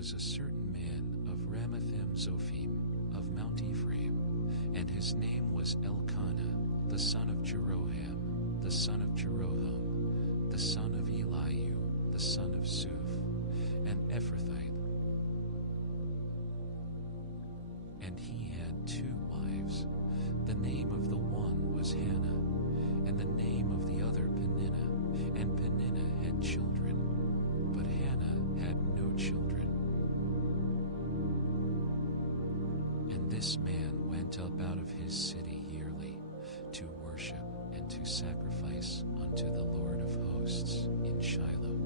was a certain man of Ramathaim Zophim of Mount Ephraim, and his name was Elkanah, the son of Jeroham, the son of Jeroham, the son of Elihu, the son of Suf, an Ephrathite. And he had 2 wives. The name of the one was Hannah, and the name of the other Peninnah. And Peninnah had children, but Hannah had no children. And this man went up out of his city yearly to worship and to sacrifice unto the Lord of hosts in Shiloh.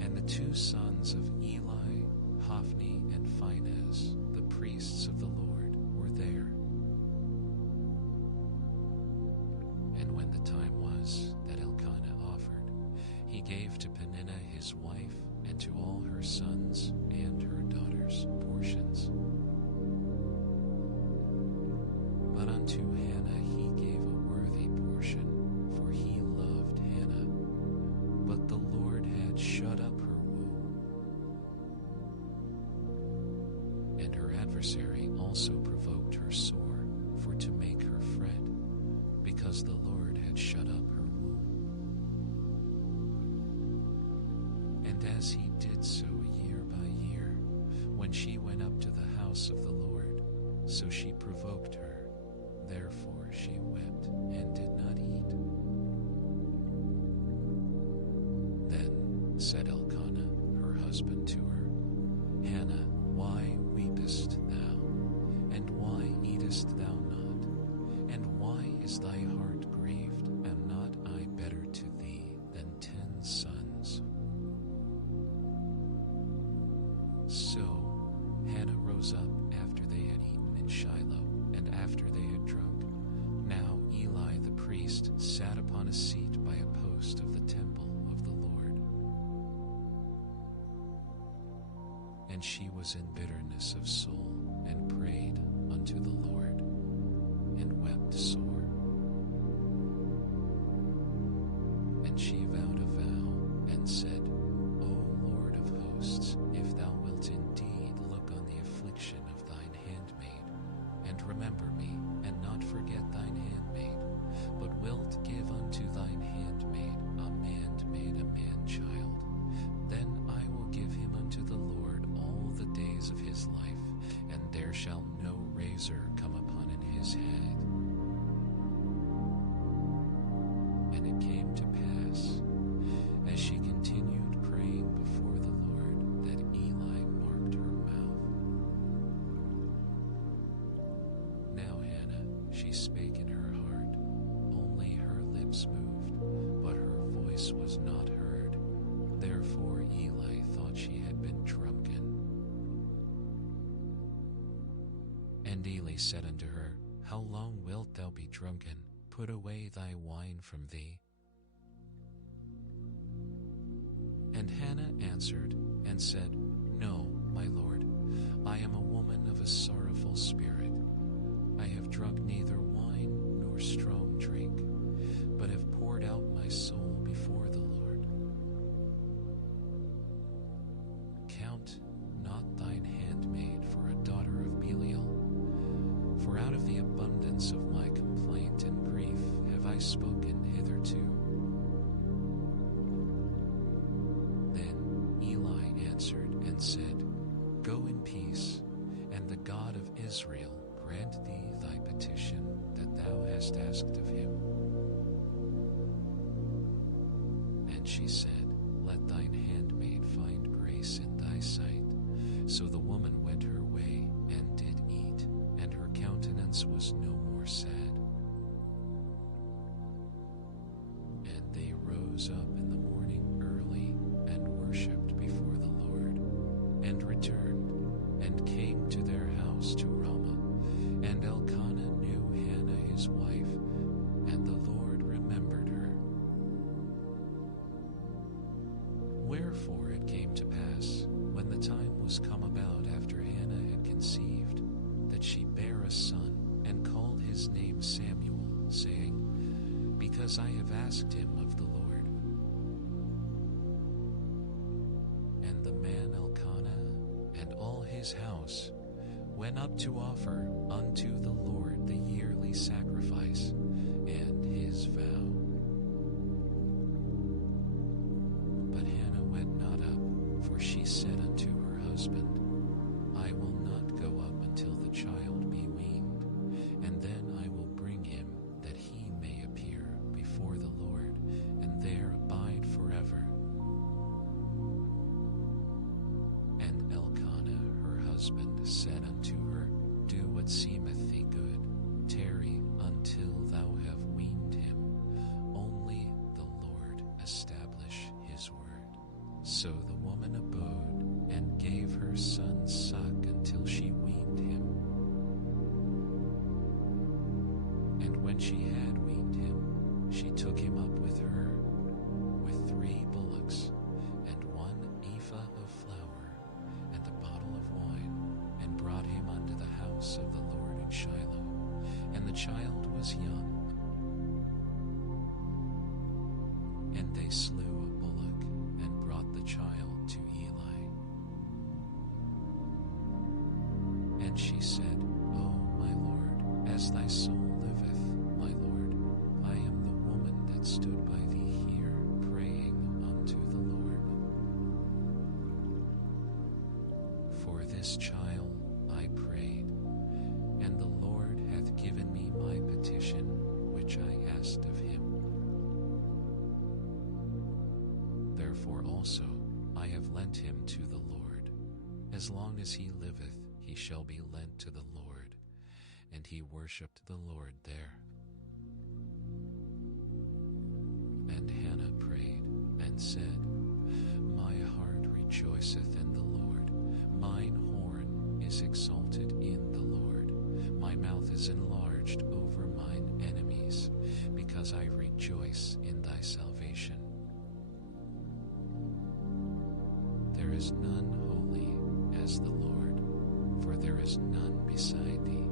And the 2 sons of Eli, Hophni and Phinehas, the priests of the Lord, were there. And when the time was that Elkanah offered, he gave to Peninnah his wife and to all her sons and her daughters portions. But unto Hannah he gave a worthy portion, for he loved Hannah. But the Lord had shut up her womb. And her adversary also provoked her sore, for to make her fret, because the Lord had shut up her womb. And as he did so year by year, when she went up to the house of the Lord, so she provoked her. Therefore she wept and did not eat. Then said Elkanah, her husband, to her, Hannah, why weepest thou? And why eatest thou not? And why is thy heart grieved? Am not I better to thee than 10 sons? So Hannah rose up after they had eaten in Shiloh, and after they had drunk. Now Eli the priest sat upon a seat by a post of the temple of the Lord. And she was in bitterness of soul, and prayed unto the Lord, and wept sore. And she vowed a vow, and said, O Lord of hosts, if thou wilt indeed look on the affliction of thine handmaid, and remember me, and not forget thine handmaid, but wilt give unto thine handmaid a man-child, then I will give him unto the Lord all the days of his life, and there shall no razor come upon his head. And it came to pass, as she continued praying before the Lord, that Eli marked her mouth. Now Hannah, she spake in her heart, only her lips moved, but her voice was not heard. Therefore Eli thought she had been drunken. And Eli said unto her, How long wilt thou be drunken? Put away thy wine from thee. And Hannah answered and said, No, my Lord, I am a woman of a sorrowful spirit. I have drunk neither wine nor strong drink, but have poured out my soul before the Lord. Count not thine handmaid for a daughter of Belial, for out of the abundance of my complaint and grief have I spoken hitherto. Then Eli answered and said, Go in peace, and the God of Israel grant thee thy petition that thou hast asked of him. And she said, Let thine handmaid find grace in thy sight. So the woman went her way and did eat, and her countenance was no more sad. And they rose up in the morning early, and worshipped before the Lord, and returned, and came to their house to Ramah. And Elkanah knew Hannah his wife, and the Lord remembered her. Wherefore it came to pass, when the time was come about after Hannah had conceived, that she bare a son, and called his name Samuel, saying, Because I have asked him of the Lord. And the man Elkanah and his house, went up to offer unto the Lord the yearly sacrifice and his vow. But Hannah went not up, for she said unto her husband, I will not go up until the child be weaned, and then I will bring him, that he may appear before the Lord, and there abide forever. And Elkanah her husband said unto her, Do what seemeth thee good, tarry until thou have weaned him, only the Lord establish his word. So the woman abode, and gave her son suck until she weaned him. And when she had weaned him, she took him up with her, with 3 bullocks, and 1 ephah of flour, and a bottle of wine, and brought him unto the house of the Lord in Shiloh. And the child was young. And they slew a bullock, and brought the child to Eli. And she said, O my Lord, as thy soul liveth, my Lord, I am the woman that stood by thee here, praying unto the Lord. For this child I prayed, and the Lord hath given me my petition, which I asked of him. Therefore also I have lent him to the Lord. As long as he liveth, he shall be lent to the Lord. And he worshipped the Lord there. And Hannah prayed, and said, My heart rejoiceth in the Lord. Mine horn is exalted in the Lord. My mouth is enlarged over mine enemies, because I rejoice in thy salvation. There is none holy as the Lord, for there is none beside thee,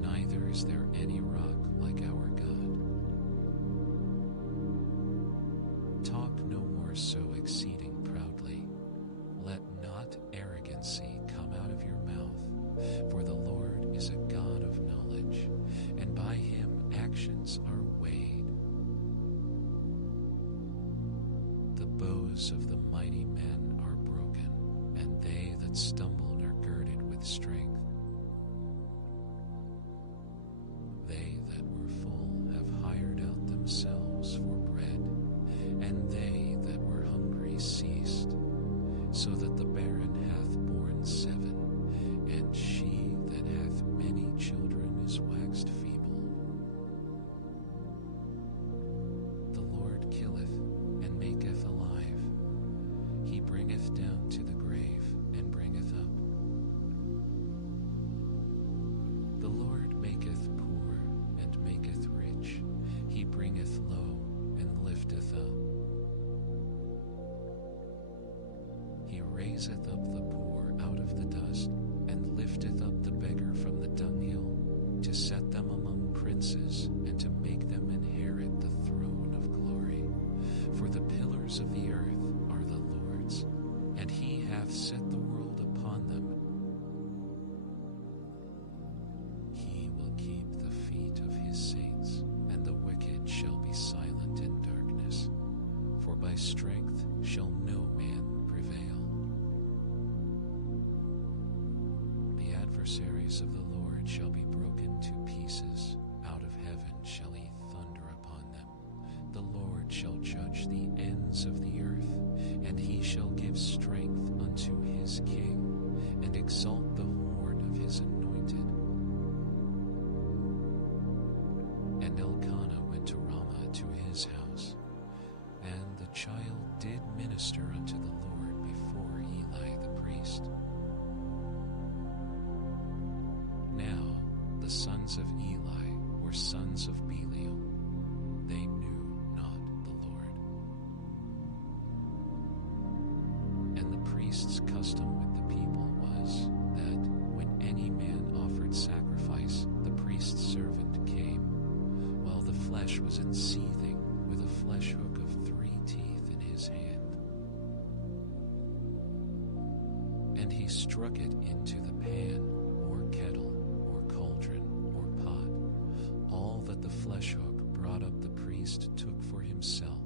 neither is there any rock like our God. Talk no more so exceeding proudly. Let not arrogancy come out of your mouth, for the Lord is a God of knowledge, and by him actions are weighed. The bows of the mighty men are broken, and they that stumbled are girded with strength. They that were full have hired out themselves for bread, and they that were hungry ceased, so that the barren hath borne 7, and she that hath many children is waxed feeble. The Lord killeth and maketh alive. He bringeth down to the grave and bringeth up. The Lord maketh poor and maketh rich. He bringeth low and lifteth up. He raiseth up the poor out of the dust, and lifteth up the beggar from the dunghill, to set them among princes, and to make them inherit the throne of glory. For the pillars of the earth are the Lord's, and he hath set the world upon them. He will keep the feet of his saints, and the wicked shall be silent in darkness. For by strength shall no man prevail. The adversaries of the Lord shall be broken to pieces. Out of heaven shall he thunder upon them. The Lord shall judge the ends of the earth, and he shall give strength unto his king, and exalt the horn of his anointed. And Elkanah went to Ramah to his house, and the child did minister unto the Lord before Eli the priest. Now the sons of Eli were sons of Belial. They knew not the Lord. And the priest's custom with the people was that when any man offered sacrifice, the priest's servant came, while the flesh was in seething, with a flesh hook of 3 teeth in his hand. And he struck it into the pan, or kettle, or cauldron, or pot. All that the flesh hook brought up the priest took for himself.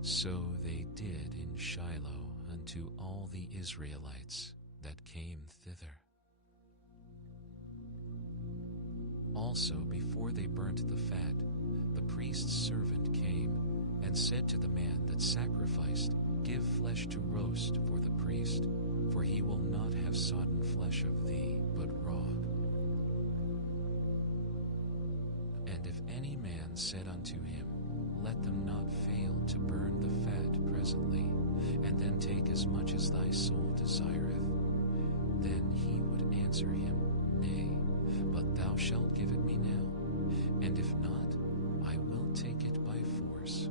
So they did in Shiloh unto all the Israelites that came thither. Also, before they burnt the fat, the priest's servant came and said to the man that sacrificed, Give flesh to roast for the priest, for he will not have sodden flesh of thee, but raw. And if any man said unto him, Let them not fail to burn the fat presently, and then take as much as thy soul desireth, then he would answer him, Nay, but thou shalt give it me now, and if not, I will take it by force.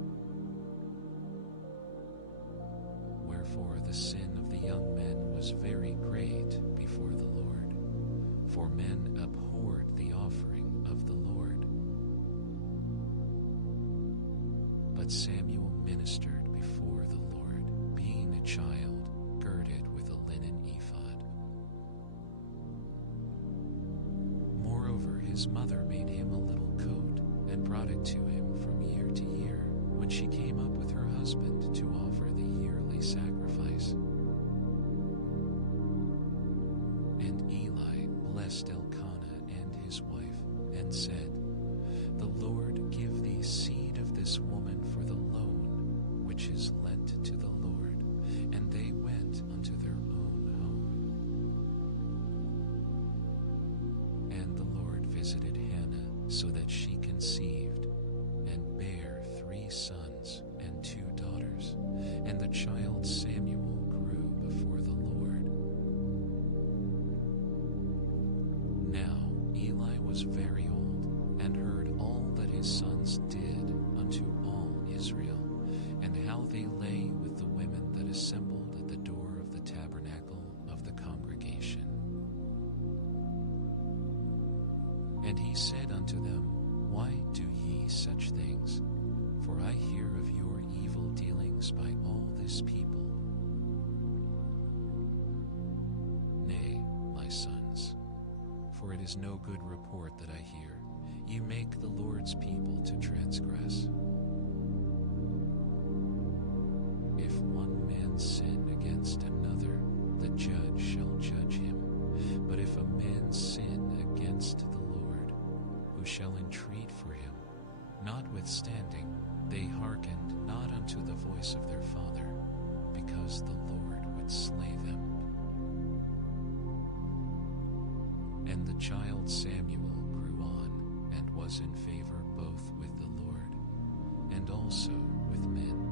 Wherefore the sin of the young men was very great before the Lord, for men abhorred the offering of the Lord. But Samuel ministered before the Lord, being a child, girded with a linen ephod. Moreover, his mother made him a little coat, and brought it to him from year to year, when she came up with her husband to offer the yearly sacrifice. And Eli blessed Elkanah and his wife, and said, The Lord give thee seed of this woman for the loan which is lent to the Lord. And they went unto their own home. And the Lord visited Hannah, so that she conceived, and bare 3 sons and 2 daughters. And the child Samuel grew before the Lord. Now Eli was very old, and heard all that his sons did unto all Israel, and how they lay with the women that assembled at the door of the tabernacle of the congregation. And he said unto them, Why do ye such things? For I hear of your evil dealings by all this people. Nay, my sons, for it is no good report that I hear. You make the Lord's people to transgress. If one man sin against another, the judge shall judge him. But if a man sin against the Lord, who shall entreat for him? Notwithstanding, they hearkened not unto the voice of their father, because the Lord would slay them. And the child Samuel grew on, and was in favor both with the Lord, and also with men.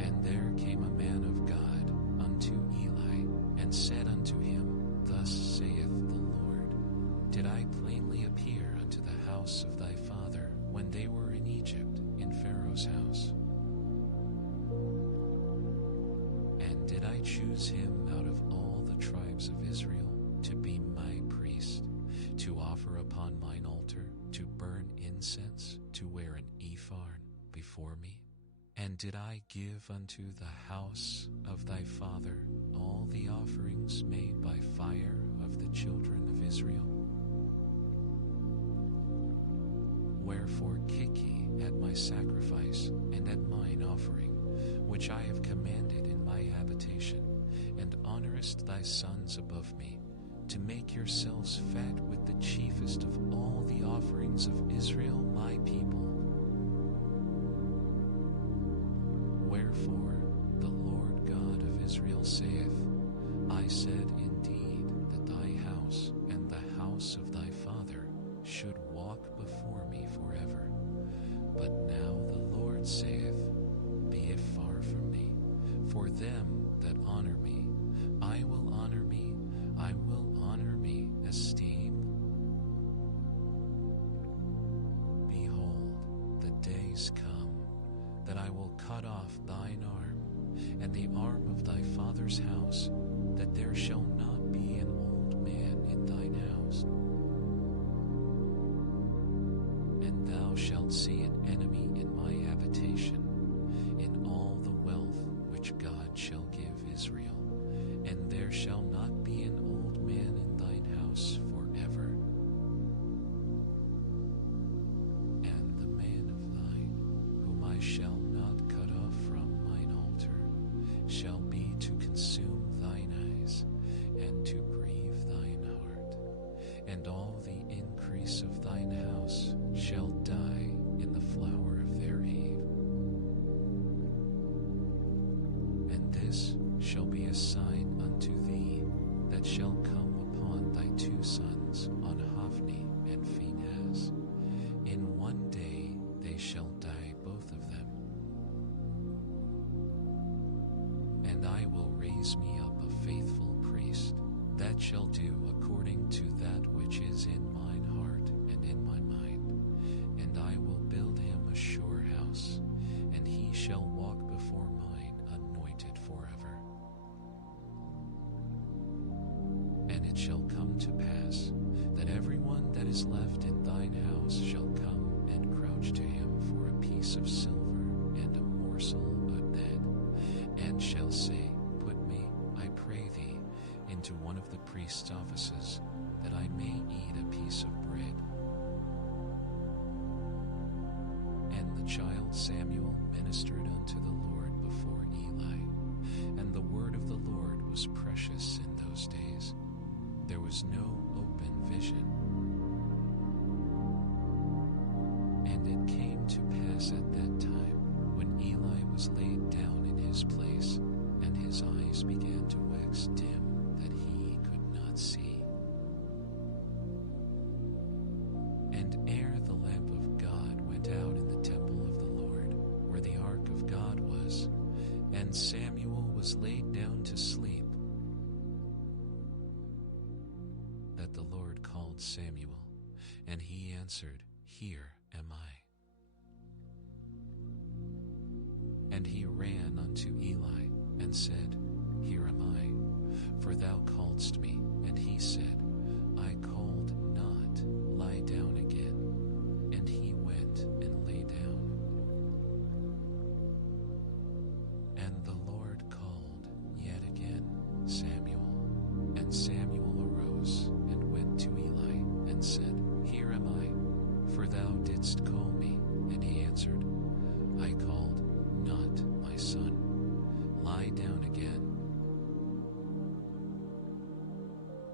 And there came a man of God unto Eli, and said unto him, Thus saith the Lord, Did I plainly appear unto the house of thy father when they were in Egypt, in Pharaoh's house? And did I choose him out of all the tribes of Israel to be my priest, to offer upon mine altar, to burn incense, to wear an ephod before me? And did I give unto the house of thy father all the offerings made by fire of the children of Israel? Wherefore kick ye at my sacrifice and at mine offering, which I have commanded in my habitation, and honorest thy sons above me, to make yourselves fat with the chiefest of all the offerings of Israel my people. Wherefore the Lord God of Israel saith, I said indeed that thy house and the house of thy father should walk before me forever. But now the Lord saith, Be it far from me. For them that honor me, I will honor me, I will honor me, esteem. Behold, the days come, that I will cut off thine arm, and the arm of thy father's house, that there shall not be an old man in thine house. And thou shalt see an enemy in my habitation, in all the wealth which God shall give there shall not be an old man in thine house forever. And the man of thine, whom I shall not cut off from mine altar, shall be to consume thine eyes, and to grieve thine heart. And all the increase of thine house shall die in the flower of their eve. And this shall be a sign unto thee, that shall come upon thy two sons, on Hophni and Phinehas. In one day they shall die both of them. And I will raise me up a faithful priest, that shall do according to that which is in mine heart and in my mind. And I will build him a sure house, and he shall walk before mine anointed forever. And it shall come to pass, that everyone that is left in thine house shall come and crouch to him for a piece of silver and a morsel of bread, and shall say, Put me, I pray thee, into one of the priest's offices, that I may eat a piece of bread. And the child Samuel ministered unto the Lord before Eli, and the word of the Lord was precious in those days. There was no open vision. And it came to pass at that time, when Eli was laid down in his place, and his eyes began to wax dim, that he could not see. And ere the lamp of God went out in the temple of the Lord, where the ark of God was, and Samuel was laid down to sleep, that the Lord called Samuel, and he answered, Here am I. And he ran unto Eli, and said, Here am I, for thou calledst me. And he said, I called not, lie down again. And he went and lay down. And the Lord called yet again, Samuel. And Samuel arose and went to Eli, and said, Here am I, for thou didst call me. And he answered, I called not, my son. Lie down again.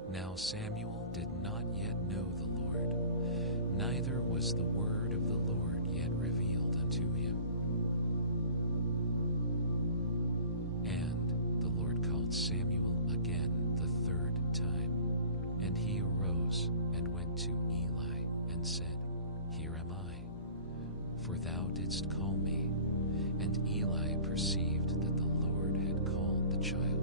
Now Samuel did not yet know the Lord, neither was the word of the Lord yet revealed unto him. And the Lord called Samuel again the third time, and he arose and went to Eli, and said, Here am I, for thou didst call me. And Eli perceived that the Lord had called the child.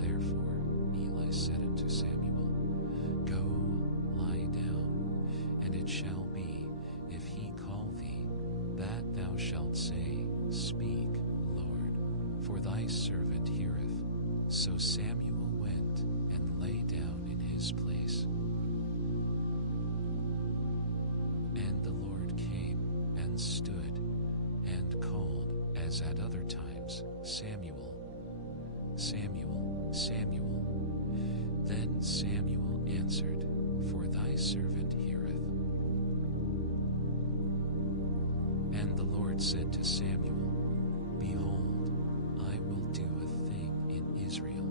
Therefore Eli said unto Samuel, Go, lie down, and it shall be, if he call thee, that thou shalt say, Speak, Lord, for thy servant heareth. So Samuel went and lay down in his place. And the Lord came and stood and called, as at other times, Samuel, Samuel, Samuel. Then Samuel answered, For thy servant heareth. And the Lord said to Samuel, Behold, I will do a thing in Israel,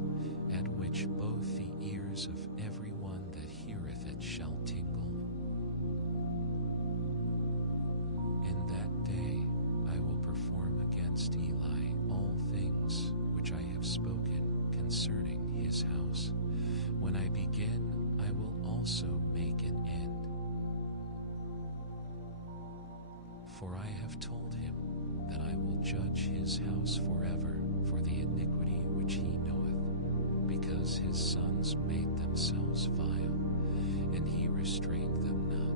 at which both the ears of every one that heareth it shall tingle. In that day I will perform against Eli all things which I have spoken concerning his house. When I begin, I will also make an end. For I have told him that I will judge his house forever for the iniquity which he knoweth, because his sons made themselves vile, and he restrained them not.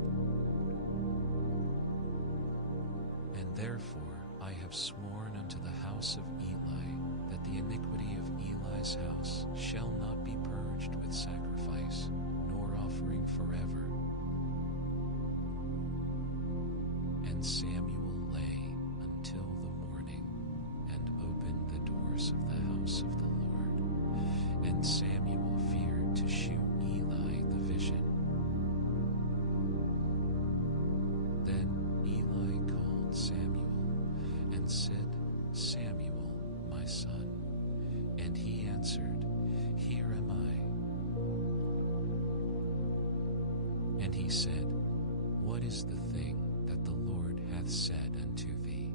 And therefore I have sworn unto the house of Eli, that the iniquity of Eli's house shall not be purged with sacrifice, nor offering forever. And Samuel lay until the morning, and opened the doors of the he said, What is the thing that the Lord hath said unto thee?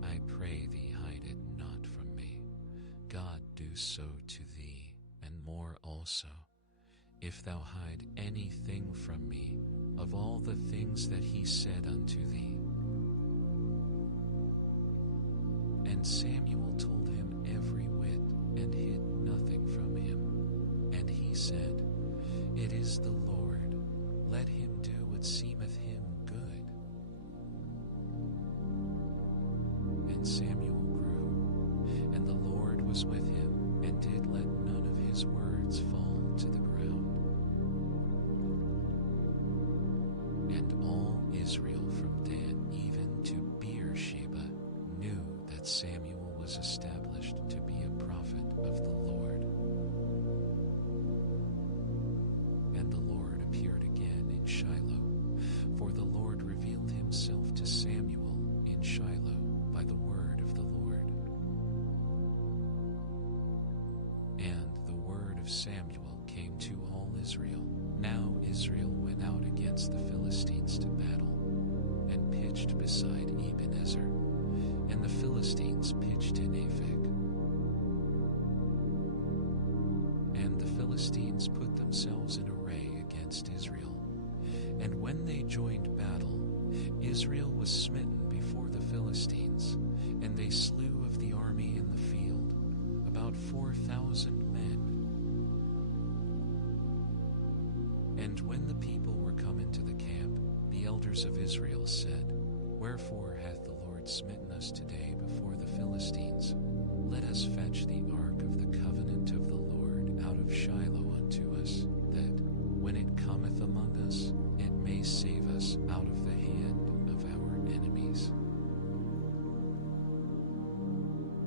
I pray thee hide it not from me. God do so to thee, and more also, if thou hide anything from me of all the things that he said unto thee. And Samuel told him every whit, and hid nothing from him. And he said, It is the Lord, let him do what seemeth him good. And Samuel grew, and the Lord was with him, and did let none of his words fall to the ground. And all Israel from Dan even to Beersheba knew that Samuel was established to be a prophet of the Lord. And the Lord appeared again in Shiloh, for the Lord revealed himself to Samuel in Shiloh by the word of the Lord. And the word of Samuel came to all Israel. Now Israel went out against the Philistines to battle, and pitched beside Ebenezer, and the Philistines pitched in Aphek. And the Philistines put themselves in array against Israel. And when they joined battle, Israel was smitten before the Philistines, and they slew of the army in the field about 4,000 men. And when the people were come into the camp, the elders of Israel said, Wherefore hath the Lord smitten us today before the Philistines? Let us fetch the ark of the covenant of the Lord out of Shiloh unto us, that, when it cometh among us, it may save us out of the hand of our enemies.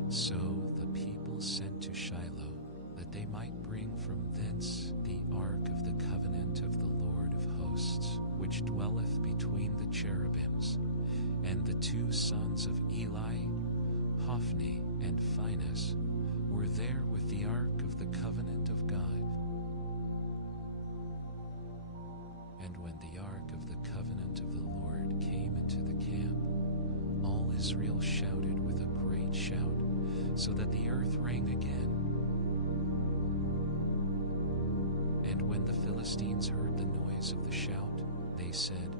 So the people sent to Shiloh, that they might bring from thence the ark of the covenant of the Lord of hosts, which dwelleth between the cherubims. And the two sons of Eli, Hophni and Phinehas, were there with the ark of the covenant of God. And when the ark of the covenant of the Lord came into the camp, all Israel shouted with a great shout, so that the earth rang again. And when the Philistines heard the noise of the shout, they said,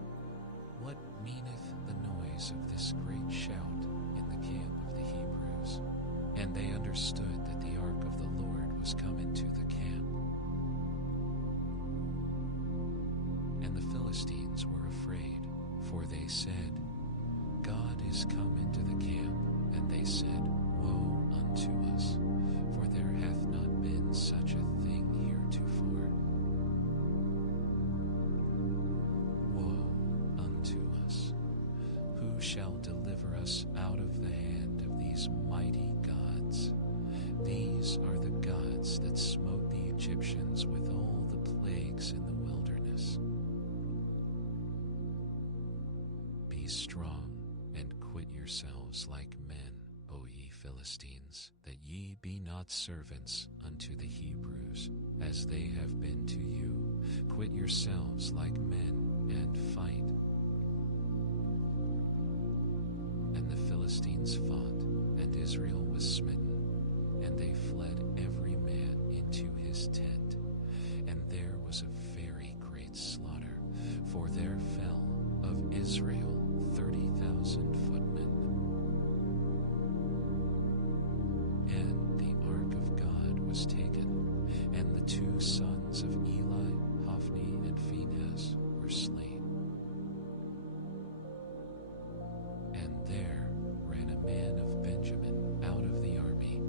What meaneth the noise of this great shout in the camp of the Hebrews? And they understood that the ark of the Lord was come into the camp. And the Philistines were afraid, for they said, God is come into the camp. And they said, Woe unto us, for there hath not been such a thing heretofore. Woe unto us! Who shall deliver us out of the hand of these mighty gods? These are the gods that smote the Egyptians with all the plagues in the wilderness. Be strong and quit yourselves like men, O ye Philistines, that ye be not servants unto the Hebrews, as they have been to you. Quit yourselves like men and fight. And the Philistines fought, and Israel was smitten, and they fled every man into his tent. And there was a very great slaughter, for there fell of Israel 30,000 footmen. And the ark of God was taken, and the two sons of Eli, Hophni and Phinehas, were slain. And there ran a man of Benjamin out of the army,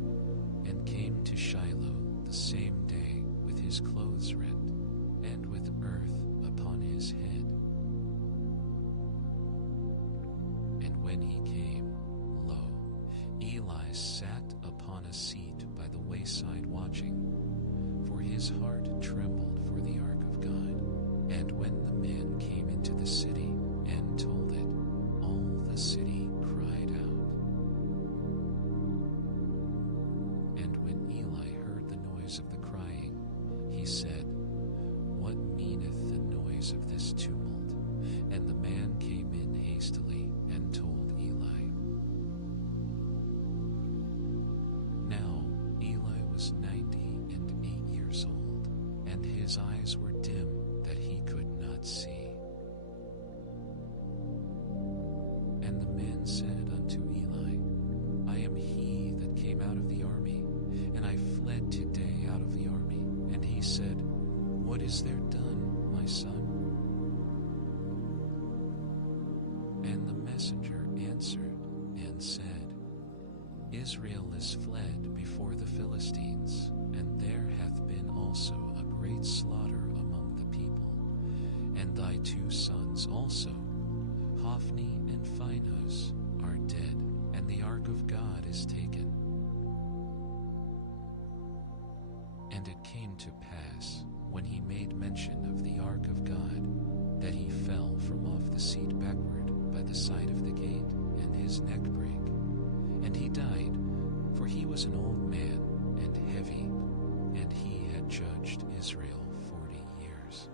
and came to Shiloh the same day with his clothes rent, and with earth upon his head. And when he came, lo, Eli sat upon a seat by the wayside watching, for his heart trembled for the ark of God. And when the man came into the city and told it, all the city cried out. And when Eli heard the noise of the crying, he said, What meaneth the noise of this tumult? his eyes were dim that he could not see. And the man said unto Eli, I am he that came out of the army, and I fled today out of the army. And he said, What is there done, my son? And the messenger answered and said, Israel is fled before the Philistines, and there hath been also a great slaughter among the people. And thy 2 sons also, Hophni and Phinehas, are dead, and the ark of God is taken. And it came to pass, when he made mention of the ark of God, that he fell from off the seat backward by the side of the gate, and his neck brake. And he died, for he was an old man and heavy, and he had judged Israel 40 years.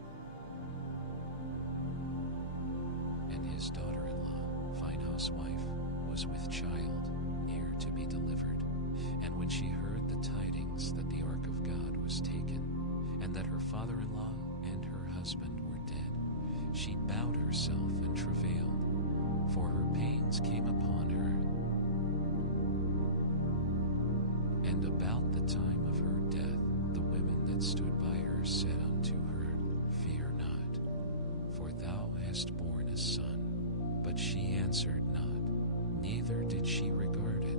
And his daughter-in-law, Phinehas' wife, was with child, near to be delivered. And when she heard the tidings that the ark of God was taken, and that her father-in-law and her husband were dead, she bowed herself and travailed, for her pains came upon her. And about the time of her death, the women that stood by her said unto her, Fear not, for thou hast borne a son. But she answered not, neither did she regard it.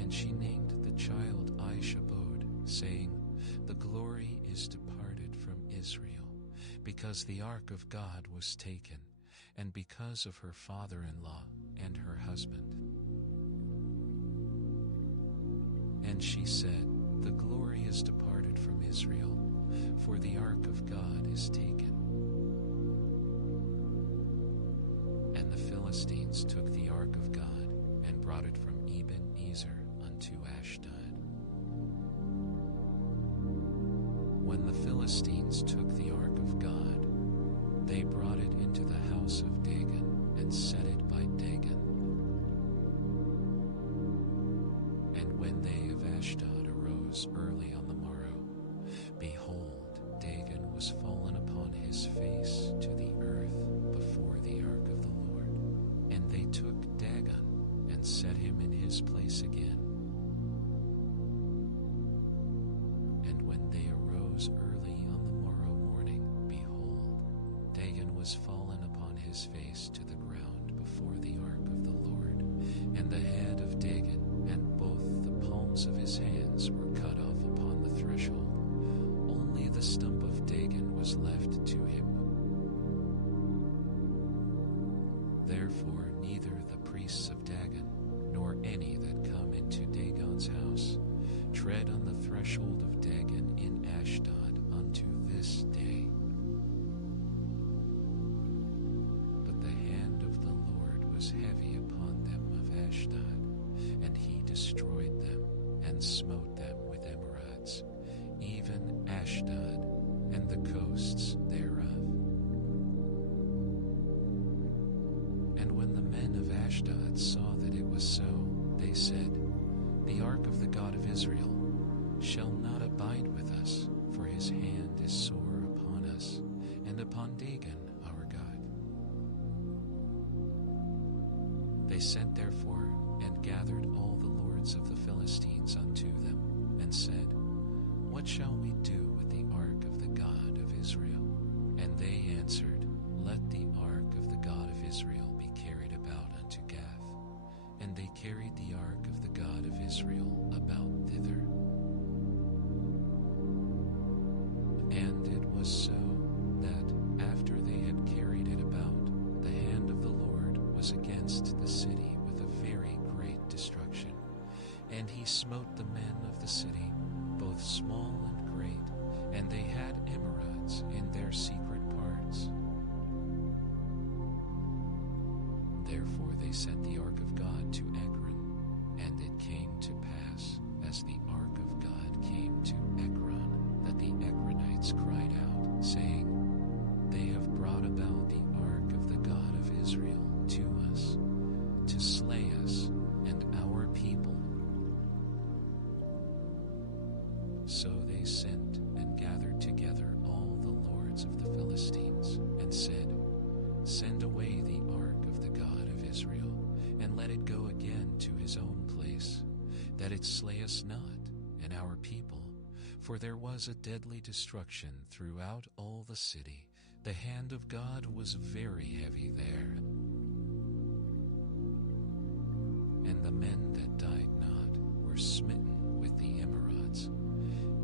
And she named the child Ishabod, saying, The glory is departed from Israel, because the ark of God was taken, and because of her father-in-law and her husband. And she said, The glory is departed from Israel, for the ark of God is taken. And the Philistines took the ark of God, and brought it from Eben-ezer unto Ashdod. When the Philistines took the ark of God, they brought it into the house of Dagon, and set it by Dagon. And when they of Ashdod arose early on the morrow, behold, Dagon was fallen upon his face to the earth before the ark of the Lord. And they took Dagon, and set him in his place again. And when they arose early on the morrow morning, behold, Dagon was fallen upon his face to the ground before the ark of the Lord. And the head of Dagon and both the palms of his hands were cut off upon the threshold. Only the stump of Dagon was left to him. Therefore neither the priests of Dagon, nor any that come into Dagon's house, tread on the threshold of Dagon in Ashdod unto this day. But the hand of the Lord was heavy upon them of Ashdod, and he destroyed them, and smote them with emerods, even Ashdod and the coasts thereof. And when the men of Ashdod saw that it was so, they said, The ark of the God of Israel shall not abide with us, for his hand is sore upon us, and upon Dagon our God. They sent therefore, and gathered all the lords of the Philistines unto them, and said, What shall we do with the ark of the God of Israel? And they answered, Let the ark of the God of Israel be carried about unto Gath. And they carried the ark of the God of Israel about thither. And it was so, that after they had carried it about, the hand of the Lord was against the city with a very great destruction. And he smote the men of the city, both small and great, and they had emerods in their secret parts. Therefore they sent the ark of God to Ekron, and it came to pass, as the ark of God came to Ekron, that the Ekronites cried out, saying, They have brought about the ark of the God of Israel to us, to slay us and our people. So Israel, and let it go again to his own place, that it slay us not, and our people. For there was a deadly destruction throughout all the city. The hand of God was very heavy there. And the men that died not were smitten with the emerods,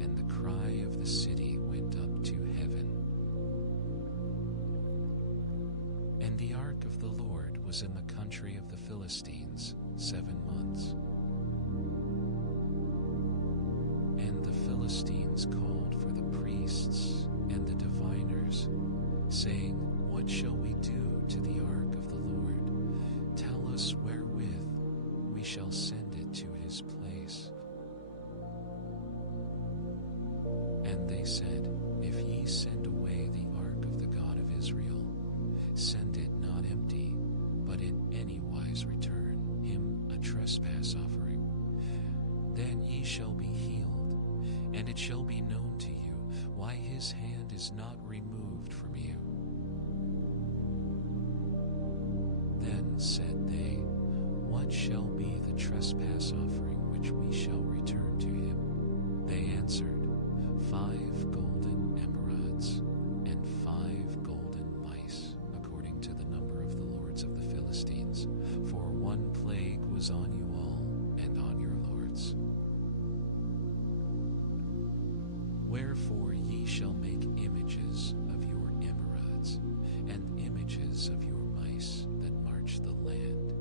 and the cry of the city went up to heaven. And the ark of the Lord was in the country of the Philistines 7 months. And the Philistines called for the priests and the diviners, saying, What shall we do to the ark of the Lord? Tell us wherewith we shall send it to his place. And they said, If ye send away the ark of the God of Israel, send it not empty, but in any wise return him a trespass offering. Then ye shall be healed, and it shall be known to you why his hand is not removed from you. Then said they, What shall be the trespass offering which we shall return to him? They answered, 5 golden emerods, and 5 golden mice, according to the number of the lords of the Philistines. For one plague was on you all, and on your lords. Wherefore ye shall make images of your emerods, and images of your mice that march the land,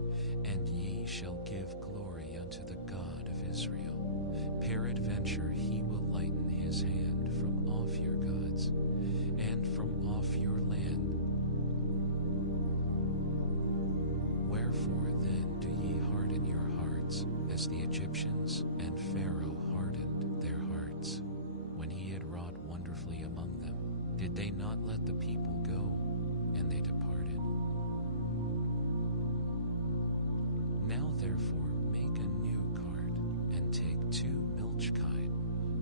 and ye shall give glory unto the God of Israel. Peradventure he will lighten his hand from off your gods, and from off your land. Wherefore then do ye harden your hearts, as the Egyptians and Pharaoh hardened their hearts, when he had wrought wonderfully among them? Did they not let the people go, and they departed? Now therefore make a new cart, and take 2 milch kine,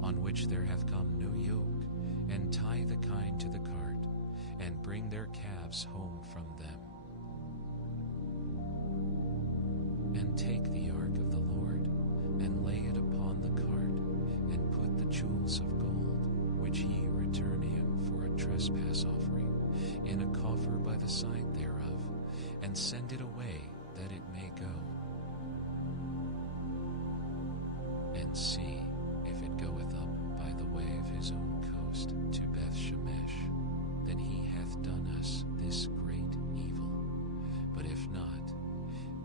on which there hath come no yoke, and tie the kine to the cart, and bring their calves home from them. And take the ark of the Lord, and lay it upon the cart, and put the jewels of gold, which ye return him for a trespass offering, in a coffer by the side thereof, and send it away, that it may go. And see if it goeth up by the way of his own coast to Beth Shemesh, then he hath done us this great evil. But if not,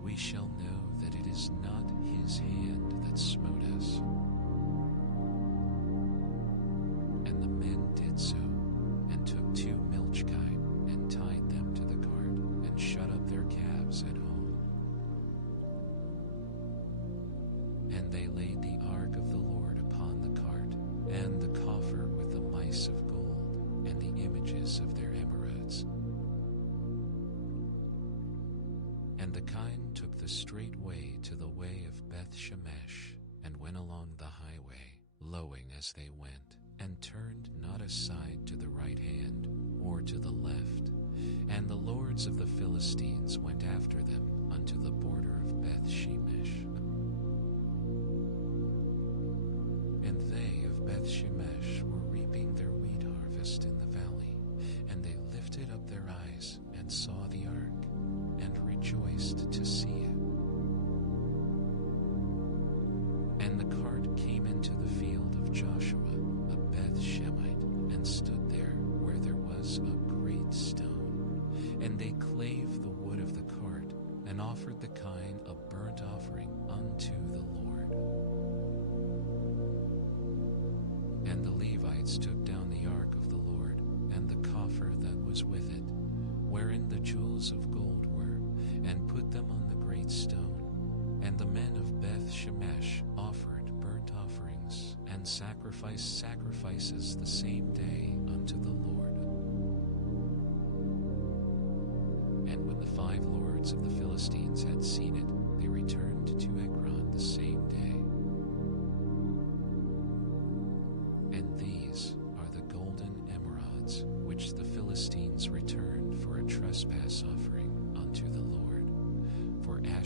we shall know that it is not his hand that smote us. And the men did so, and took 2 milch kine, and tied them to the cart, and shut up their calves at home. And they laid the ark of the Lord upon the cart, and the coffer with the mice of gold, and the images of their emerods. And the kine took the straight way to the way of Beth Shemesh, and went along the highway, lowing as they went, and turned not aside to the right hand, or to the left. And the lords of the Philistines went after them unto the border of Beth Shemesh. And they of Beth Shemesh were reaping their wheat harvest in the valley, and they lifted up their eyes, and saw the ark, and rejoiced to see it. And the cart came into the field of Joshua, a Beth Shemite, and stood there where there was a great stone. And they clave the wood of the cart, and offered the kine a burnt offering unto the Lord. And the Levites took down the ark of the Lord, and the coffer that was with it, wherein the jewels of gold were, and put them on the great stone. And the men of Beth Shemesh offered burnt offerings, and sacrificed sacrifices the same day unto the Lord. And when the 5 lords of the Philistines had seen it, they returned to Ekron the same day. And these are the golden emerods, which the Philistines returned for a trespass offering unto the Lord.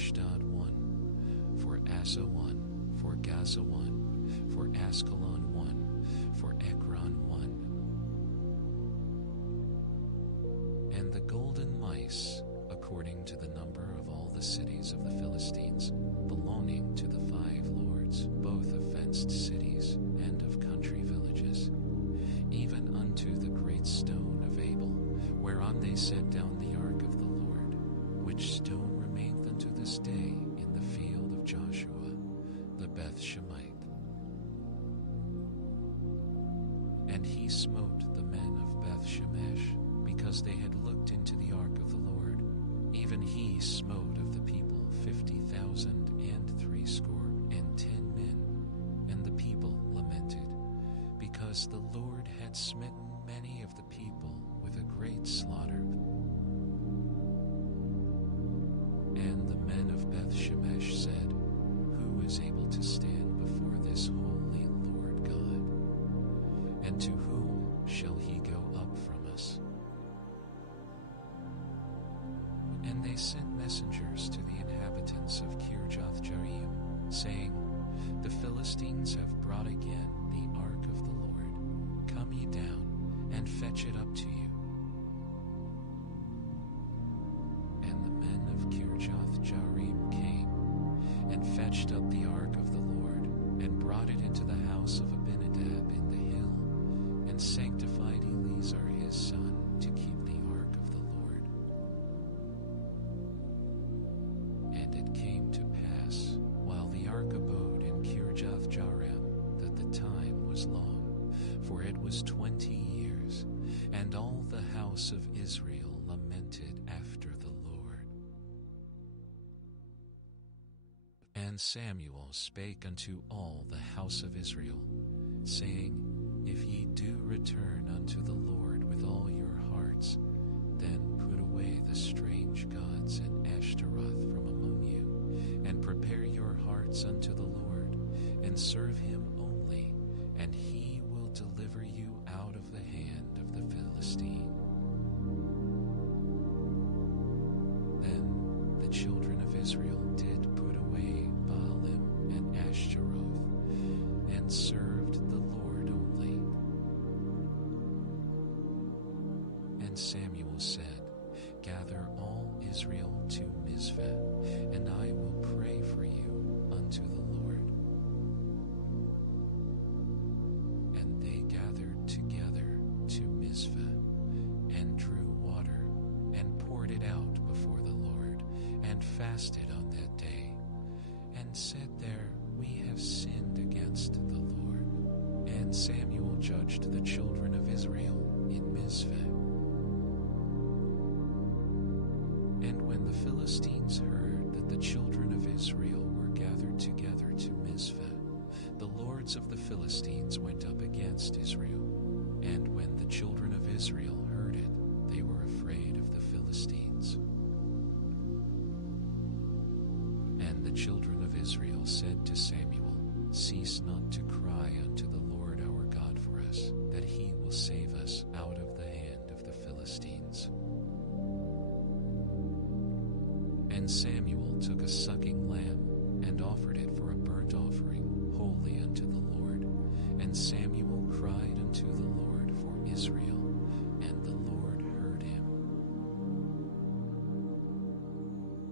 Ashdod 1, for Asa 1, for Gaza 1, for Askelon 1, for Ekron 1. And the golden mice, according to the number of all the cities of the Philistines, belonging to the 5 lords, both of fenced cities and of country villages, even unto the great stone of Abel, whereon they set down the ark of the Lord, which stone remaineth unto this day in the field of Joshua, the Beth-Shemite. And he smote the men of Beth-Shemesh, because they had looked into the ark of the Lord. Even he smote of the people 50,010 men. And the people lamented, because the Lord had smitten many of the people with a great slaughter. And the men of Beth-Shemesh said, Who is able to stand before this holy Lord God? And to whom shall he go up from us? And they sent messengers to the inhabitants of Kirjath-Jearim, saying, The Philistines have brought again the ark of the Lord. Come ye down, and fetch it up to you. And the men of Kirjath-Jearim came, and fetched up the ark of the Lord, and brought it into the house of Abinadab in the hill, and sanctified Eleazar his son to keep the ark of the Lord. And it came to pass, while the ark abode in Kirjath-Jearim, that the time was long, for it was 20 years, and all the house of Israel lamented after the Lord. And Samuel spake unto all the house of Israel, saying, If ye do return unto the Lord with all your hearts, then put away the strange gods and Ashtaroth from among you, and prepare your hearts unto the Lord, and serve him only, and he will deliver you out of the hand of the Philistine. Then the children of Israel did put away Baalim and Ashtaroth, and served the Lord only. And Samuel said, Gather all Israel to Mizpah, and I will pray for you unto the Lord. And they gathered together to Mizpah, and drew water, and poured it out before the Lord, and fasted on that day, and said there, We have sinned against the Lord. And Samuel judged the children of Israel in Mizpah. And when the Philistines heard that the children of Israel were gathered together to Mizpah, the lords of the Philistines went up against Israel. And when the children of Israel heard it, they were afraid of the Philistines. And the children of Israel said to Samuel, Cease not to cry unto the Lord our God for us, that he will save us out of the hand of the Philistines. And Samuel took a sucking lamb, and offered it for a burnt offering, holy unto the Lord. And Samuel cried unto the Lord for Israel, and the Lord heard him.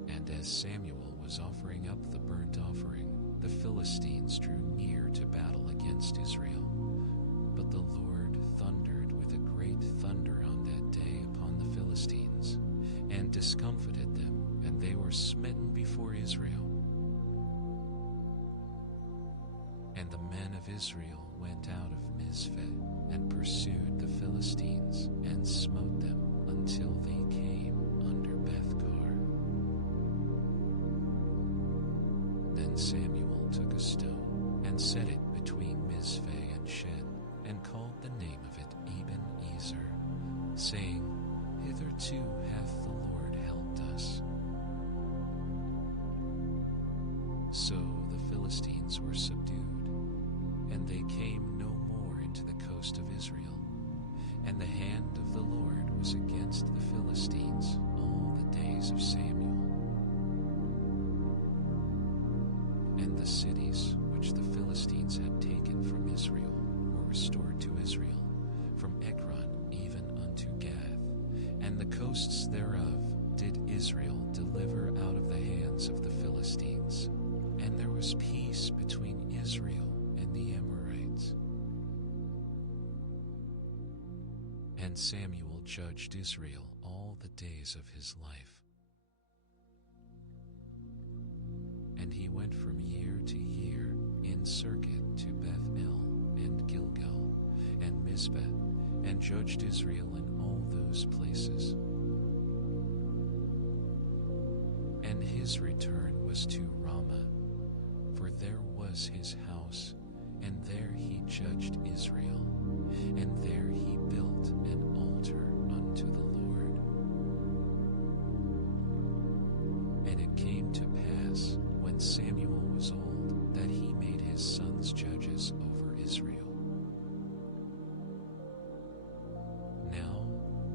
And as Samuel was offering up the burnt offering, the Philistines drew near to battle against Israel. But the Lord thundered with a great thunder on that day upon the Philistines, and discomfited them, and they were smitten before Israel. And the men of Israel went out of Mizpah, and pursued the Philistines, and smote them until they came under Bethkar. Then Samuel took a stone, and set it between Mizpah and Shen, and called the name of it Ebenezer, saying, Hitherto hath the Lord helped us. So the Philistines were subdued, and they came no more into the coast of Israel. And the hand of the Lord was against the Philistines all the days of Samuel. the cities which the Philistines had taken from Israel were restored to Israel, from Ekron even unto Gath, and the coasts thereof did Israel deliver out of the hands of the Philistines, and there was peace between Israel and the Amorites. And Samuel judged Israel all the days of his life. And he went from year to year in circuit to Beth-el and Gilgal and Mizpeh, and judged Israel in all those places. And his return was to Ramah, for there was his house, and there he judged Israel, and there he built an altar unto the Lord. And it came to pass, when Samuel was old, that he made his sons judges over Israel. Now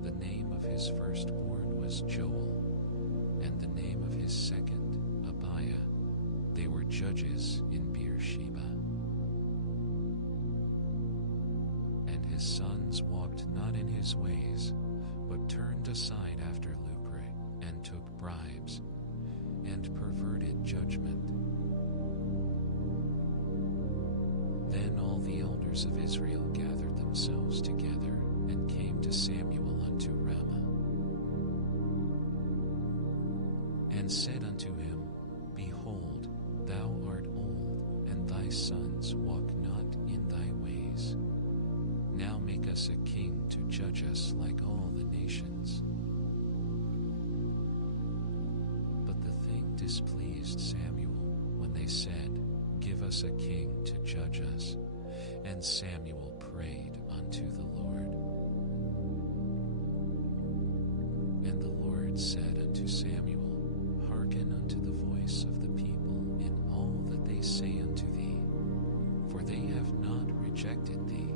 the name of his firstborn was Joel, and the name of his second, Abiah. They were judges in Beersheba. And his sons walked not in his ways, but turned aside after lucre, and took bribes, and perverted judgment. Then all the elders of Israel gathered themselves together, and came to Samuel unto Ramah, and said unto him, Behold, thou art old, and thy sons walk not in thy ways. Now make us a king to judge us like all the nations. But the thing displeased Samuel when they said, Give us a king to judge us. And Samuel prayed unto the Lord. And the Lord said unto Samuel, Hearken unto the voice of the people in all that they say unto thee, for they have not rejected thee,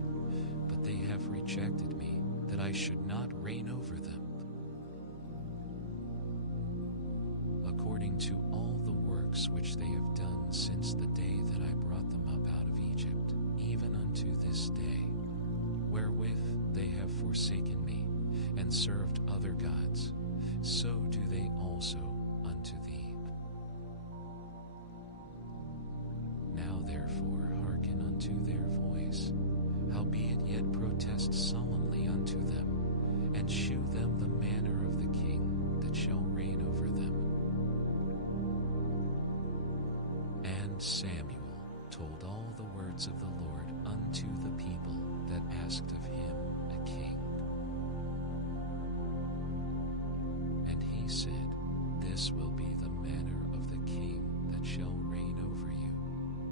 but they have rejected me, that I should not reign over them. According to all the works which they have done since the day that I brought them up out of Egypt, even unto this day, wherewith they have forsaken me, and served other gods, so do they also unto thee. Now therefore hearken unto their voice, howbeit yet protest solemnly unto them, and shew them the manner of the king that shall reign over them. And Samuel told all the words of the Lord unto the people that asked of him a king. And he said, This will be the manner of the king that shall reign over you.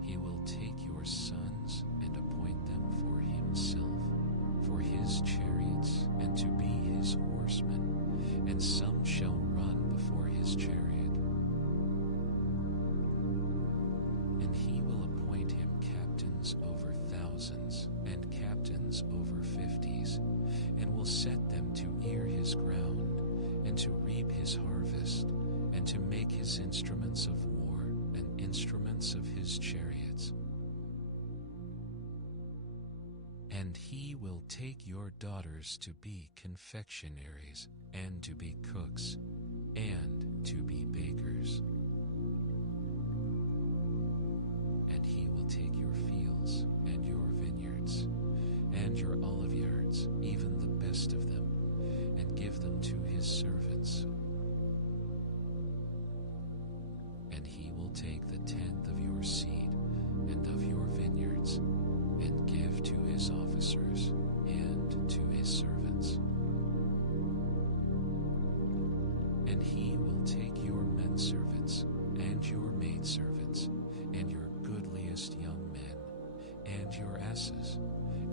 He will take your sons and appoint them for himself, for his chariots, and to be his horsemen, and some shall run before his chariot. And he will appoint him captains over thousands, and captains over 50s, and will set them to ear his ground, and to reap his harvest, and to make his instruments of war, and instruments of his chariots. And he will take your daughters to be confectionaries, and to be cooks, and to be bakers. And he will take your fields, and your vineyards, and your oliveyards, even the best of them, and give them to his servants. And he will take the tenth of your seed, and of your vineyards, and give to his officers, and to his servants. And he will take your men servants, and your maidservants, and your goodliest young men, and your asses,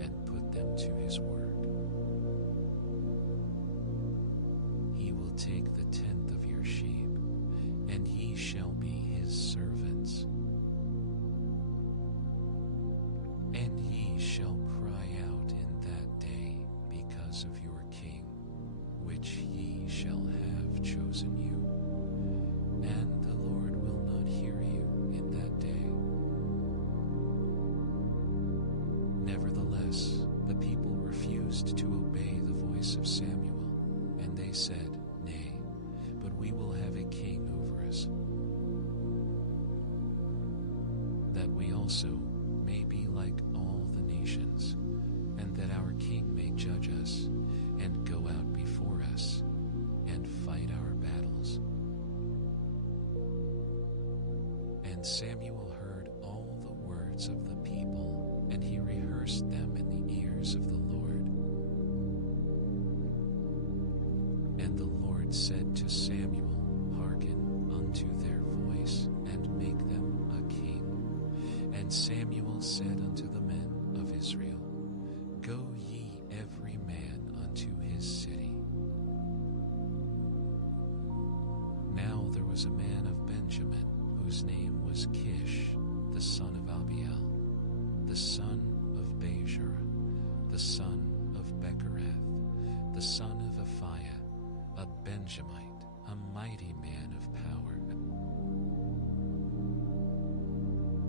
and put them to his work. He will take the tenth of your sheep, and ye shall be his servants. And ye shall cry out in that day because of your king, which ye shall have chosen you. And the Lord will not hear you in that day, said, Nay, but we will have a king over us, that we also may be like all the nations, and that our king may judge us, and go out before us, and fight our battles. And Samuel heard all the words of the people, and he rehearsed them in the ears of the Lord. And the Lord said to Samuel, Hearken unto their voice, and make them a king. And Samuel said unto the men of Israel, Go ye every man unto his city. Now there was a man of Benjamin, whose name was Kish, the son of Abiel, the son of Bezur, the son of Bechorath, the son of Aphiah, a Benjamite, a mighty man of power.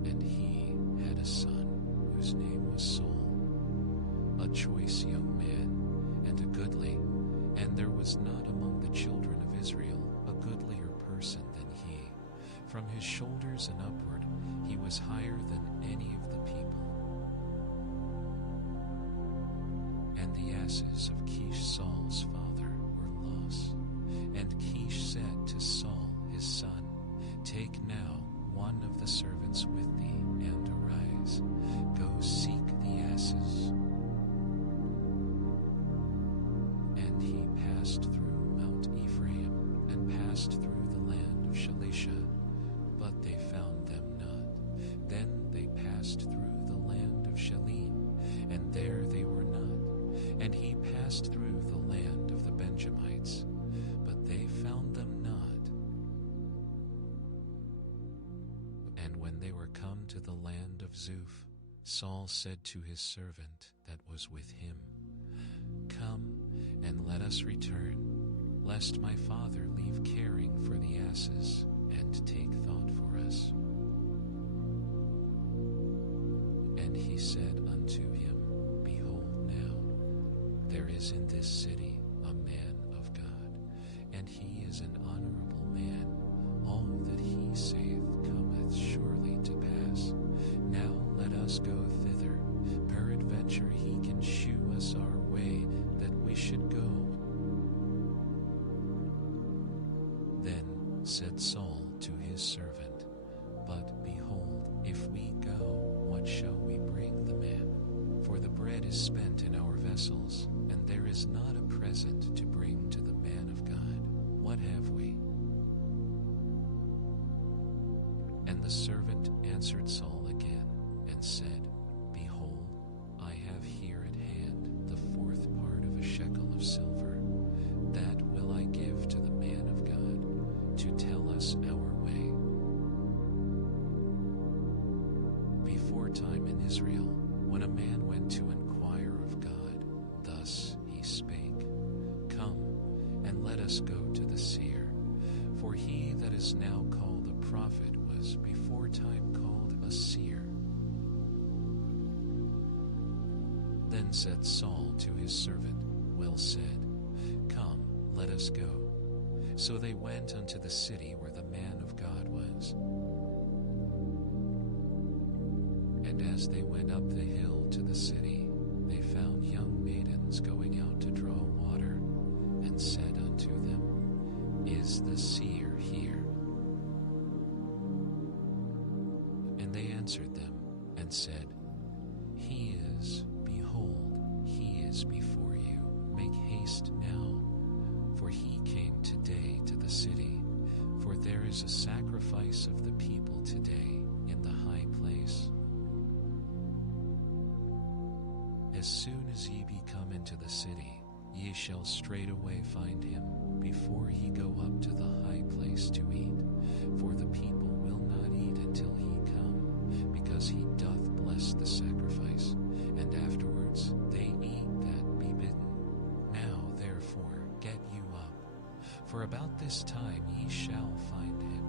And he had a son, whose name was Saul, a choice young man, and a goodly, and there was not among the children of Israel a goodlier person than he. From his shoulders and upward he was higher than any of the people. And the asses of Kish Saul's father were lost. And Kish said to Saul his son, Take now one of the servants with thee, and arise, go seek the asses. And he passed through Mount Ephraim, and passed through the land of Shalisha, but they found them not. Then they passed through the land of Shalim, and there they were not. And he passed through the land of the Benjamites, but they found them not. And when they were come to the land of Zuph, Saul said to his servant that was with him, Come, and let us return, lest my father leave caring for the asses, and take thought for us. And he said unto him, Behold now, there is in this city a man of God, and he is an honorable man. All that he saith cometh surely to pass. Now let us go thither. Peradventure he can shew us our way, that we should go. Then said Saul to his servant, But behold, if we go, what shall we bring the man? For the bread is spent in our vessels, and there is not a present to bring to the man of God. What have we? And the servant answered Saul again, and said, Behold, I have here at hand the 4th part of a shekel of silver. That will I give to the man of God, to tell us our way. Before time in Israel, when a man went to inquire of God, thus he spake, Come, and let us go to the seer. For he that is now called a prophet was before time called a seer. Then said Saul to his servant, Well said, Come, let us go. So they went unto the city where the man of God was. And as they went up the hill to the city, they found young maidens going out to draw water, and said unto them, Is the seer here? And they answered them, and said, He is, behold, he is before you. Make haste now, for he came today to the city, for there is a sacrifice of the people today in the high place. As soon as ye be come into the city, ye shall straightway find him, before he go up to the high place to eat. For the people will not eat until he come, because he doth bless the sacrifice, and afterwards they eat that be bidden. Now therefore get you up, for about this time ye shall find him.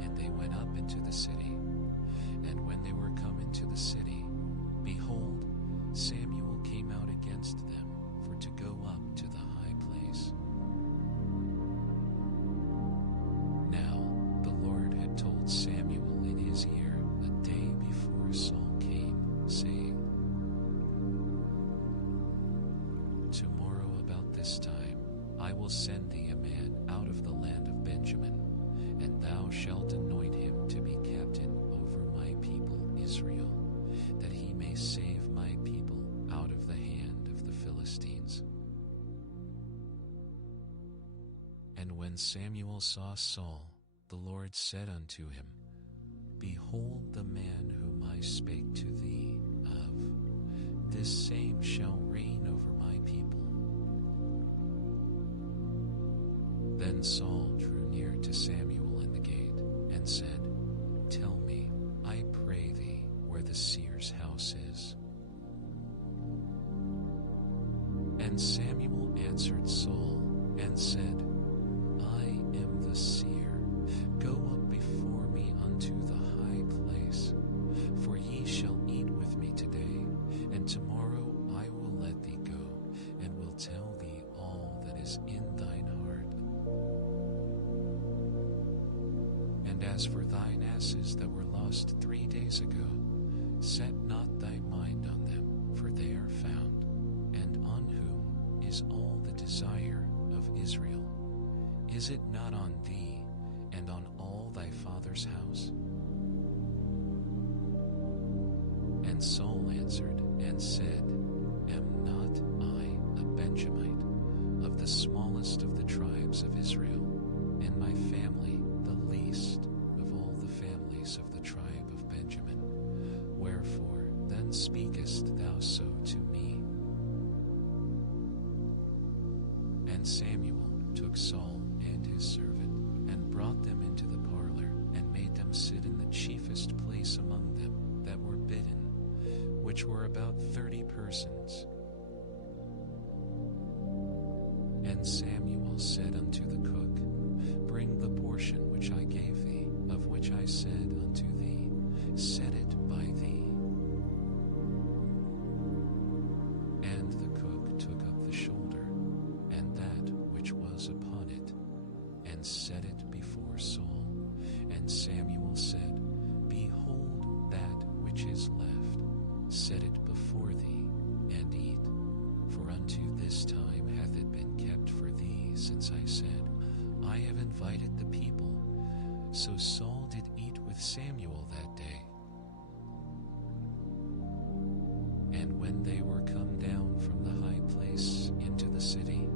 And they went up into the city. And when they were come into the city, behold, Samuel came out against them, for were to go up to the high place. Now the Lord had told Samuel in his ear a day before Saul came, saying, "Tomorrow about this time I will send thee a man out of the land of Benjamin, and thou shalt anoint him to be captain over my people Israel, that he may save my people out of the hand of the Philistines." And when Samuel saw Saul, the Lord said unto him, "Behold the man whom I spake to thee of, this same shall reign over my people." Then Saul drew near to Samuel in the gate, and said, "Tell me, I pray thee, where the seer's house is." And Samuel answered Saul, and said, "I am the seer. Go up before me unto the high place, for ye shall eat with me today, and tomorrow I will let thee go, and will tell thee all that is in thine heart. And as for thine asses that were lost 3 days ago, set not thy mind on them, for they are found, and on whom is all the desire of Israel. Is it not on thee, and on all thy father's house?" And Saul answered and said, "Am not I a Benjamite, of the smallest of the tribes of Israel, and my family the least of all the families of the tribe of Benjamin? Wherefore then speakest thou so to me?" And Samuel took Saul and his servant, and brought them into the parlor, and made them sit in the chiefest place among them that were bidden, which were about 30 persons. And Samuel said unto the cook, "Bring the portion which I gave thee, of which I said unto thee, set it by thee." And the cook took up the shoulder, and that which was upon it, and set it before Saul. And Samuel said, "Behold that which is left, set it before thee, and eat. For unto this time hath it been kept for thee, since I said, I have invited the people." So Saul did eat with Samuel that day. And when they were come down from the high place into the city,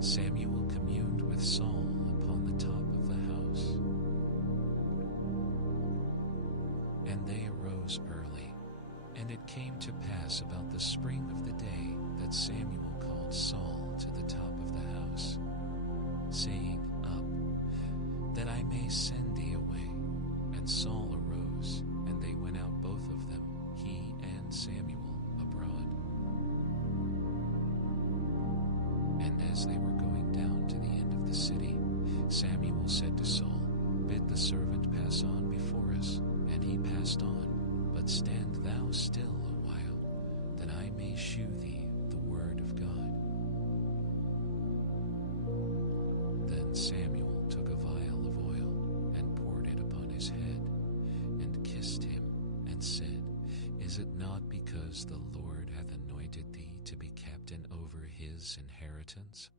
Samuel communed with Saul upon the top of the house. And they arose early, and it came to pass about the spring of the day that Samuel called Saul to the top of the house, saying, "Up, that I may send thee away." And Saul arose, and they went out both of them, he and Samuel, abroad. And as they were going down to the end of the city, Samuel said to Saul, "Bid the servant pass on before us." And he passed on, "But stand thou still a while, that I may shew thee the word of God." Then Samuel took a vial of oil, and poured it upon his head, and kissed him, and said, "Is it not because the Lord hath anointed thee to be captain over his inheritance?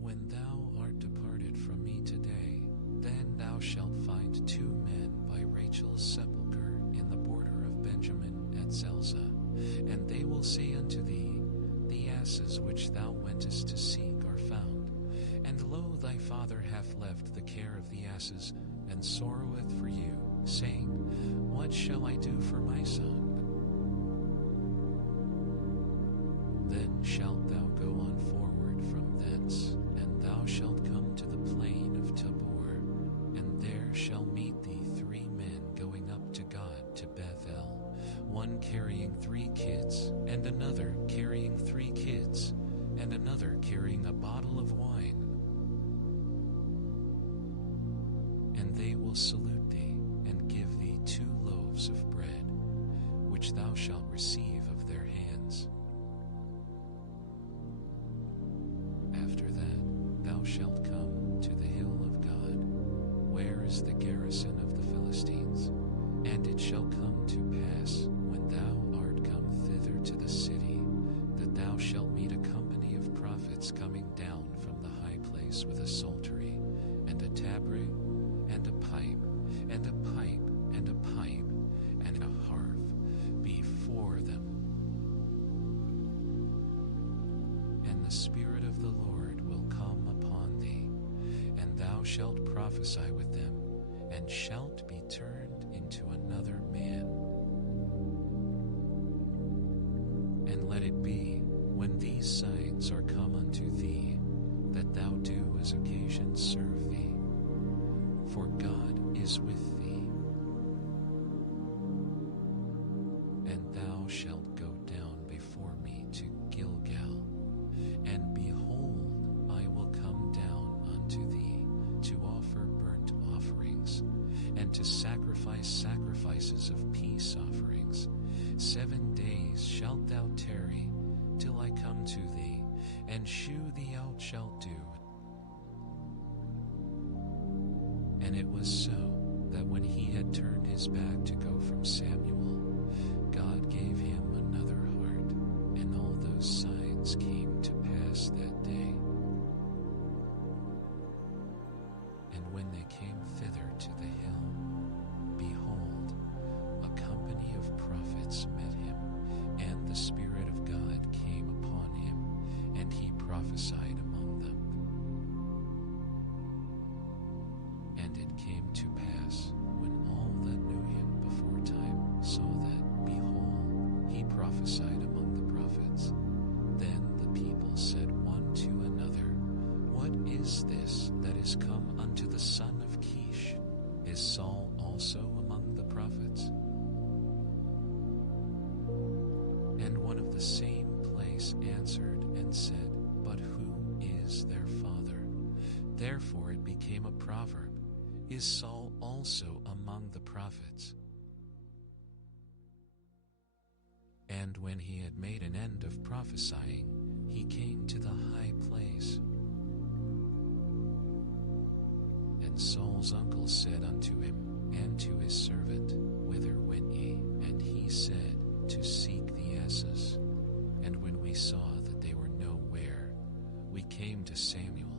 When thou art departed from me today, then thou shalt find 2 men by Rachel's sepulchre in the border of Benjamin at Zelzah, and they will say unto thee, The asses which thou wentest to seek are found, and lo, thy father hath left the care of the asses, and sorroweth for you, saying, What shall I do for my son? Then shalt thou go on forward from thence, and thou shalt come to the plain of Tabor, and there shall meet thee 3 men going up to God to Bethel, one carrying 3 kids, and another carrying 3 kids, and another carrying a bottle of wine. And they will salute thee, and give thee 2 loaves of bread, which thou shalt receive of their shalt come to the hill of God, where is the garrison of the Philistines. And it shall come to pass, when thou art come thither to the city, that thou shalt meet a company of prophets coming down from the high place with a psaltery, and a tabret, and a pipe, and a pipe, and a pipe, and a harp before them. And the Spirit of the Lord will come upon thee, and thou shalt prophesy with them, and shalt be turned into another man. And let it be, when these signs are come unto thee, that thou do as occasion serve thee, for God is with thee. And thou shalt go down before me to Gilgal, and behold, I will come down unto thee to offer burnt offerings, and to sacrifice sacrifices of peace offerings. 7 days shalt thou tarry, till I come to thee, and shew thee out shalt do. And it was so, that when he had turned his back to go from Samuel, God gave him another heart, and all those signs came to pass that day. And when they came thither to the hill, behold, a company of prophets met him, and the Spirit of God came upon him, and he prophesied among them. And it came to pass, when all that knew him before time saw that, behold, he prophesied among the prophets, then the people said one to another, What is this that is come unto the son of Kish? Is Saul also among the prophets? And one of the same place answered and said, But who is their father? Therefore it became a proverb, Is Saul also among the prophets? And when he had made an end of prophesying, he came to the high place. And Saul's uncle said unto him, and to his servant, Whither went ye? And he said, To seek the asses. And when we saw that they were nowhere, we came to Samuel.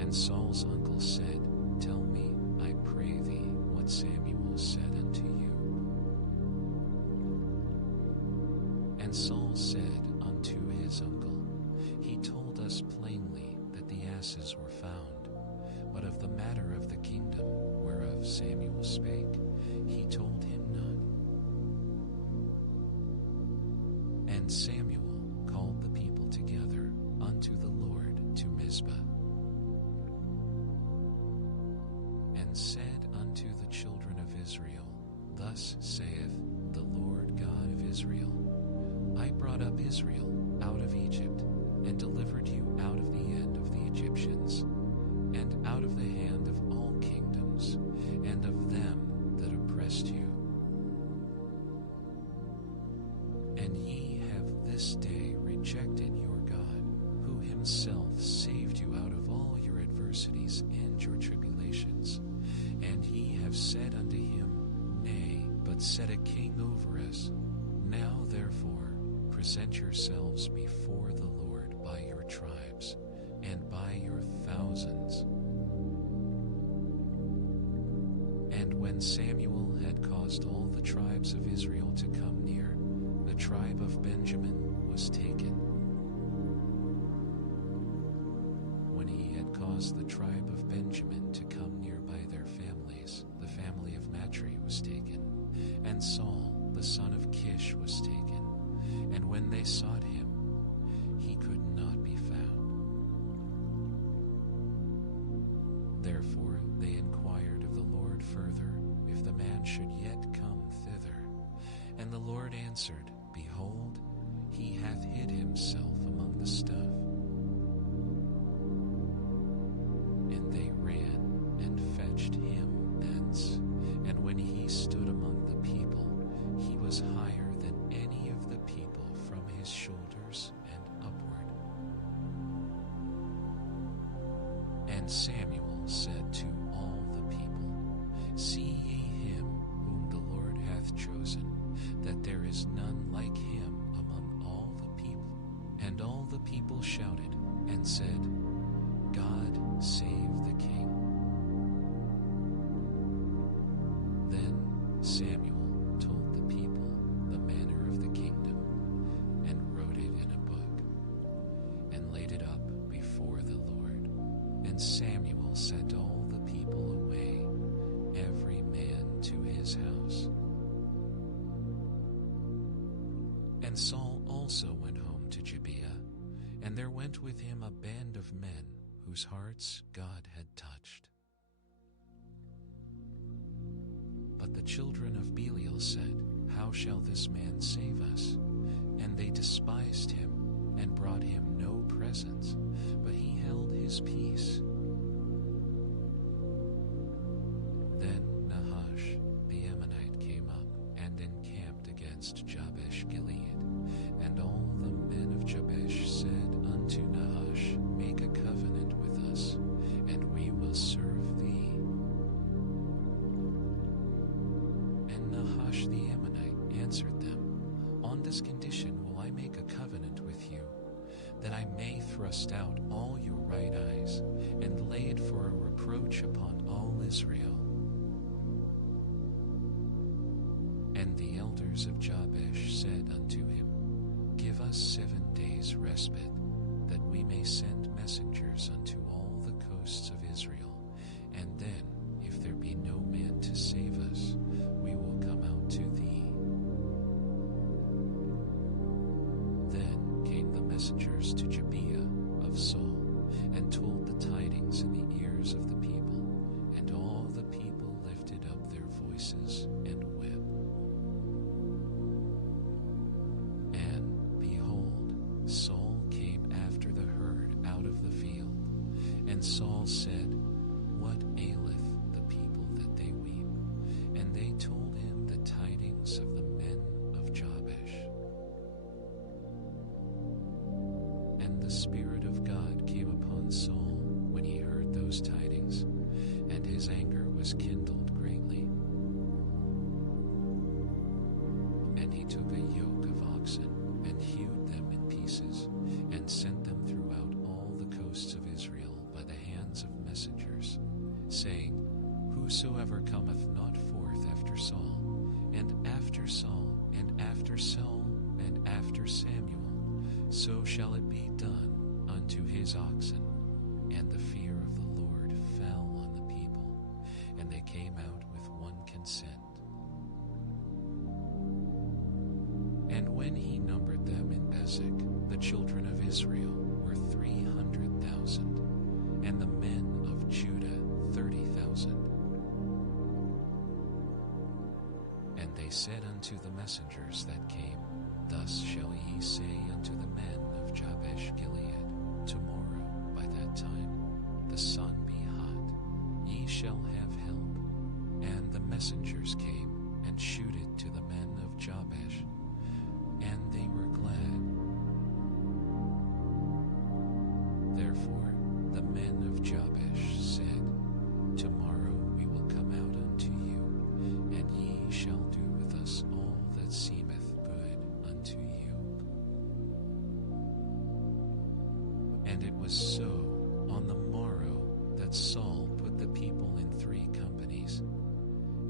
And Saul's uncle said, Tell me, I pray thee, what Samuel said unto you. And Saul said unto his uncle, He told us plainly that the asses were found, but of the matter of the kingdom whereof Samuel spake, he told him not. And Samuel called the people together unto the Lord to Mizpah, and said unto the children of Israel, Thus saith the Lord God of Israel, I brought up Israel out of Egypt, and delivered you out of the hand of the Egyptians, and out of the hand of all kingdoms, and of them that oppressed you. And ye have this day rejected your God, who himself saved you out of all your adversities and your tribulations. And ye have said unto him, Nay, but set a king over us. Now therefore present yourselves before the Lord by your tribes, and by your thousands. And when Samuel had caused all the tribes of Israel to come near, the tribe of Benjamin was taken. When he had caused the tribe of Benjamin to come near by their families, the family of Matri was taken, and Saul, the son of Kish, was taken. And when they sought him, he could not be found. Therefore they inquired of the Lord further, if the man should yet come thither. And the Lord answered, Behold, he hath hid himself among the stuff. And they ran and fetched him thence. And when he stood among the people, he was higher than any of the people from his shoulders and upward. And Samuel said to all the people, See ye him whom the Lord hath chosen, that there is none like him among all the people. And all the people shouted and said, God save the king. Then Samuel told the people the manner of the kingdom, and wrote it in a book, and laid it up before the Lord. And Samuel sent all the people away, every man to his house. And Saul also went home to Gibeah, and there went with him a band of men whose hearts God had touched. But the children of Belial said, How shall this man save us? And they despised him, and brought him no presents, but he held his peace. Then Nahash the Ammonite came up, and encamped against Jabesh Gilead. And all the men of Jabesh said unto Nahash, Make a covenant with us, and we will serve thee. And Nahash the Ammonite answered them, On this condition will I make a covenant with you, that I may thrust out all your right eyes, and lay it for a reproach upon all Israel. And the elders of Jabesh said unto him, Give us 7 days' respite, that we may send messengers unto all the coasts of Israel, and then, if there be no man to save us, we will come out to thee. Then came the messengers to Gibeah of Saul, and told the tidings in the ears of the people, and all the people lifted up their voices and wept. And behold, Saul came after the herd out of the field, and Saul said, What aileth the people that they weep? And they told him the tidings of the men of Jabesh. And the Spirit of God came upon Saul when he heard those tidings, and his anger was kindled greatly. And he took a yoke of oxen, and hewed them in pieces, and sent them throughout all the coasts of Israel by the hands of messengers, saying, Whosoever cometh not forth after Saul, and after Saul, and after Saul, and after Samuel, so shall it be done unto his oxen. And the fear of the Lord fell on the people, and they came out with one consent. And when he numbered them in Bezek, the children of Israel were 300,000, and the men of Judah 30,000. And they said unto the messengers that came, Thus shall ye say unto the men of Jabesh Gilead, Tomorrow by that time the sun be hot, ye shall have help. And the messengers came, and shewed to the men of Jabesh, and they were glad. Therefore the men of Jabesh said, Tomorrow we will come out unto you, and ye shall do with us all that seemeth good unto you. And it was so on the morrow that Saul put the people in 3 companies,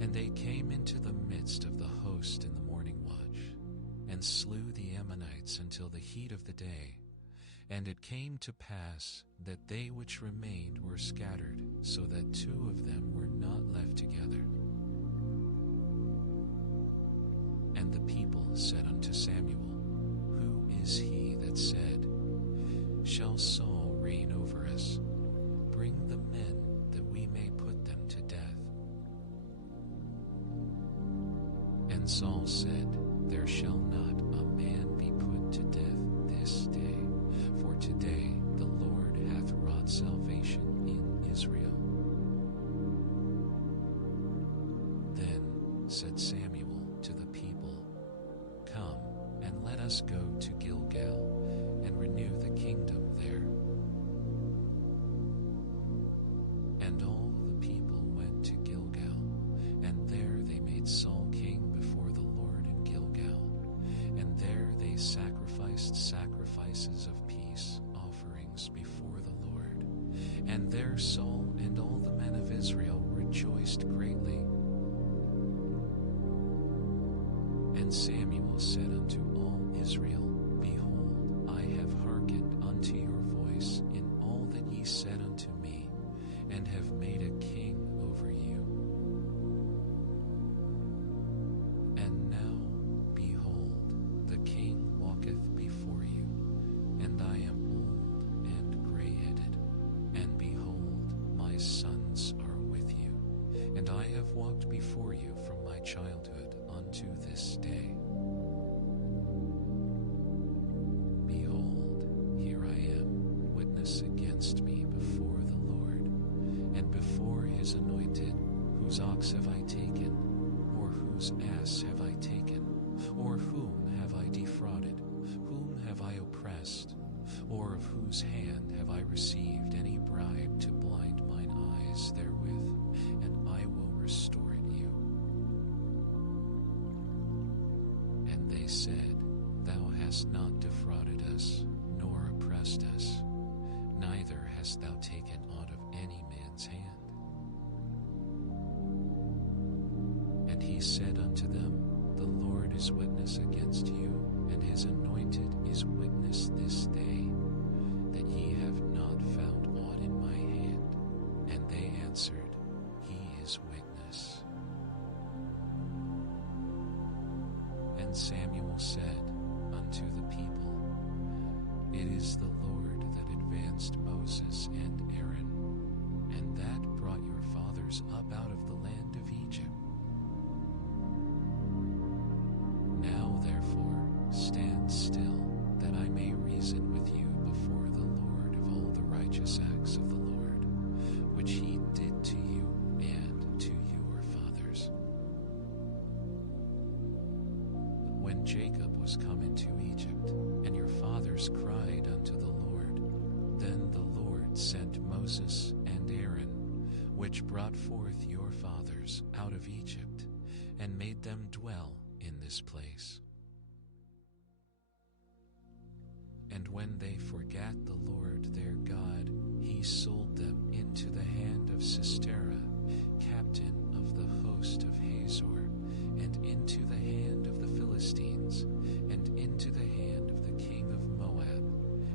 and they came into the midst of the host in the morning watch, and slew the Ammonites until the heat of the day. And it came to pass that they which remained were scattered, so that 2 of them were not left together. And the people said unto Samuel, Who is he that said, Shall Saul reign over us? Bring the men, that we may put them to death. And Saul said, There shall not a man be put to death this day, for today the Lord hath wrought salvation in Israel. Then said Samuel to the people, Come, and let us go to Gilgal, and renew the kingdom there. sacrificed sacrifices of peace offerings before the Lord, and their soul and all the men of Israel rejoiced greatly. And Samuel said unto all Israel, Behold, I have hearkened unto your voice in all that ye said unto me, and have made a king over you. And now, behold, the king walketh before you, and I am old and gray-headed, and behold, my sons are with you, and I have walked before you from my childhood unto this day. Behold, here I am, witness against me before the Lord, and before his anointed. Whose ox have I taken, or whose ass have I taken? Or whom have I defrauded? Whom have I oppressed? Or of whose hand have I received any bribe to blind mine eyes therewith? And I will restore it you. And they said, Thou hast not defrauded us, nor oppressed us, neither hast thou taken aught of any man's hand. And he said unto them, The Lord is witness against you, and his anointed is witness this day, that ye have not found aught in my hand. And they answered, He is witness. And Samuel said unto the people, It is the Lord that advanced Moses and Aaron, and that brought your fathers up out of the land of Egypt. Now therefore stand still, that I may reason with you before the Lord of all the righteous acts of the Lord, which he did to you and to your fathers. But when Jacob was come into Egypt, and your fathers cried unto the Lord, then the Lord sent Moses and Aaron, which brought forth your fathers out of Egypt, and made them dwell in this place. And when they forgat the Lord their God, he sold them into the hand of Sisera, captain of the host of Hazor, and into the hand of the Philistines, and into the hand of the king of Moab,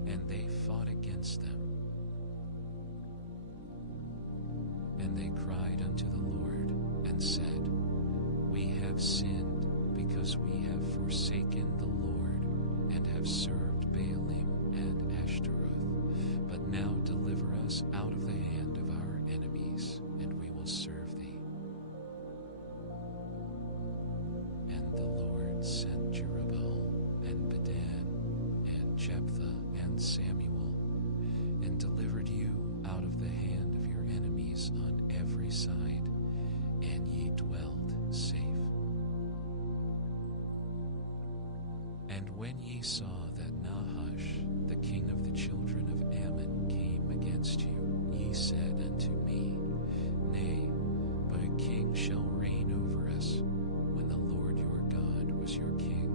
and they fought against them. And they cried unto the Lord, and said, We have sinned, because we have forsaken the Lord, and have served Baalim and Ashtaroth. But now deliver us out of the hand of our enemies, and we will serve thee. And the Lord sent Jerubbaal, and Bedan, and Jephthah, and Samuel, and delivered you out of the hand of your enemies on every side, and ye dwelt safe. And when ye saw that Nahash, the king of the children of Ammon, came against you, ye said unto me, Nay, but a king shall reign over us, when the Lord your God was your king.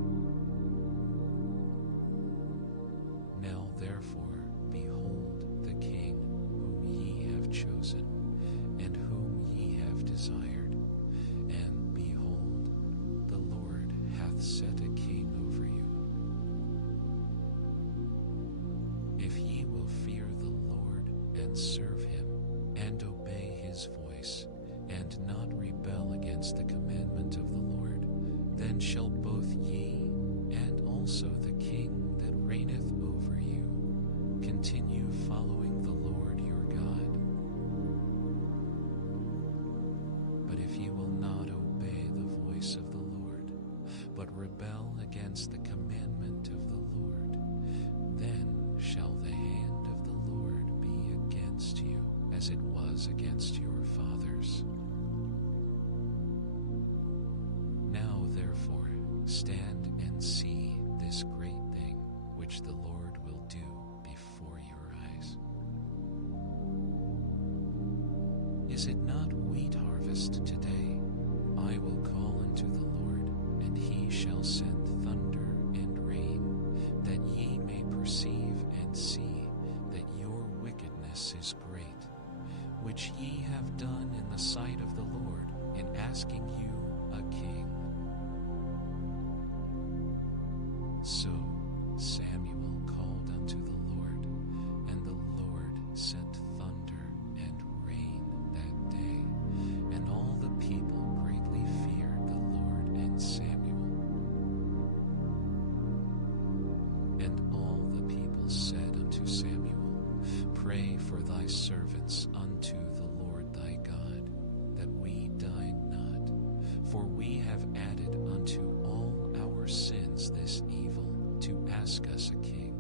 Now therefore, behold the king whom ye have chosen, and whom ye have desired, and behold, the Lord hath set a king over you. If ye will fear the Lord, and serve him, and obey his voice, and not rebel against the commandment of the Lord, then shall both ye, and also the king that reigneth over you, continue following the Lord your God. But if ye will not obey the voice of the Lord, but rebel against the commandment of the Lord, then shall the hand of the Lord be against you, as it was against your fathers. Now therefore stand and see this great thing which the Lord will do before your eyes. Is it not wheat harvest today? I will call unto the Lord, and he shall send thunder and rain, that ye perceive and see that your wickedness is great, which ye have done in the sight of the Lord in asking you a king. So Samuel called unto the Lord, and the Lord sent thunder and rain that day, and all the people greatly feared the Lord and Samuel. And all the people said unto Samuel, Pray for thy servants unto the Lord thy God, that we die not, for we have added unto all our sins this evil, to ask us a king.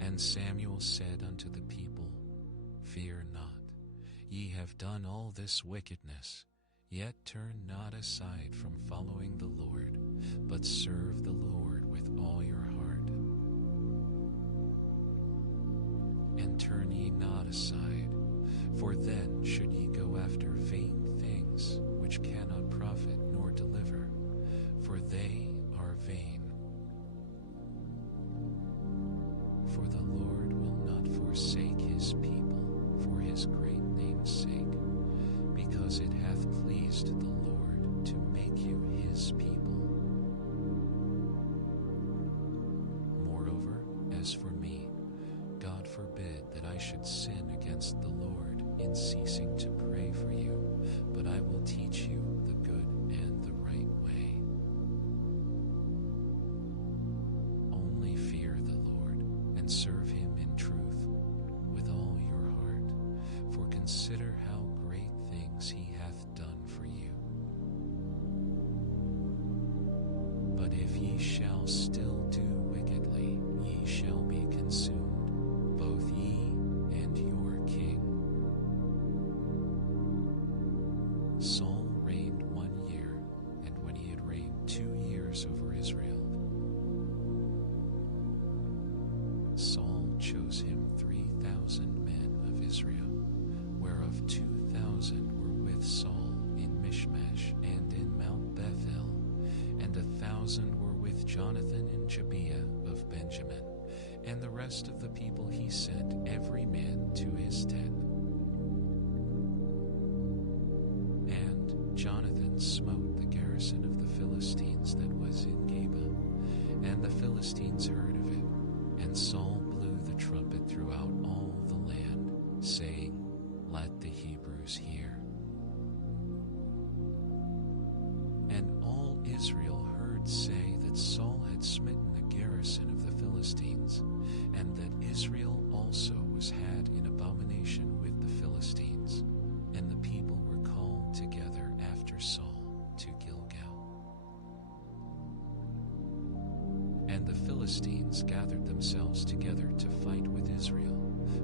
And Samuel said unto the people, Fear not, ye have done all this wickedness, yet turn not aside from following the Lord, but serve the Lord with all your heart. And turn ye not aside, for then should ye go after vain things which cannot profit nor deliver, for they are vain. For the Lord will not forsake his people for his great name's sake, because it hath pleased the Lord to make you his people. Moreover, as for me, God forbid that I should sin against the Lord in ceasing to pray for you, but I will teach you the good and the right way. Only fear the Lord and serve him in truth with all your heart, for consider how great things he hath done for you. But if ye shall still do wickedly, ye shall be consumed, both ye and your king. Saul reigned 1 year, and when he had reigned 2 years over Israel, Saul chose him 3,000 men of Israel, whereof 2,000 were with Saul in Michmash and in Mount Bethel, and 1,000 were with Jonathan in Gibeah of Benjamin, and the rest of the people he sent every man to his tent. And Jonathan smote the garrison of the Philistines that was in Geba, and the Philistines heard of it, and Saul blew the trumpet throughout all the land, saying, Let the Hebrews hear. And all Israel heard say that Saul had smitten the garrison of the Philistines, and that Israel also was had in abomination with the Philistines, and the people were called together after Saul to Gilgal. And the Philistines gathered themselves together to fight with Israel,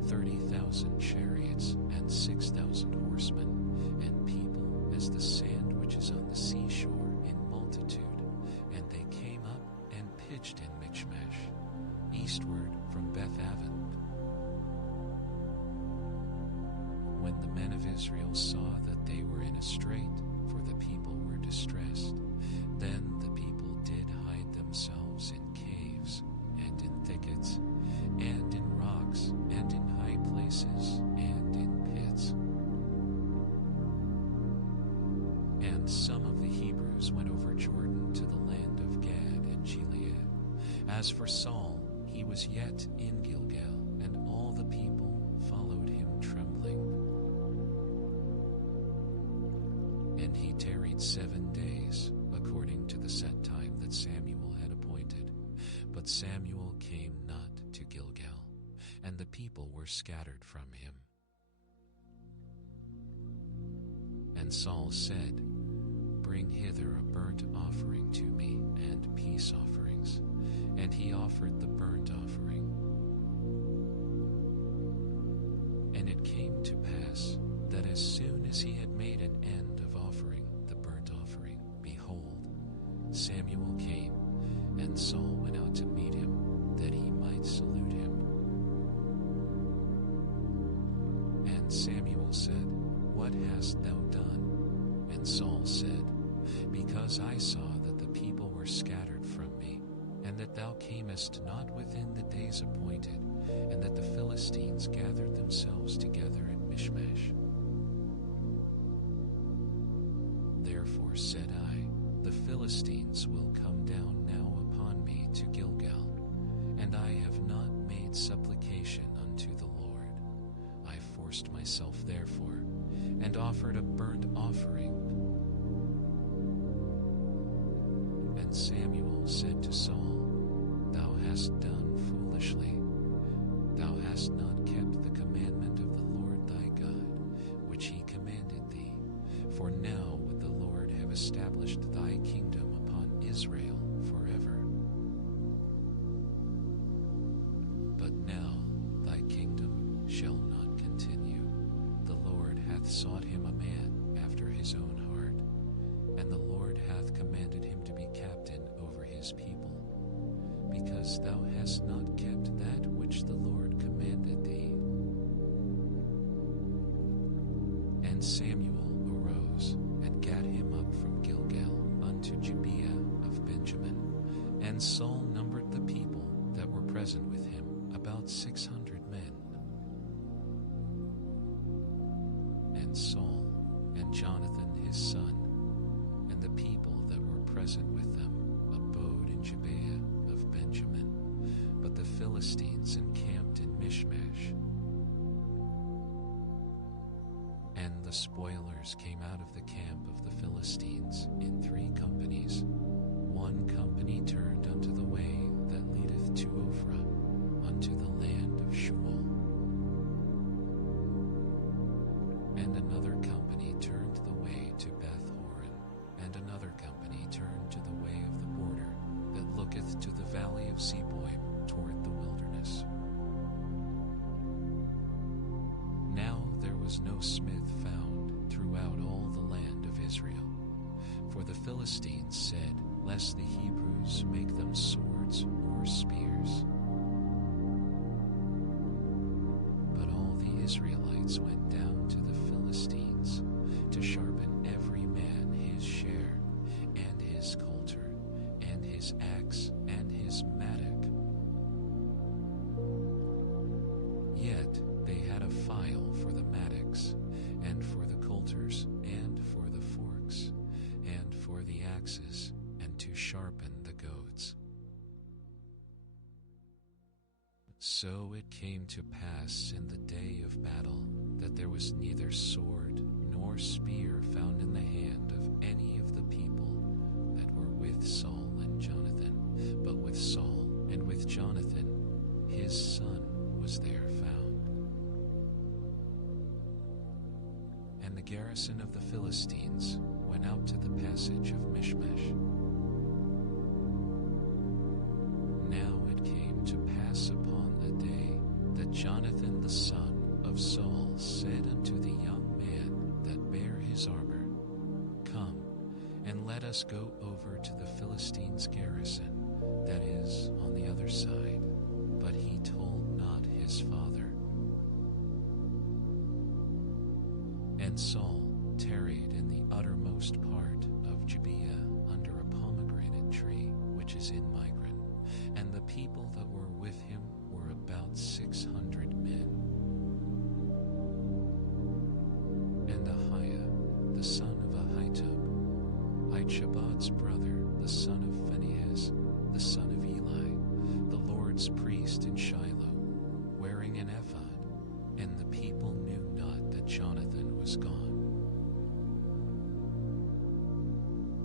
30,000 chariots and 6,000 horsemen, and people as the sand which is on the seashore in multitude. And they came up and pitched in Michmash, eastward from Beth-aven. When the men of Israel saw that they were in a strait, for the people were distressed, then the people did hide themselves in caves, and in thickets, and in rocks, and in high places, and in pits. And some of the Hebrews went over Jordan to the land of Gad and Gilead. As for Saul, he was yet in Gilgal, and all the people followed him trembling. And he tarried 7 days, according to the set time that Samuel had appointed. But Samuel came not to Gilgal, and the people were scattered from him. And Saul said, Bring hither a burnt offering to me, and peace offerings. And he offered the burnt offering. And it came to pass that as soon as he had made an end of offering the burnt offering, behold, Samuel came, and Saul went out to meet him, that he might salute him. And Samuel said, What hast thou done? And Saul said, Because I saw that the people were scattered from me, and and that thou camest not within the days appointed, and that the Philistines gathered themselves together at Michmash. Therefore said I, the Philistines will come down now upon me to Gilgal, and I have not made supplication unto the Lord. I forced myself therefore, and offered a burnt offering. And Samuel said to Saul, Thou hast done foolishly. Thou hast not kept the commandment of the Lord thy God, which he commanded thee. For now would the Lord have established thy kingdom upon Israel forever. But now thy kingdom shall not continue. The Lord hath sought him a man after his own heart, and the Lord hath commanded him to be captain over his people, because thou hast not kept that which the Lord commanded thee. And Samuel arose, and gat him up from Gilgal unto Gibeah of Benjamin. And Saul numbered the people that were present with him, about 600 men. And Saul and Jonathan his son, and the people that were present with them, abode in Gibeah of Benjamin. But the Philistines encamped in Michmash. And the spoilers came out of the camp of the Philistines in 3 companies. One company turned unto the way that leadeth to Ophrah, unto the land of Shual. And another company turned the way to Beth-horon, and another company turned to the way of the border that looketh to the valley of Zeboim toward the wilderness. Now there was no smith found throughout all the land of Israel. For the Philistines said, Lest the Hebrews make them swords or spears. But all the Israelites went down to the Philistines to sharpen every man his share, and his coulter, and his axe, and his mattock. Yet they had a file for the mattocks, and for the coulters, and for the forks, and for the axes, and to sharpen the goads. So it came to pass in the day of battle that there was neither sword nor spear found in the hand of any of the people that were with Saul and Jonathan, but with Saul and with Jonathan his son was there found. And the garrison of the Philistines went out to the passage of Michmash. Now it came to pass upon the day that Jonathan the son of Saul said unto the young man that bare his armor, Come, and let us go over to the Philistines' garrison, that is, on the other side. But he told not his father. And Saul tarried in the uttermost part of Gibeah under a pomegranate tree, which is in Migron, and the people that were with him were about 600 men. And Ahiah, the son of Ahitub, Ichabod's brother, the son of Phinehas, the son of Eli, the Lord's priest in Shiloh, wearing an ephod, and the people knew not that Jonathan was gone.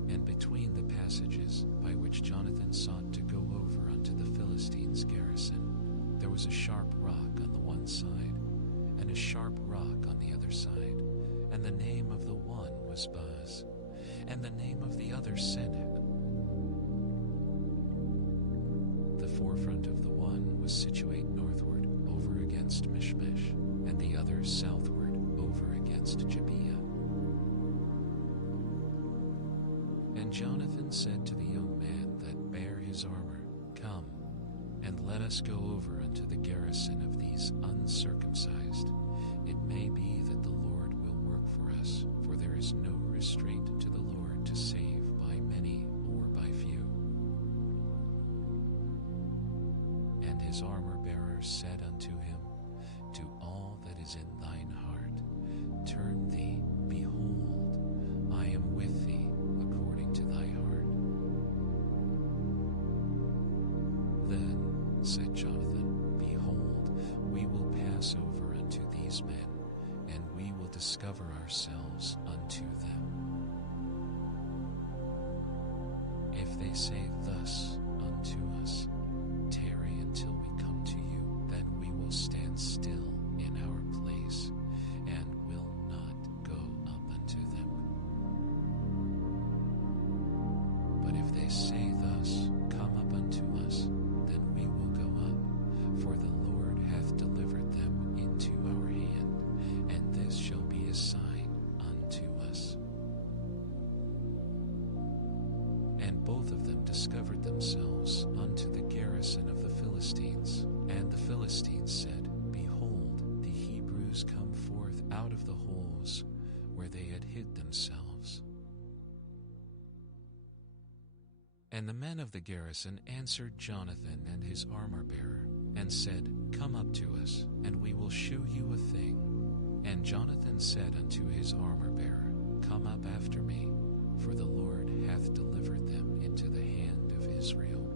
And between the passages by which Jonathan sought to go over unto the Philistines' garrison, there was a sharp rock on the one side, and a sharp rock on the other side, and the name of the one was Buz, and the name of the other Seneb. The forefront of the one was situate northward over against Michmash, and the other southward over against Gibeah. And Jonathan said to the young man that bare his armor, Come, and let us go over unto the garrison of these uncircumcised. It may be that the Lord will work for us, for there is no restraint to the Lord to save by many or by few. And his armor-bearer said unto him, Do all that is in thine heart, turn thee, behold, I am with thee according to thy heart. Then said Jonathan, Behold, we will pass over unto these men, and we will discover ourselves unto them. If they say thus unto us, Tarry until we come to you, then we will stand still in our place, and will not go up unto them. But if they say thus, Come up unto us, then we will go up, for the Lord hath delivered them into our hand, and this shall be a sign unto us. And both of them discovered themselves unto the garrison of the Philistines. And the Philistines said, Behold, the Hebrews come forth out of the holes where they had hid themselves. And the men of the garrison answered Jonathan and his armor-bearer, and said, Come up to us, and we will shew you a thing. And Jonathan said unto his armor-bearer, Come up after me, for the Lord hath delivered them into the hand of Israel.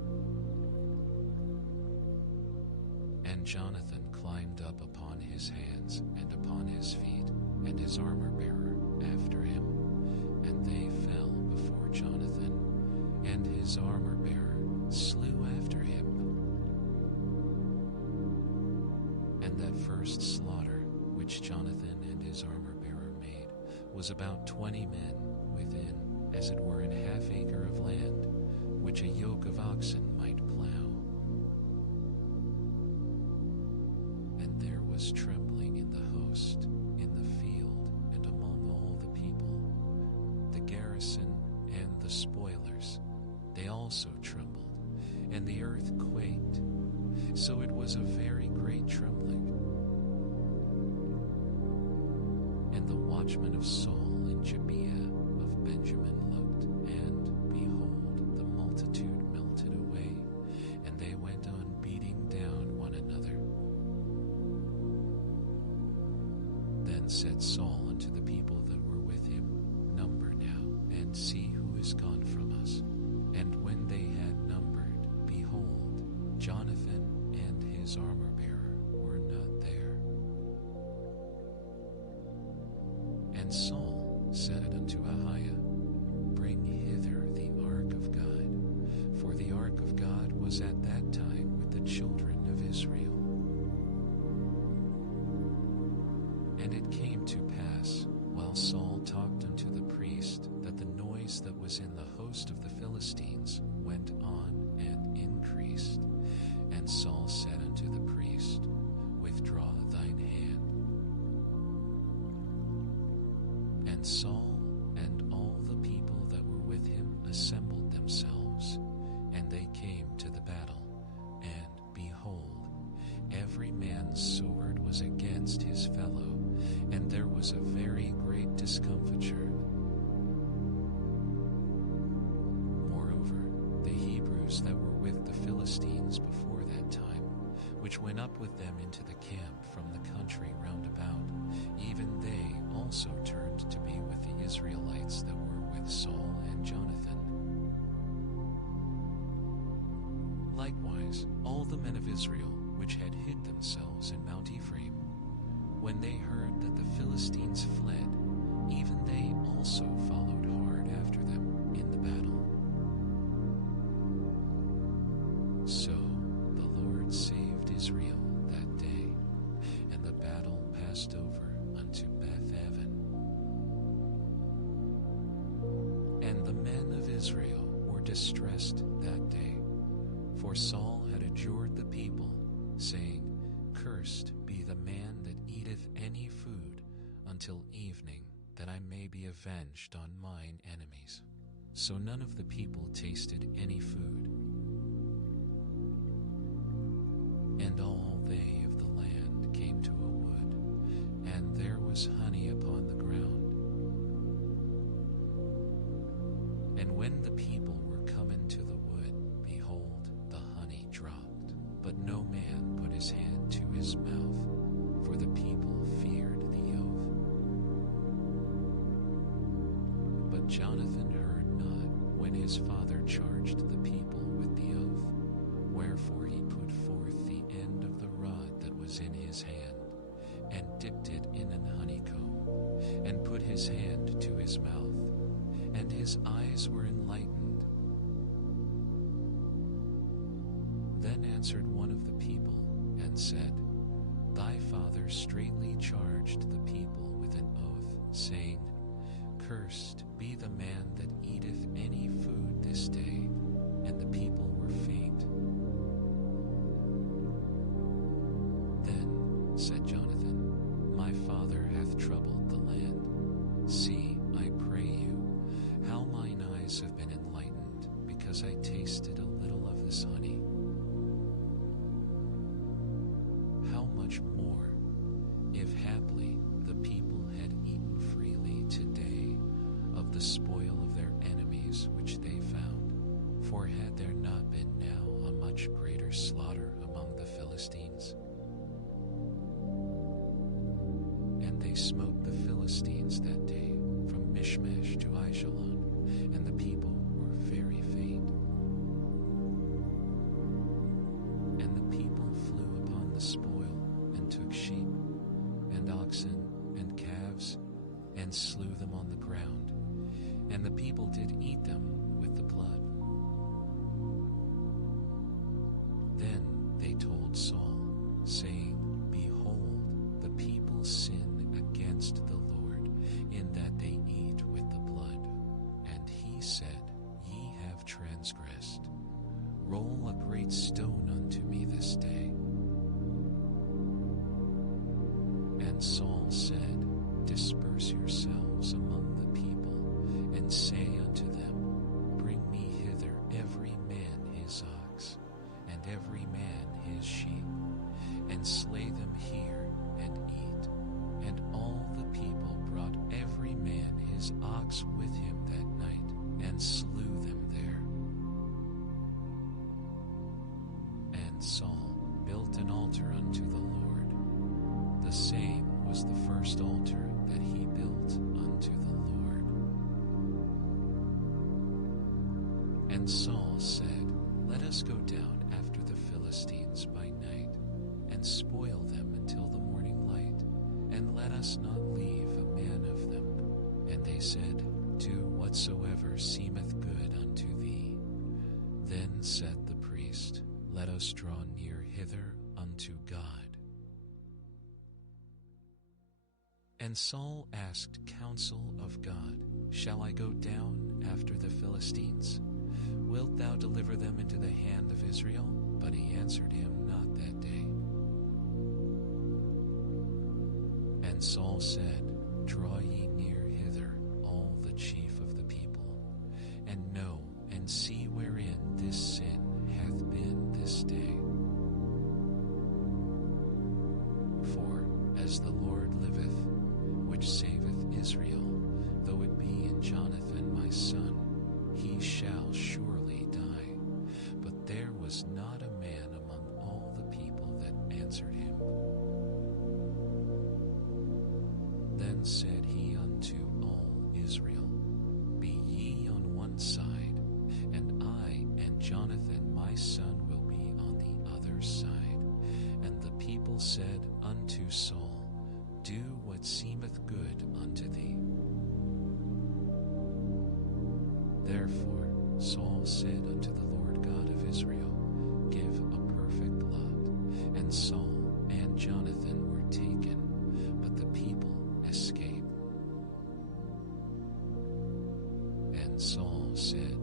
And Jonathan climbed up upon his hands and upon his feet, and his armor-bearer after him, and they fell before Jonathan, and his armor-bearer slew after him. And that first slaughter which Jonathan and his armor-bearer made was about 20 men within, as it were, an half acre of land, which a yoke of oxen might plow. And there was trembling in the host, in the field, and among all the people, the garrison and the spoilers. They also trembled, and the earth quaked. So it was a very great trembling. And the watchmen of Saul in Gibeah of Benjamin looked, and behold, the multitude melted away, and they went on beating down one another. Then said Saul unto the people that were with him, Number now, and see who is gone from us. And when they had numbered, behold, Jonathan and his armor-bearer were not there. And Saul said unto Ahiah, Bring hither the ark of God, for the ark of God was at that time with the children of Israel. And it came to pass, while Saul talked unto the priest, that the noise that was in the host of the Philistines went on and increased. And Saul said unto the priest, Withdraw thine hand. And Saul and all the people that were with him assembled themselves, and they came to the battle. And behold, every man's sword was against his fellow, and there was a very great discomfiture. Moreover, the Hebrews that were with the Philistines before that time, which went up with them into the camp from the country round about, even they also turned to be with the Israelites that were with Saul and Jonathan. Likewise, all the men of Israel which had hid themselves in Mount Ephraim, when they heard that the Philistines fled, even they also followed hard after them in the battle. So the Lord saved Israel that day, and the battle passed over unto Beth-aven. And the men of Israel were distressed that day, for Saul had adjured the people, saying, Cursed be the man that eateth any food until evening, that I may be avenged on mine enemies. So none of the people tasted any food. And all they of the land came to a wood, and there was honey upon the ground. And when the people were come into the wood, behold, the honey dropped, but no man his hand to his mouth, for the people feared the oath. But Jonathan heard not when his father charged the people with the oath. Wherefore he put forth the end of the rod that was in his hand, and dipped it in an honeycomb, and put his hand to his mouth, and his eyes were enlightened. Then answered one of the people, and said, Thy father straitly charged the people with an oath, saying, Cursed be the man that eateth any food this day. And the people were faint. Then said Jonathan, My father hath troubled the land. See, I pray you, how mine eyes have been enlightened, because I tasted a little of this honey. How much more, if haply the people had eaten freely today of the spoil of their enemies which they found? For had there not been now a much greater slaughter among the Philistines? And they smote the Philistines that day from Michmash to Aijalon, and the people were very faint. And the people flew upon the spoil, and took sheep, and oxen, and calves, and slew them on the ground, and the people did eat them with the blood. Then they told Saul, saying, Behold, the people sin against the Lord, in that they eat with the blood. And he said, Ye have transgressed. Roll a great stone unto me this day. And Saul said, Disperse yourselves among the people, and say unto them, Bring me hither every man his ox, and every man his sheep, and slay them here, and eat. And all the people brought every man his ox with him that night, and slew them there. And Saul built an altar unto the Lord. The same was the first altar that he built unto the Lord. And Saul said, Let us go down after the Philistines by night, and spoil them until the morning light, and let us not leave a man of them. And they said, Do whatsoever seemeth good unto thee. Then said the priest, Let us draw near hither unto God. And Saul asked counsel of God, Shall I go down after the Philistines? Wilt thou deliver them into the hand of Israel? But he answered him not that day. And Saul said, Draw ye near hither, all the chief of the people, and know and see wherein this sin hath been this day. For as the Lord liveth, which saveth Israel, though it be in Jonathan my son, he shall surely die. But there was not a man among all the people that answered him. Then said he unto all Israel, Be ye on one side, and I and Jonathan my son will be on the other side. And the people said unto Saul, Do what seemeth good unto thee. Therefore Saul said unto the Lord God of Israel, Give a perfect lot. And Saul and Jonathan were taken, but the people escaped. And Saul said,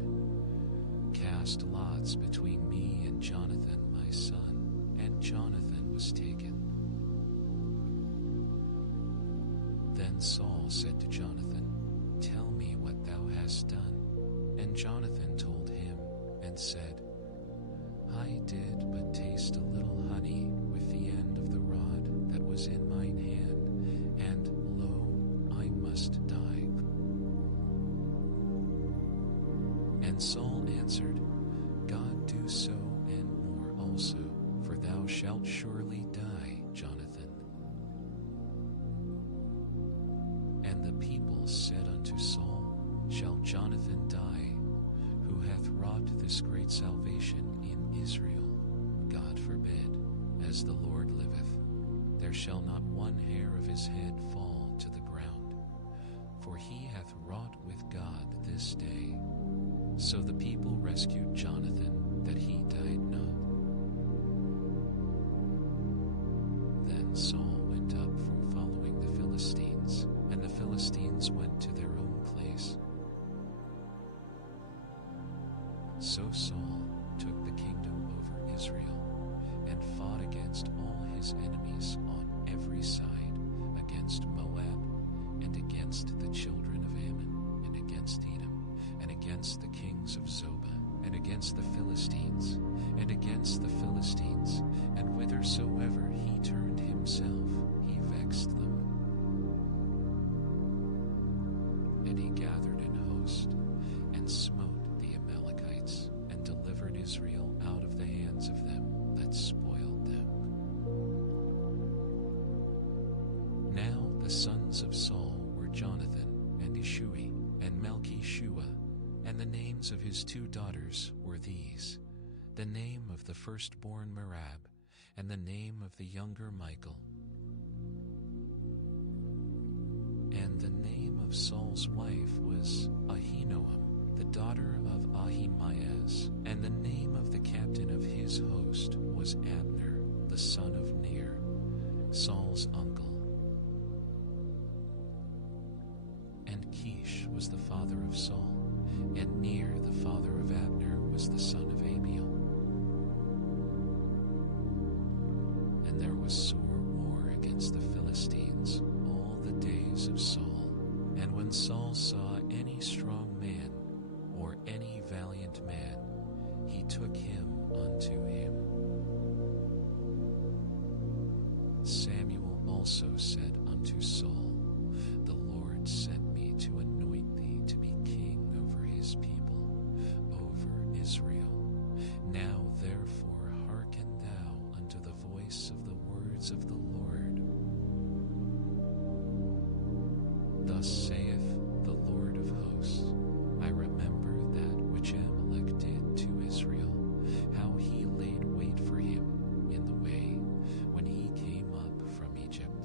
Cast lots between me and Jonathan my son. And Jonathan was taken. Then Saul said to Jonathan, Tell me what thou hast done. And Jonathan told him, and said, I did but taste a little honey with the end of the rod that was in mine hand, and lo, I must die. And Saul answered, God do so and more also, for thou shalt surely Jonathan die, who hath wrought this great salvation in Israel? God forbid. As the Lord liveth, there shall not one hair of his head fall to the ground. For he hath wrought with God this day. So the people rescued Jonathan, that he died not. Then Saul went up from following the Philistines, and the Philistines went to their own place. So Saul took the kingdom over Israel, and fought against all his enemies on every side, against Moab, and against the children of Ammon, and against Edom, and against the kings of Zobah, and against the Philistines, and against the Philistines, and whithersoever he turned himself, he vexed them. And he gathered an host, and smote the Amalekites, and delivered Israel out of the hands of them that spoiled them. Now the sons of Saul were Jonathan, and Ishui, and Melchishua, and the names of his 2 daughters were these: the name of the firstborn Merab, and the name of the younger Michal. And the name of Saul's wife was Ahinoam, the daughter of Ahimaaz, and the name of the captain of his host was Abner, the son of Ner, Saul's uncle. And Kish was the father of Saul, and Ner, the father of Abner, was the son of Abiel. And there was sore war against the Philistines all the days of Saul. And when Saul saw any strong man, or any valiant man, he took him unto him. Samuel also said unto Saul, The Lord sent me to anoint thee to be king over his people, over Israel. Now therefore hearken thou unto the voice of the words of the Lord. Thus saith the Lord of hosts, I remember that which Amalek did to Israel, how he laid wait for him in the way when he came up from Egypt.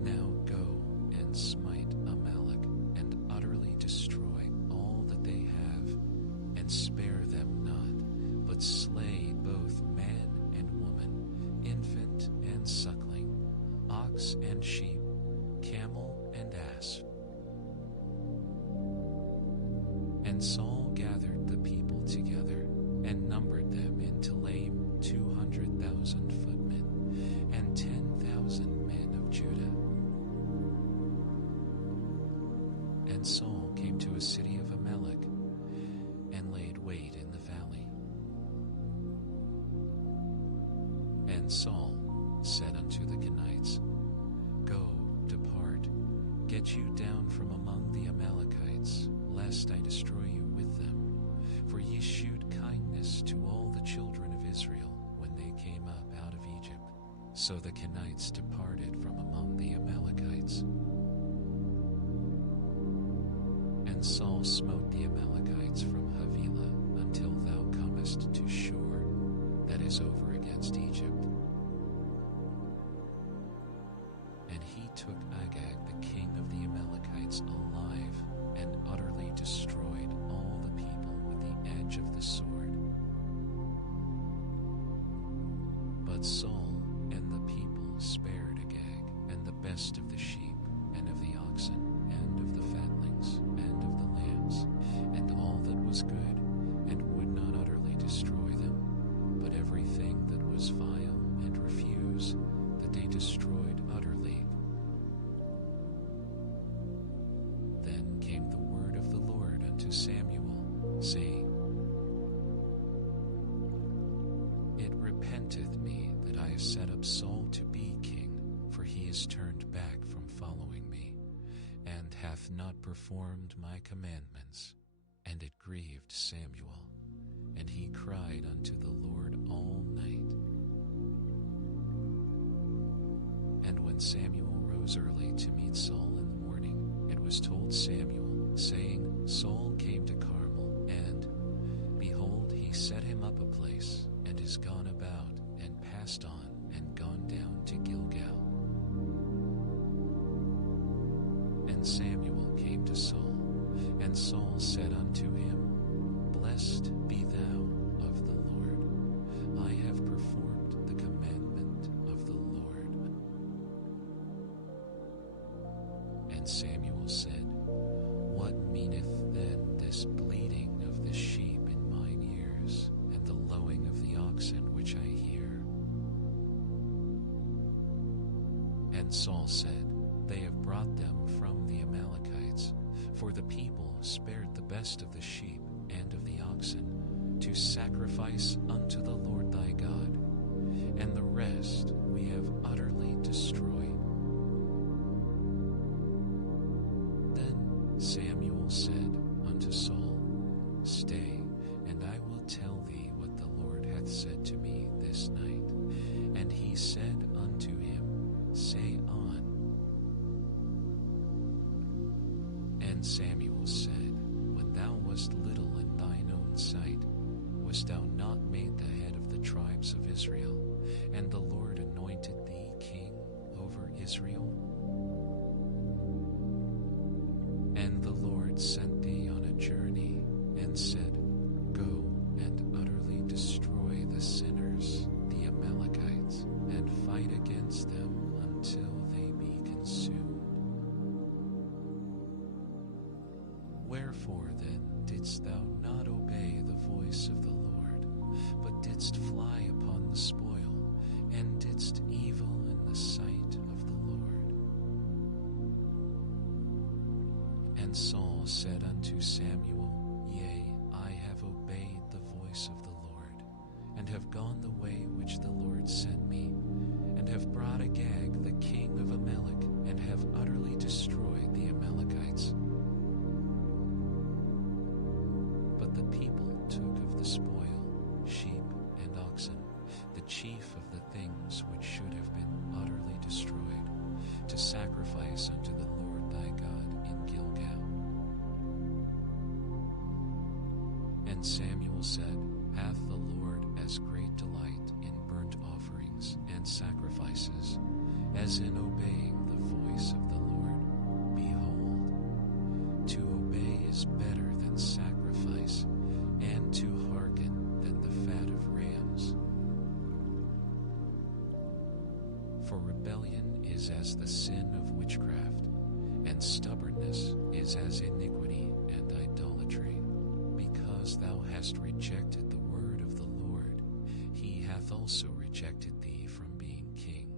Now go and smite Amalek, and utterly destroy all that they have, and spare them not, but slay both man and woman, infant and suckling, ox and sheep, camel and ass. And Saul gathered the people together, and numbered them in Telaim 200,000 footmen, and 10,000 men of Judah. And Saul came to a city of Amalek, and laid wait in the valley. And Saul said unto the Kenites, Go, depart, get you down from among the Amalekites, lest I destroy you with them. For ye shewed kindness to all the children of Israel when they came up out of Egypt. So the Kenites departed from among the Amalekites. And Saul smote the Amalekites from Havilah until thou comest to Shur, that is over against Egypt. And he took Agag the king of the Amalekites alive, and utterly destroyed all the people with the edge of the sword. But Saul and the people spared Agag, and the best of the sheep, and of the oxen, and of the fatlings, and of the lambs, and all that was good, and would not utterly destroy them, but everything that was vile and refuse, that they destroyed utterly. Then came the word of the Lord unto Samuel, saying, It repenteth me that I have set up Saul to be king, for he is turned back from following me, and hath not performed my commandments. And it grieved Samuel, and he cried unto the Lord all night. And when Samuel rose early to meet Saul in the morning, it was told Samuel, saying, Saul came to Carmel, and, behold, he set him up a place, and is gone about, and passed on, and gone down to Gilgal. And Samuel came to Saul, and Saul said unto him, Blessed be thou of the Lord. I have performed the commandment of the Lord. And Samuel said, What meaneth then this bleating of the sheep in mine ears, and the lowing of the oxen which I hear? And Saul said, They have brought them from the Amalekites, for the people spared the best of the sheep and of the oxen, to sacrifice unto the Lord thy God, and the rest we have utterly destroyed. Then Samuel said unto Saul, Stay, and I will tell thee what the Lord hath said to me this night. And he said unto him, Say on. And Samuel said, When thou wast little in thine own sight, wast thou not made the head of the tribes of Israel, and the Lord anointed thee king over Israel? And the Lord sent thee on a journey, and said, Go and utterly destroy the sinners, the Amalekites, and fight against them until they be consumed. Wherefore then didst thou not obey the voice of the Lord, but didst fly upon the spoil, and didst evil in the sight of the Lord? And Saul said unto Samuel, Yea, I have obeyed the voice of the Lord, and have gone the way which the Lord sent me, and have brought Agag the king of Amalek, and have utterly destroyed the Amalekites. But the people took of the spoil, sheep and oxen, the chief of the things which should have been utterly destroyed, to sacrifice unto the Lord thy God in Gilgal. And Samuel said, Hath the Lord as great delight in burnt offerings and sacrifices, as in obeying the voice of the Lord? Behold, to obey is better than sacrifice, and to hearken than the fat of rams. For rebellion is as the sin of witchcraft, and stubbornness is as iniquity and idolatry. Because thou hast rejected the word of the Lord, he hath also rejected thee from being king.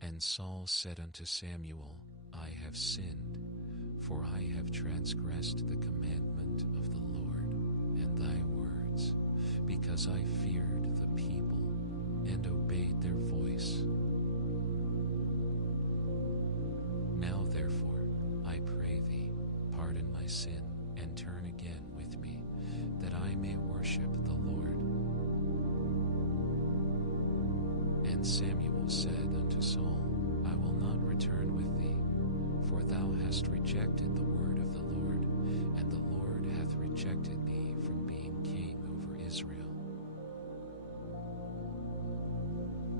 And Saul said unto Samuel, I have sinned, for I have transgressed the commandment of the Lord and thy words, because I feared the people and obeyed their voice. Now therefore, I pray thee, pardon my sin, and turn again with me, that I may worship the Lord. And Samuel said unto Saul, I will not return with thee, for thou hast rejected the word of the Lord, and the Lord hath rejected thee from being king over Israel.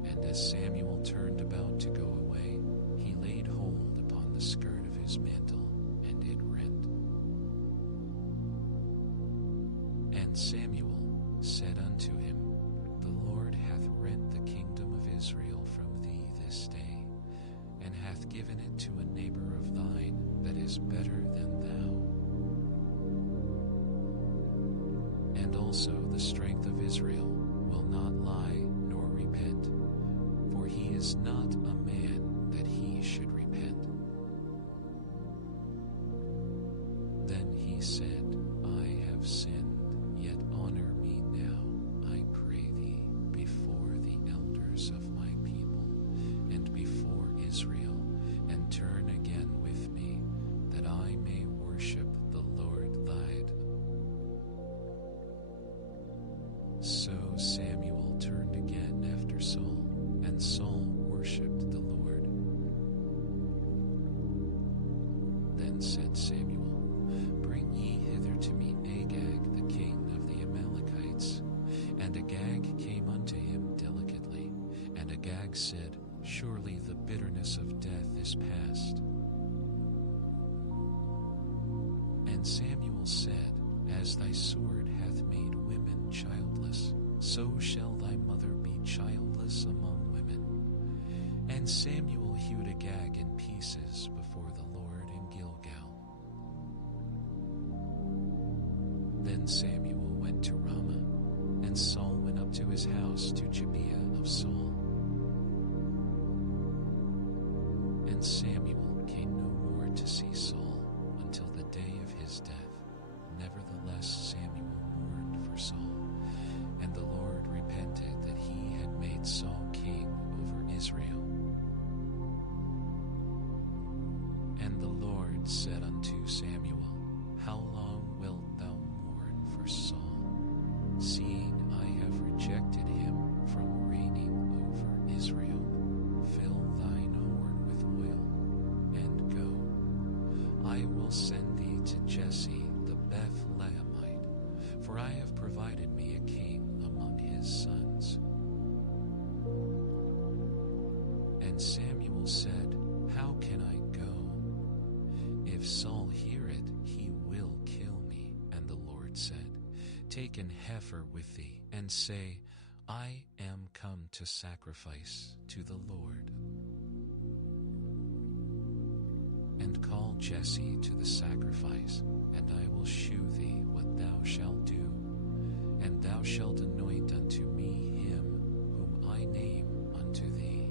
And as Samuel turned about to go away, he laid hold upon the skirt of his mantle, and it rent. And Samuel said unto him, The Lord hath rent the kingdom of Israel from thee this day, and hath given it to a neighbor of thine that is better than thou. And also the strength of Israel will not lie nor repent, for he is not a man that he should repent. Then he said, I have sinned, yet honor me now, I pray thee, before the elders of my people, and before Israel, and turn again with me, that I may worship the Lord thy. So Samuel turned again after Saul, and Saul worshipped the Lord. Agag came unto him delicately, and Agag said, Surely the bitterness of death is past. And Samuel said, As thy sword hath made women childless, so shall thy mother be childless among women. And Samuel hewed Agag in pieces before the Lord in Gilgal. Then Samuel went to Ramah, and Saul went up to his house to Gibeah of Saul. And Samuel came no more to see Saul until the day of his death. Nevertheless, Samuel mourned for Saul, and the Lord repented that he had made Saul king over Israel. And the Lord said unto Samuel, How long wilt thou mourn for Saul, seeing I have rejected him from reigning over Israel? Fill thine horn with oil, and go. I will send thee to Jesse the Bethlehemite, for I have provided me a king among his sons. And Samuel said, How can I go? If Saul hear it, he will kill me. And the Lord said, Take an heifer with thee, and say, I am come to sacrifice to the Lord. And call Jesse to the sacrifice, and I will shew thee what thou shalt do, and thou shalt anoint unto me him whom I name unto thee.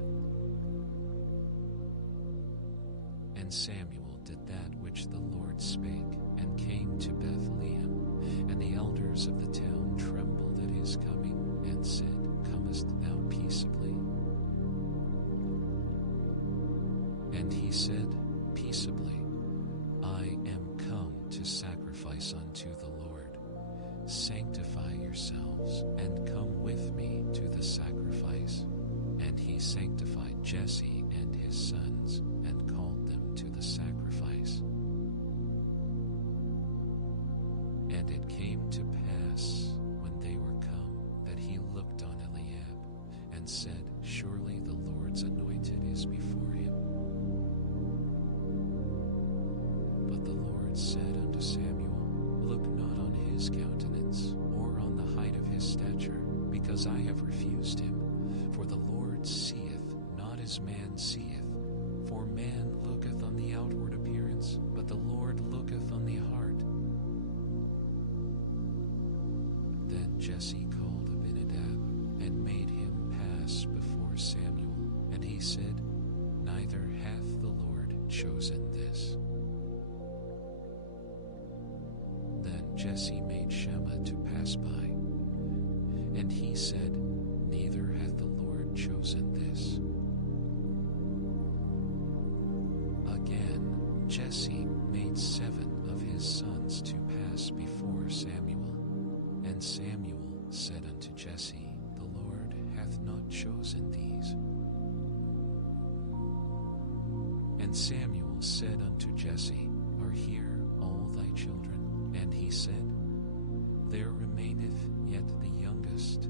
And Samuel did that which the Lord spake, and came to Bethlehem, and the elders of the town trembled at his coming, and said, Comest thou peaceably? And he said, Peaceably, I am come to sacrifice unto the Lord. Sanctify yourselves, and come with me to the sacrifice. And he sanctified Jesse and his sons, and called them to the sacrifice. And it came to pass, when they were come, that he looked on Eliab, and said, Surely the Lord's anointed is before him. But the Lord said unto Samuel, Look not on his countenance, or on the height of his stature, because I have refused him. For the Lord seeth not as man seeth. For man looketh on the outward appearance, but the Lord looketh on the heart. Then Jesse called Abinadab, and made him pass before Samuel. And he said, Neither hath the Lord chosen this. Then Jesse made Shammah to pass by. And he said, Neither hath the Lord chosen this. Again, Jesse made 7 of his sons to pass before Samuel. And Samuel said unto Jesse, The Lord hath not chosen these. And Samuel said unto Jesse, Are here all thy children? And he said, There remaineth yet the youngest,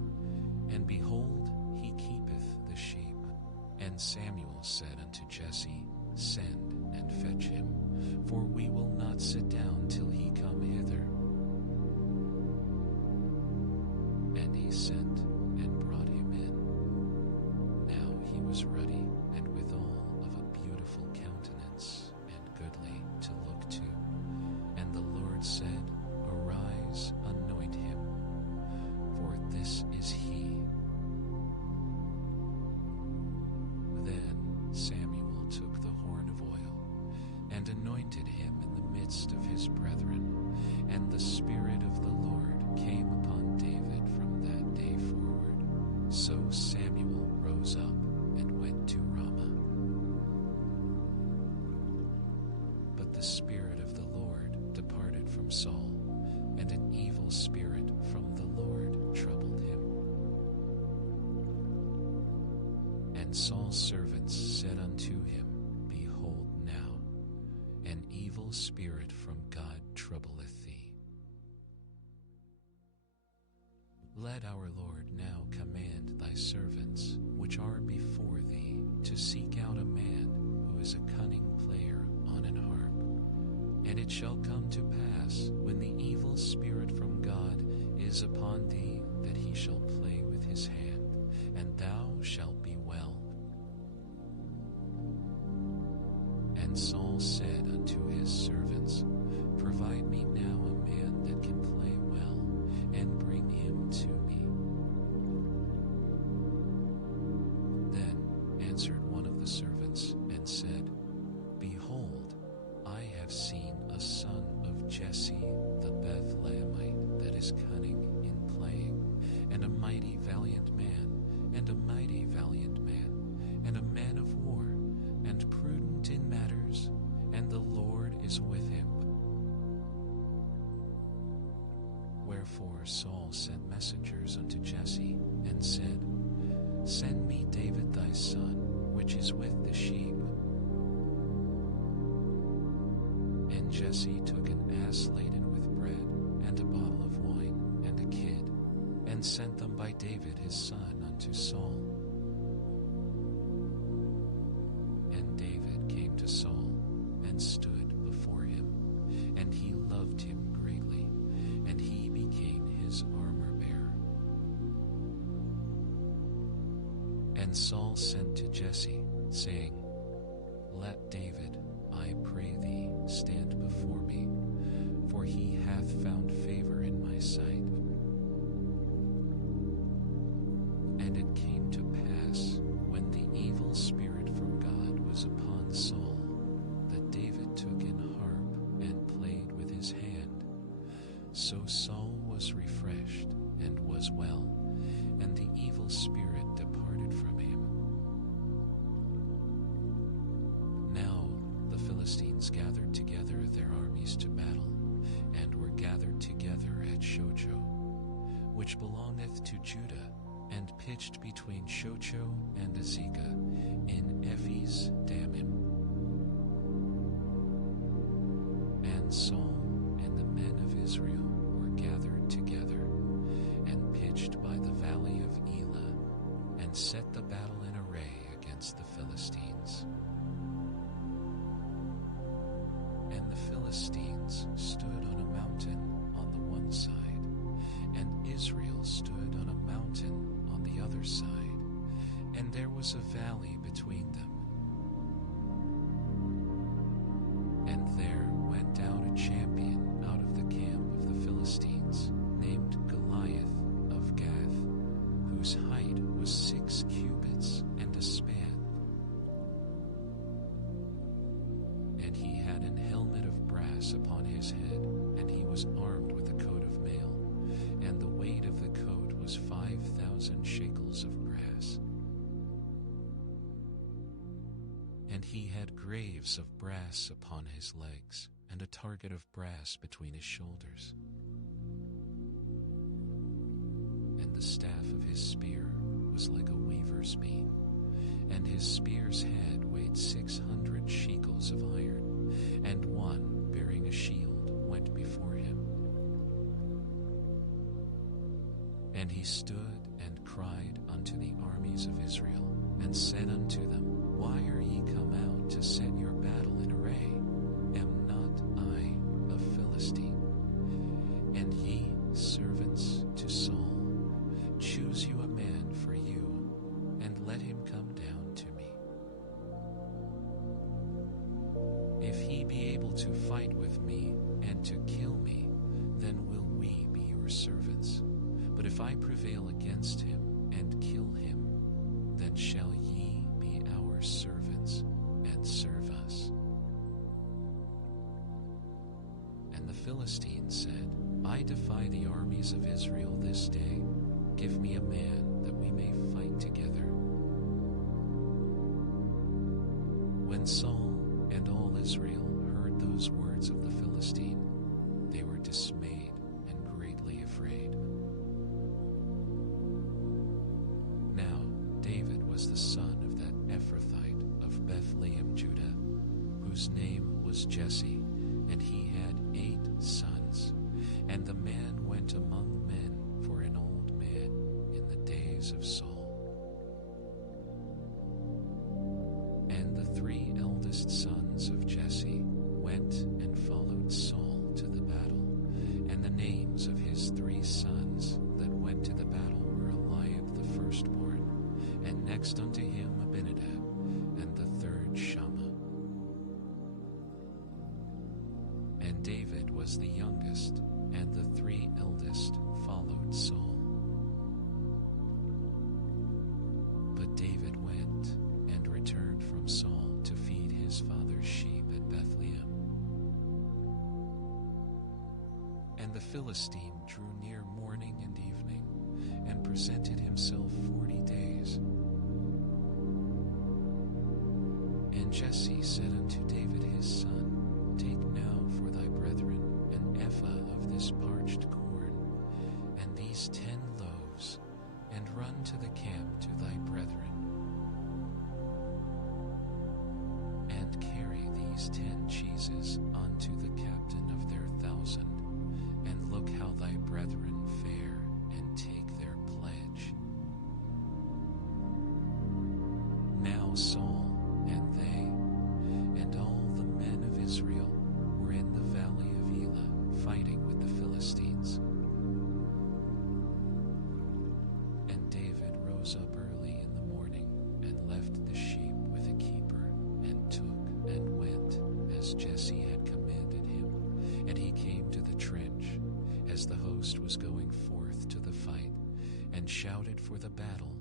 and behold, he keepeth the sheep. And Samuel said unto Jesse, Send and fetch him, for we will not sit down till he come hither. And he sent and brought him in. Now he was ruddy, and withal of a beautiful countenance, and goodly to look to. And the Lord said, Arise, anoint him, for this is he. Then Samuel took the horn of oil, and anointed him in the midst of his brethren, and the Spirit of the Lord came upon David from that day forward. So Samuel rose up and went to Ramah. But the Spirit of the Lord departed from Saul, and an evil spirit from the Lord troubled him. And Saul's servants said unto him, Behold now, an evil spirit from God troubleth thee. let our Lord now command thy servants, which are before thee, to seek out a man who is a cunning player on an harp. And it shall come to pass, when the evil spirit from God is upon thee, that he shall play with his hand, and thou shalt be well. And Saul said unto his servants, Provide me now a man that can play well, and bring him to me. Then answered one of the servants and said, Behold, I have seen a son of Jesse the Bethlehemite that is cunning in playing, and a mighty valiant man, and a mighty valiant man, and a man of war, and prudent in matters, and the Lord is with him. Wherefore Saul sent messengers unto Jesse, and said, Send me David thy son, which is with the sheep. And Jesse took an ass laden with bread, and a bottle of wine, and a kid, and sent them by David his son unto Saul. And David came to Saul, and stood before him, and he loved him greatly, and he became his armor-bearer. And Saul sent to Jesse, saying, Let David, I pray thee, stand before me, for he hath found favor in my sight. And it came to pass, when the evil spirit from God was upon Saul, that David took an harp and played with his hand. So Saul was refreshed and was well, and the evil spirit departed from him. Now the Philistines gathered together their armies to battle, and were gathered together at Shocho, which belongeth to Judah, and pitched between Shocho and Azekah in Ephes Dammim. And Saul and the men of Israel were gathered together, and pitched by the valley of Elah, and set the battle in array against the Philistines. And the Philistines stood on a mountain on the one side, and Israel stood on a mountain on the other side, and there was a valley between them. And there went out a champion out of the camp of the Philistines, named Goliath of Gath, whose height was 6 cubits and a span. And he had an helmet of brass upon his head, and he was armed with a coat of mail, and the weight of the coat was 5,000 shekels of brass. And he had graves of brass upon his legs, and a target of brass between his shoulders. And the staff of his spear was like a weaver's beam, and his spear's head weighed 600 shekels of iron, and one bearing a shield went before him. And he stood and cried unto the armies of Israel, and said unto them, Why are ye come out to set your battle in array? Am not I a Philistine? And ye, servants to Saul, choose you a man for you, and let him come down to me. If he be able to fight with me and to kill me, then will we be your servants. But if I prevail against him and kill him, then shall ye be our servants and serve us. And the Philistines said, I defy the armies of Israel this day. Give me a man that we may fight together. When Saul and all Israel heard those words of the Philistine, they were dismayed and greatly afraid. Now David was the son of that Ephrathite of Bethlehem, Judah, whose name was Jesse, and he had 8 sons. And the man went among men for an old man, in the days of Saul. And the 3 eldest sons of Jesse went and followed Saul to the battle, and the names of his 3 sons that went to the battle were Eliab the firstborn, and next unto him Abinadab, and the 3rd Shammah. And David was the youngest, and the 3 eldest followed Saul. But David went and returned from Saul to feed his father's sheep at Bethlehem. And the Philistine drew near morning and evening, and presented himself 40 days. And Jesse said unto David his son, Take now for thy brethren an ephah of this parched corn, and these 10 loaves, and run to the camp to thy brethren, and carry these 10 cheeses unto the captain of their 1,000, and look how thy brethren fare, and take their pledge. Now Saul and they, and all the men of Israel, were in the valley of Elah, fighting with the Philistines. And David rose up early in the morning, and left the sheep with a keeper, and took and went, as Jesse had commanded him. And he came to the trench, as the host was going forth to the fight, and shouted for the battle.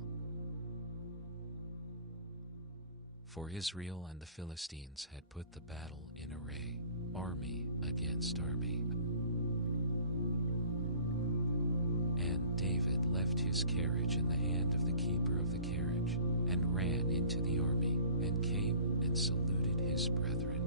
For Israel and the Philistines had put the battle in array, army against army. And David left his carriage in the hand of the keeper of the carriage, and ran into the army, and came and saluted his brethren.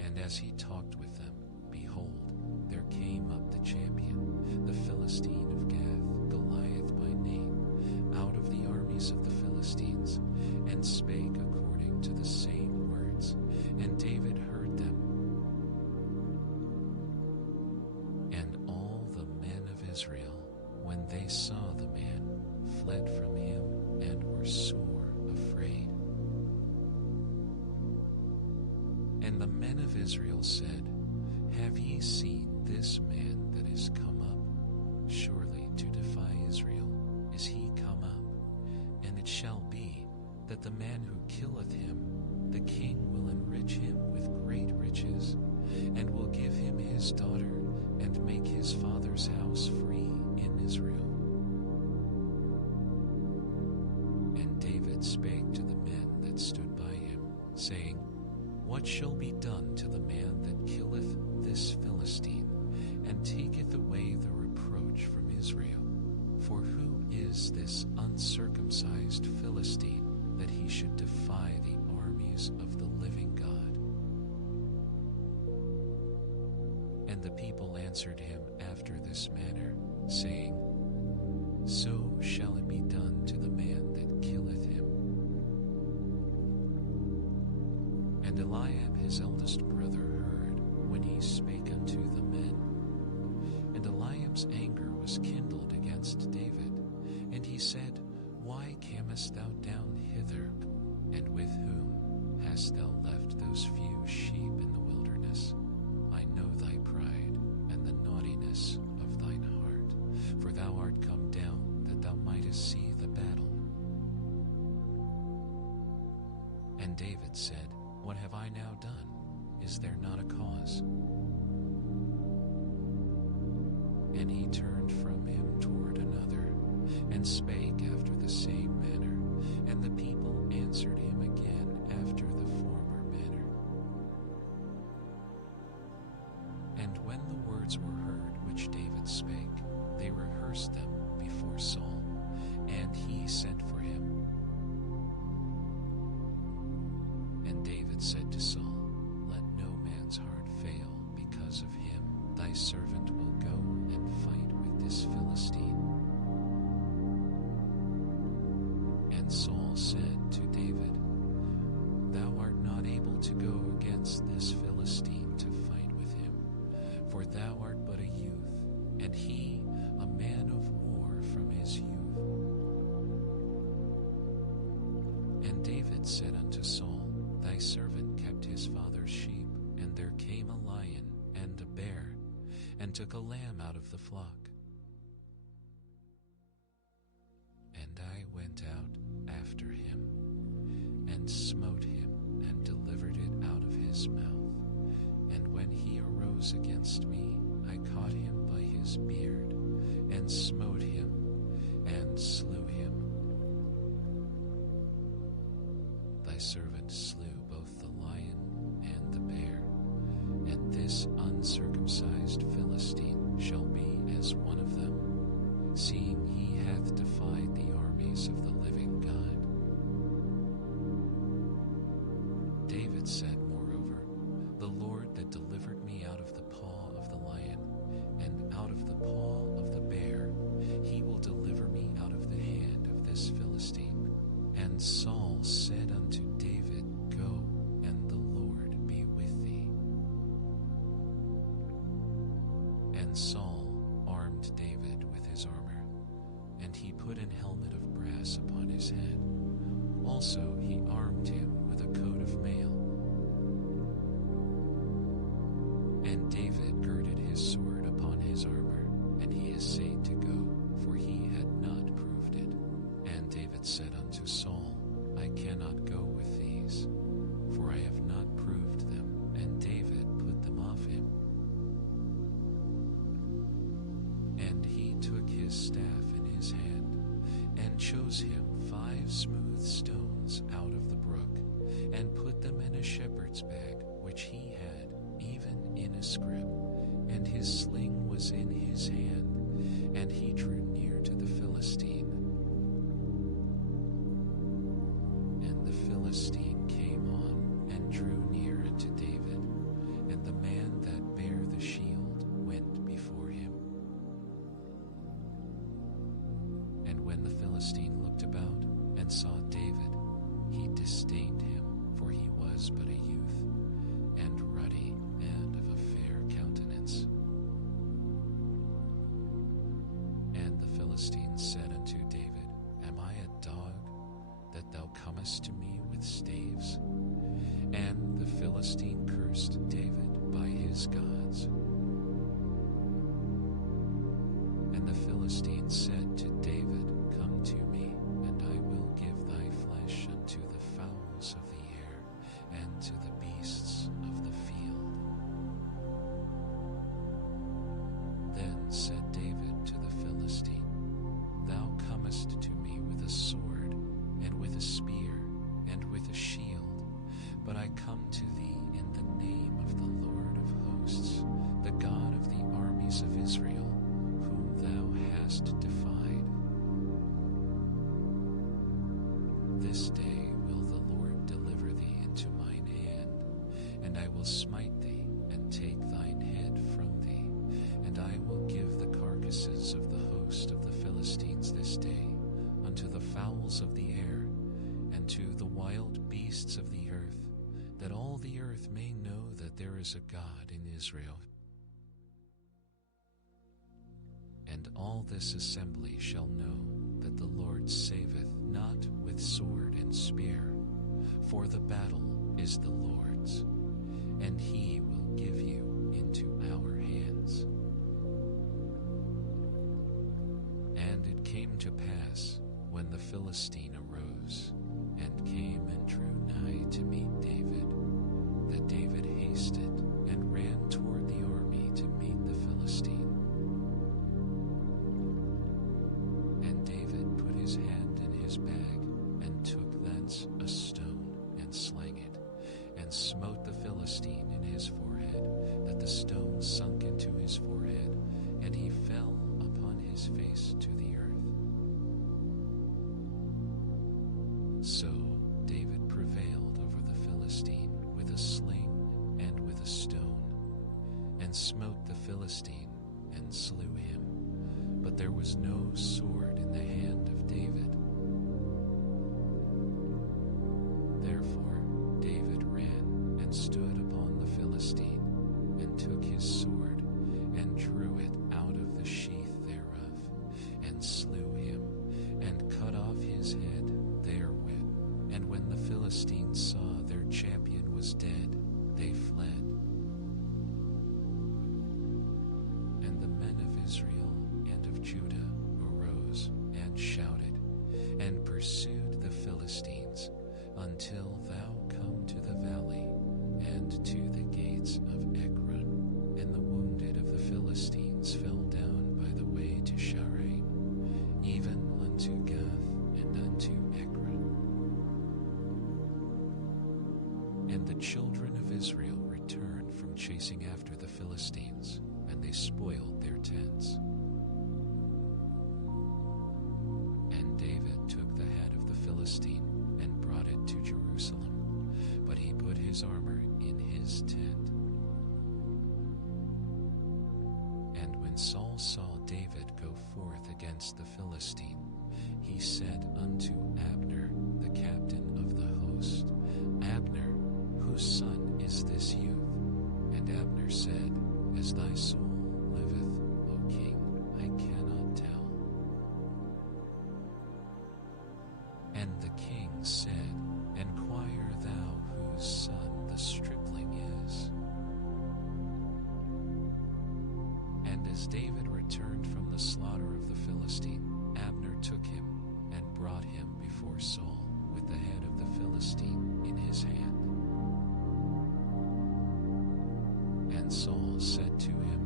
And as he talked with them, behold, there came up the champion, the Philistine of Gath, Goliath by name, out of the armies of the Philistines, and spake according to the same words, and David heard them. And all the men of Israel, when they saw the man, fled from him, and were sore afraid. And the men of Israel said, Have ye seen this man that is come up? Surely to defy Israel is he come up. And it shall be that the man who killeth him, the king will enrich him with great riches, and will give him his daughter, and make his father's house free in Israel. And David spake to the men that stood by him, saying, What shall be done to the man that killeth this Philistine, and taketh away the reproach from Israel? For who is this uncircumcised Philistine, that he should defy the armies of the living God? And the people answered him after this manner, saying, So shall it be done to the man that killeth him. And Eliab his eldest brother heard when he spake unto the men. And Eliab's anger was kindled against David, and he said, Why camest thou down hither? And with whom hast thou left those few sheep in the wilderness? I know thy pride, and the naughtiness of thine heart, for thou art come down that thou mightest see the battle. And David said, What have I now done? Is there not a cause? And he turned from him toward another, and spake after the same manner, and the people answered him again after the former manner. And when the words were heard which David spake, they rehearsed them before Saul, and he sent for him. And David said to Saul, Let no man's heart fail because of him. Thy servant will go and fight with this Philistine. And Saul said to David, Thou art not able to go against this Philistine to fight with him, for thou art but a youth, and he from his youth. And David said unto Saul, Thy servant kept his father's sheep, and there came a lion and a bear, and took a lamb out of the flock. And I went out after him, and smote him, and delivered it out of his mouth. And when he arose against me, I caught him by his beard, and smote him, and slew him. Thy servant slew both the lion and the bear, and this uncircumcised Philistine shall be as one of them, seeing he hath defied the armies of the living God. David said, moreover, The Lord that delivered me out of the paw of the lion, and out of the paw of the bear, he will deliver me out of the hand of this Philistine. And Saul said unto David, Go, and the Lord be with thee. And Saul armed David with his armor, and he put an helmet of brass upon his head. Also he armed him with a coat of mail. And David girded his sword upon his armor, and he essayed to go, for he had not proved it. And David said unto Saul, I cannot go with these, for I have not proved them. And David put them off him. And he took his staff in his hand, and chose him 5 smooth stones out of the brook, and put them in a shepherd's bag, which he had, even in a scrip, and his sling was in his hand, and he drew near to the Philistine. And the Philistine came on, and drew near unto David, and the man that bare the shield went before him. And when the Philistine looked about, and saw David, he disdained him, for he was but a youth, and ruddy, and of a fair countenance. And the Philistine said unto David, Am I a dog, that thou comest to me with staves? And the Philistine cursed David by his gods. And the Philistine said to David, Come to me, and I will give thy flesh unto the fowls of the air, and to the beasts of the field. Then said David to the Philistine, Thou comest to me with a sword, and with a spear, and with a shield, but I come to thee in the name of the Lord of hosts, the God of the armies of Israel, whom thou hast defied. This day will the Lord deliver thee into mine hand, and I will smite thee, and take thine head from thee, and I will give the carcasses of the host of the Philistines this day unto the fowls of the air, and to the wild beasts of the earth, that all the earth may know that there is a God in Israel. And all this assembly shall know that the Lord saveth not with sword and spear, for the battle is the Lord's, and he will give you into our hands. And it came to pass, when the Philistine arose, and came and drew nigh to meet David, that David hasted and ran toward the army to meet the Philistine. And David put his hand in his bag, and took thence a stone, and slang it, and smote the Philistine in his forehead, that the stone sunk into his forehead, and he fell upon his face to the earth. So David prevailed over the Philistine with a sling and with a stone, and smote the Philistine, and slew him. But there was no sword in the hand of David. Therefore David ran, and stood upon the Philistine, and took his sword, and drew it out of the sheath thereof, and slew him. Israel and of Judah arose and shouted, and pursued the Philistines, until thou come to the valley, and to the gates of Ekron. And the wounded of the Philistines fell down by the way to Shaaraim, even unto Gath and unto Ekron. And the children of Israel returned from chasing after the Philistines, and they spoiled their tents. And David took the head of the Philistine and brought it to Jerusalem, but he put his armor in his tent. And when Saul saw David go forth against the Philistine, he said unto Abner, the captain of the host, Abner, whose son is this youth? And Abner said, As thy soul liveth, O king, I cannot tell. And the king said, Enquire thou whose son the stripling is. And as David returned from the slaughter of the Philistine, Abner took him and brought him before Saul with the head of the Philistine in his hand. And Saul said to him,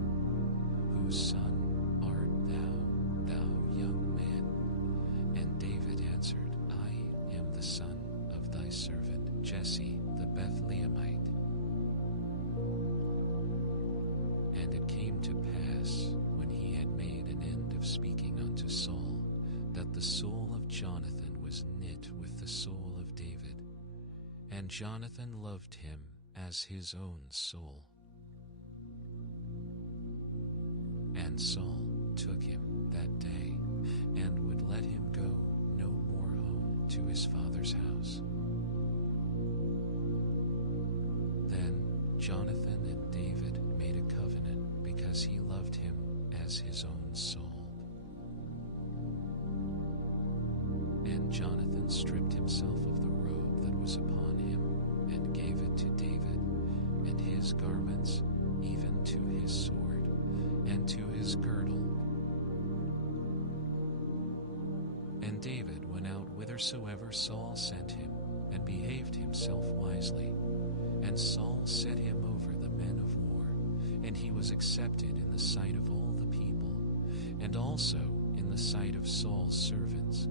Whose son art thou, thou young man? And David answered, I am the son of thy servant Jesse the Bethlehemite. And it came to pass, when he had made an end of speaking unto Saul, that the soul of Jonathan was knit with the soul of David, and Jonathan loved him as his own soul. And Saul took him that day, and would let him go no more home to his father's house. Then Jonathan and David made a covenant, because he loved him as his own soul. And Jonathan stripped himself of the robe that was upon him, and gave it to David, and his garments, even to his sword, and to his girdle. And David went out whithersoever Saul sent him, and behaved himself wisely. And Saul set him over the men of war, and he was accepted in the sight of all the people, and also in the sight of Saul's servants.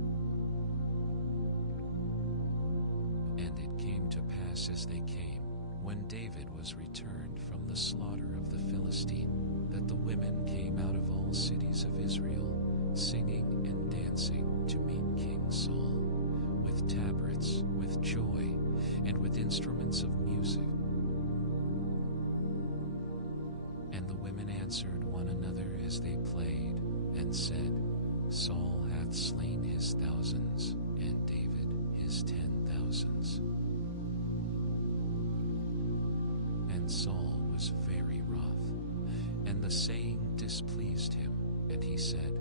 And it came to pass as they came, when David was returned from the slaughter of the Philistine, that the women came out of all cities of Israel, singing and dancing to meet King Saul, with tabrets, with joy, and with instruments of music. And the women answered one another as they played, and said, Saul hath slain his thousands, and David his 10,000s. And Saul was very wroth, and the saying displeased him, and he said,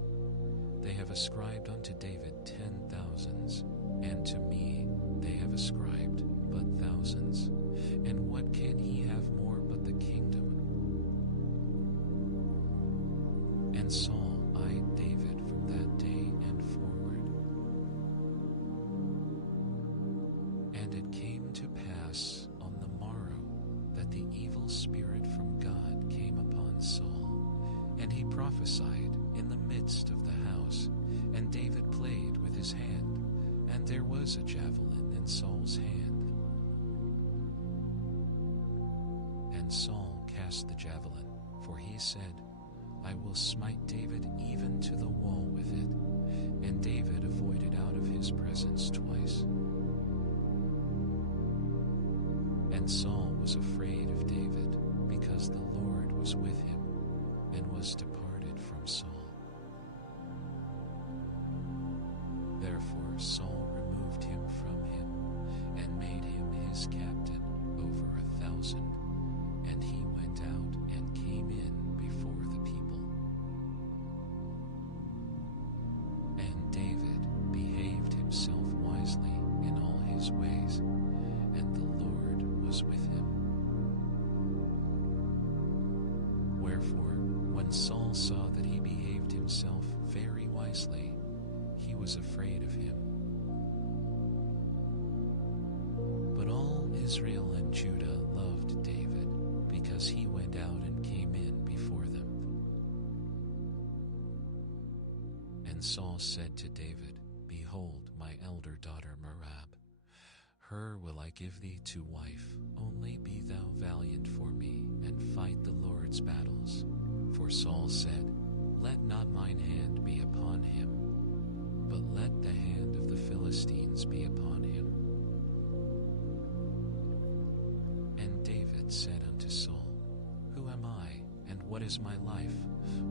They have ascribed unto David 10,000s, and to me they have ascribed but thousands. And what can he have more but the kingdom? And Saul eyed David from that day and forward. And it came to pass on the morrow that the evil spirit from God came upon Saul, and he prophesied in the midst of the house, and David played with his hand, and there was a javelin in Saul's hand. And Saul cast the javelin, for he said, I will smite David even to the wall with it. And David avoided out of his presence twice. And Saul was afraid of David, because the Lord was with him, and was departed from Saul. Therefore Saul removed him from him, and made him his captain over 1,000, and he went out and came in before the people. And David behaved himself wisely in all his ways, and the Lord was with him. Wherefore, when Saul saw that he behaved himself very wisely, he was afraid of him. But all Israel and Judah loved David because he went out and came in before them. And Saul said to David, "Behold, my elder daughter Merab. Her will I give thee to wife. Only be thou valiant for me, and fight the Lord's battles." For Saul said, "Let not mine hand be upon him, but let the hand of the Philistines be upon him." And David said unto Saul, "Who am I, and what is my life,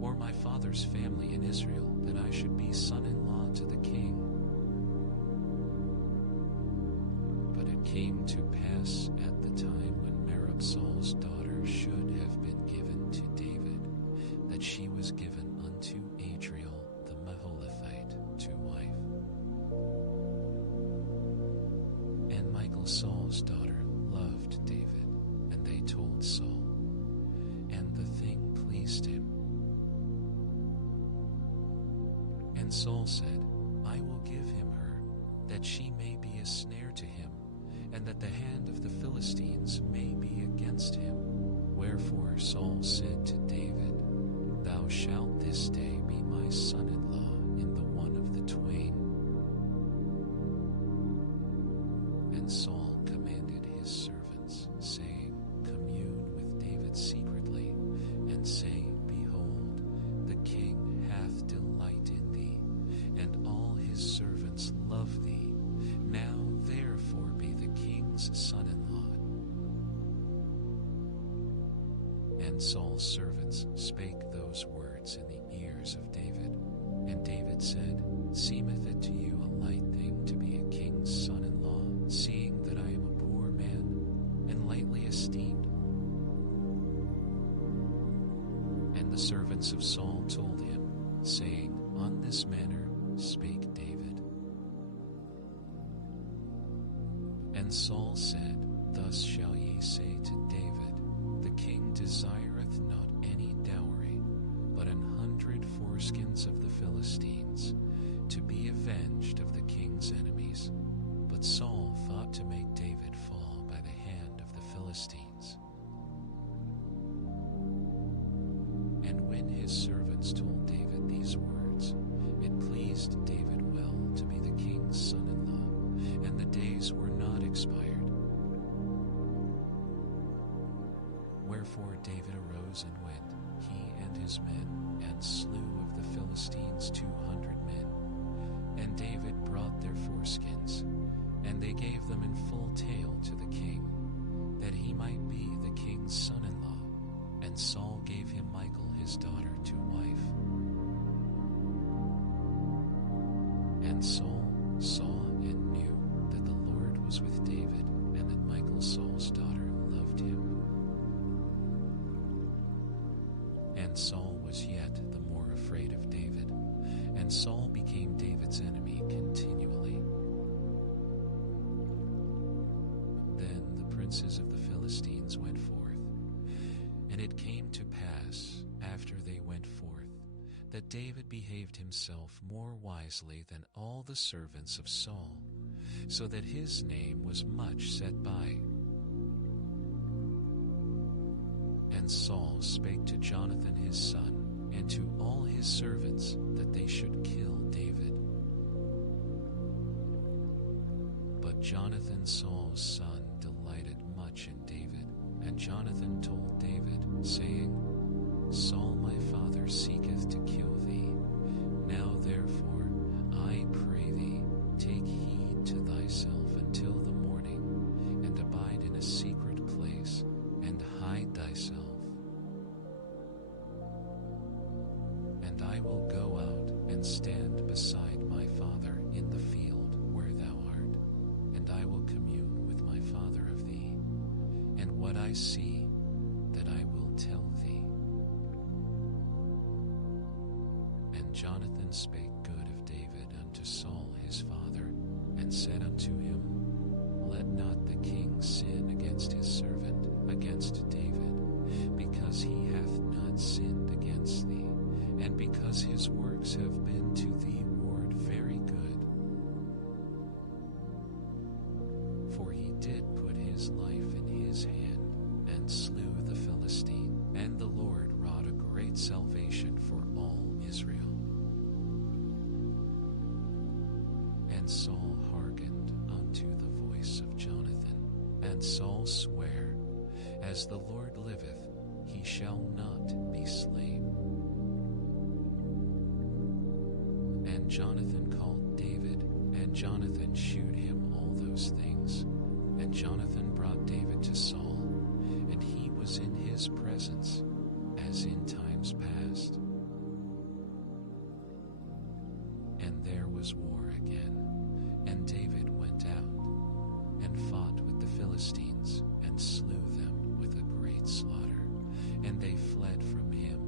or my father's family in Israel, that I should be son-in-law to the king?" But it came to pass at the time when Merab Saul's daughter should have been given to David, that she was given unto Adriel the Meholathite to wife. And Michal Saul's daughter loved David, and they told Saul, and the thing pleased him. And Saul said, "I will give him her, that she may be a snare to him, and that the hand of the Philistines may be against him." Wherefore Saul said to David, "Thou shalt this day be my son-in-law in the one of the twain." And Saul commanded his servants, saying, "Commune with David secretly, and say, Behold, the king hath delight in thee, and all his servants love thee. Now therefore be the king's son-in-law." And Saul's servants spake those words in the ears of David. And David said, "Seemeth it to you a light thing to be a king's son-in-law, seeing that I am a poor man, and lightly esteemed?" And the servants of Saul told him, saying, "On this manner spake David." And Saul said, "Thus shall ye say to David, The king desireth not any dowry, but 100 foreskins of the Philistines, to be avenged of the king's enemies." But Saul thought to make David fall by the hand of the Philistines. And when his servants told David these words, it pleased David well to be the king's son-in-law, and the days were not expired. Wherefore David arose and went, he and his men, and slew of the Philistines 200 men. And David brought their foreskins, and they gave them in full tale to the king, that he might be the king's son-in-law. And Saul gave him Michal his daughter to wife. And Saul saw and knew that the Lord was with David, and that Michal Saul's daughter loved him. And Saul was yet the more afraid of David, and Saul became David's enemy continually. Then the princes of the Philistines went forth, and it came to pass, after they went forth, that David behaved himself more wisely than all the servants of Saul, so that his name was much set by. And Saul spake to Jonathan his son, and to all his servants, that they should kill David. But Jonathan Saul's son delighted much in David, and Jonathan told David, saying, Saul my father seeketh to kill thee. Now therefore, I pray thee, take heed to thyself until the morning, and abide in a secret place, and hide thyself. And I will go out and stand beside my father in the field where thou art, and I will commune with my father of thee, and what I see, that I will tell thee. And Jonathan spake good of David unto Saul his father, and said unto him, Let not the king sin against his servant, against David, because he hath not sinned against thee, and because his works have been to thee, Lord, very good. For he did put his life in his hand, and slew the Philistine, and the Lord wrought a great salvation for all Israel. And Saul hearkened unto the voice of Jonathan, and Saul sware, As the Lord liveth, he shall not be slain. And Jonathan called David, and Jonathan shewed him all those things. And Jonathan brought David to Saul, and he was in his presence, as in times past. And there was war again, and David went out, and fought with the Philistines, and slew them with a great slaughter, and they fled from him.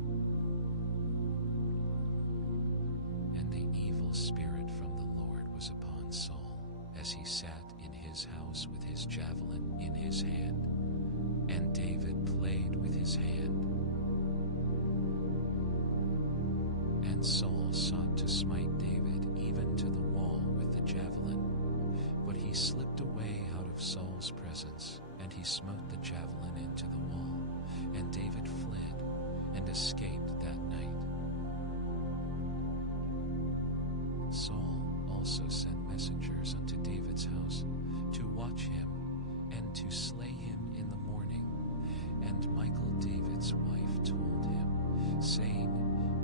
And the evil spirit from the Lord was upon Saul, as he sat in his house with his javelin in his hand, and David played with his hand. And Saul sought to smite David even to the wall with the javelin, but he slipped away out of Saul's presence, and he smote the javelin into the wall, and David fled and escaped that night. Saul also sent messengers unto David's house to watch him and to slay him in the morning. And Michal, David's wife, told him, saying,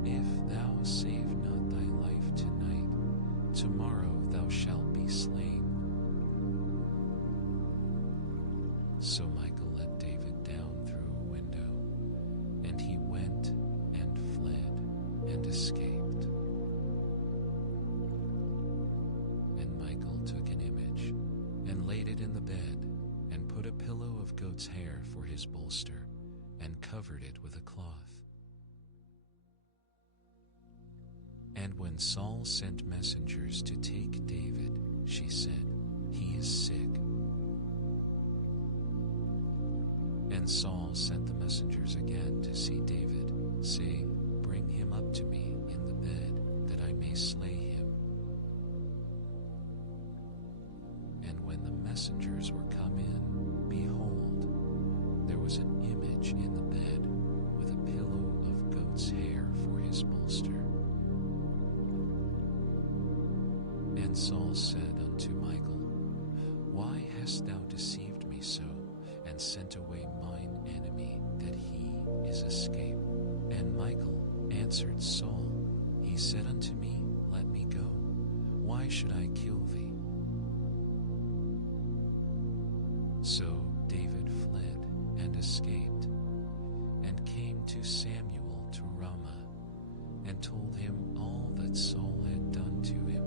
If thou save not thy life tonight, tomorrow thou shalt be slain. So Michal let David down through a window, and he went and fled and escaped. And Michal took an image and laid it in the bed, and put a pillow of goat's hair for his bolster, and covered it with a cloth. And when Saul sent messengers to take David, she said, He is sick. And Saul sent the messengers again to see David, saying, Bring him up to me in the bed, that I may slay him. And when the messengers were come in, behold, there was an image in the bed, with a pillow of goat's hair for his bolster. And Saul said unto Michal, Why hast thou deceived me so, and sent away mine enemy, that he is escaped? And Michal answered Saul, He said unto me, Let me go. Why should I kill thee? So David fled and escaped, and came to Samuel to Ramah, and told him all that Saul had done to him.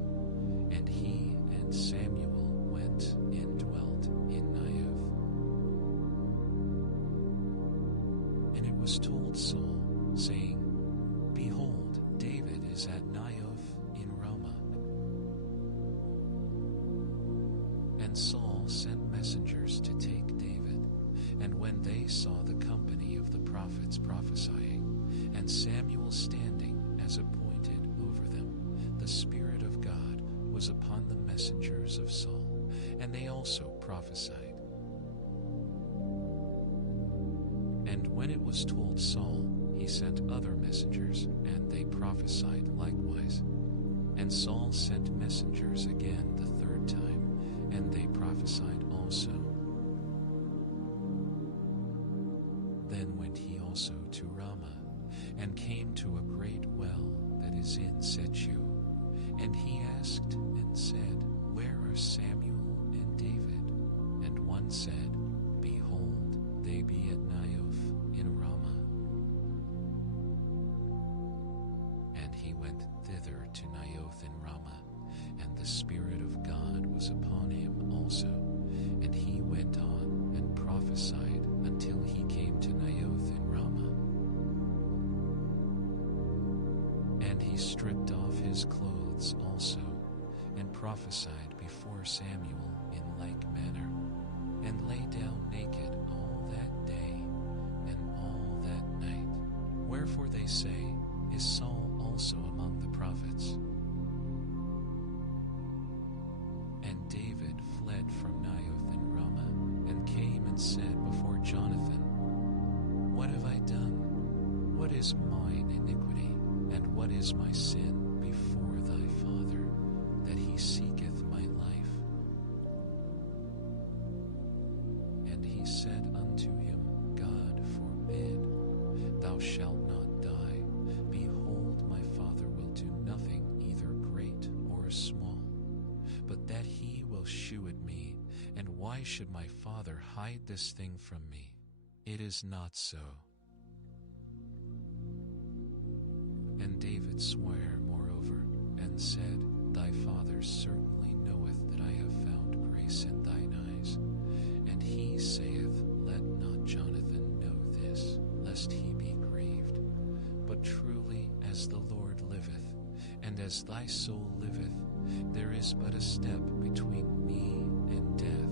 And he and Samuel went and dwelt in Naioth. And it was told Saul, saying, Behold, David is at Naioth in Ramah. And Saul sent messengers to take David. And when they saw the company of the prophets prophesying, and Samuel standing as appointed over them, the Spirit of God was upon the messengers of Saul, and they also prophesied. And when it was told Saul, he sent other messengers, and they prophesied likewise. And Saul sent messengers again the third time, and they prophesied also. Then went he also to Ramah, and came to a great well that is in Sechu. And he asked and said, Where are Samuel and David? And one said, Behold, they be at Naioth in Ramah. And he went thither to Naioth in Ramah, and the Spirit of God was upon him also. And he went on and prophesied until he came to Naioth in Ramah. And he stripped off his clothes also, and prophesied before Samuel in like manner, and lay down naked all that day and all that night. Wherefore they say, Is Saul also is my sin before thy Father, that he seeketh my life? And he said unto him, God forbid. Thou shalt not die. Behold, my Father will do nothing, either great or small, but that he will shew it me. And why should my Father hide this thing from me? It is not so. And David sware moreover, and said, Thy Father certainly knoweth that I have found grace in thine eyes. And he saith, Let not Jonathan know this, lest he be grieved. But truly as the Lord liveth, and as thy soul liveth, there is but a step between me and death.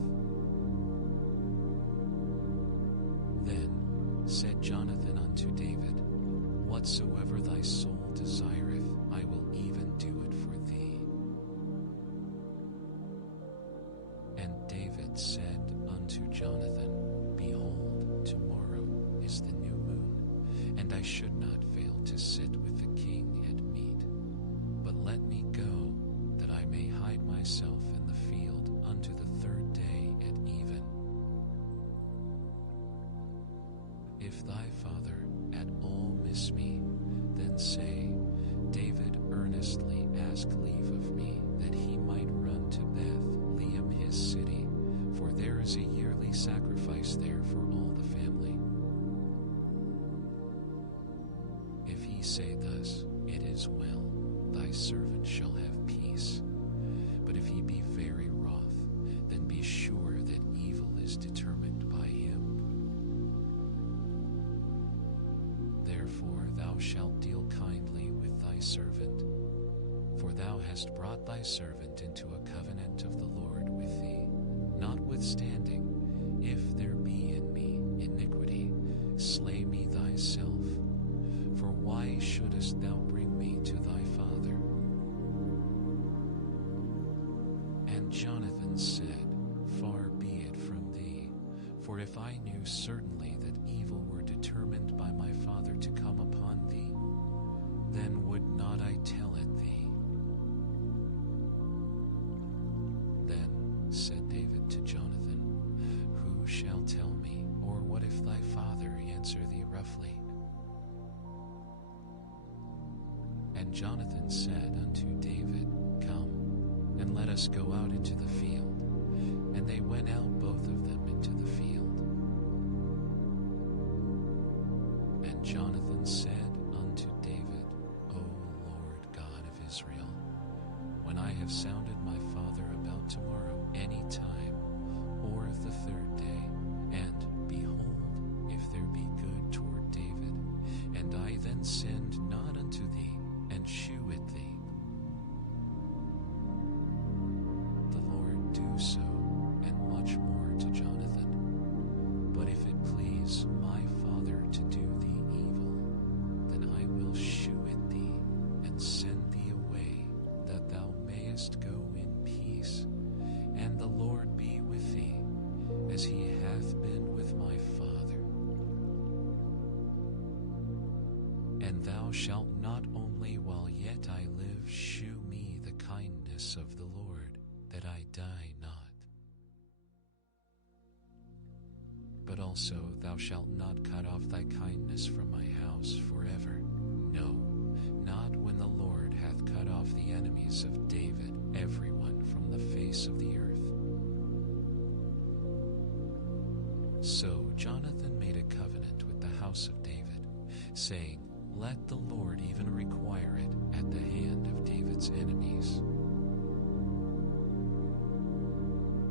Then said Jonathan unto David, Whatsoever thy soul desireth, I will even do it for thee. And David said unto Jonathan, Behold, tomorrow is the new moon, and I should not fail to sit with the king at meat. But let me go, that I may hide myself in the field unto the third day at even. If thy father at all miss me, then say, David earnestly asked leave of me, that he might run to Beth-lehem his city, for there is a yearly sacrifice there for all the family. If he say thus, It is well, thy servant shall have peace. But if he be very wroth, then be sure that evil is determined by him. Therefore thou shalt deal kindly with thy servant, for thou hast brought thy servant into a covenant of the Lord with thee. Notwithstanding, if there be in me iniquity, slay me thyself. For why shouldest thou bring me to thy father? And Jonathan said, Far be it from thee, for if I knew certainly that evil were determined by my father to come upon thee, then would not I tell it thee. Then said David to Jonathan, Who shall tell me, or what if thy father answer thee roughly? And Jonathan said unto David, Come, and let us go out into the field. And they went out both of them into the field. And Jonathan said unto David, O Lord God of Israel, when I have sounded my father about tomorrow any time, or the third day, and behold, if there be good toward David, and I then send not unto thee, and shew it thee, the Lord do so, and much more to Jonathan. But if it please my father to do thee evil, then I will shew it thee, and send thee away, that thou mayest go in peace, and the Lord be with thee, as he hath been with my father. And thou shalt not only while yet I live shew me the kindness of the Lord, that I die not. But also thou shalt not cut off thy kindness from my house forever. No, not when the Lord hath cut off the enemies of David, everyone from the face of the earth. So Jonathan made a covenant with the house of David, saying, Let the Lord even require it at the hand of David's enemies.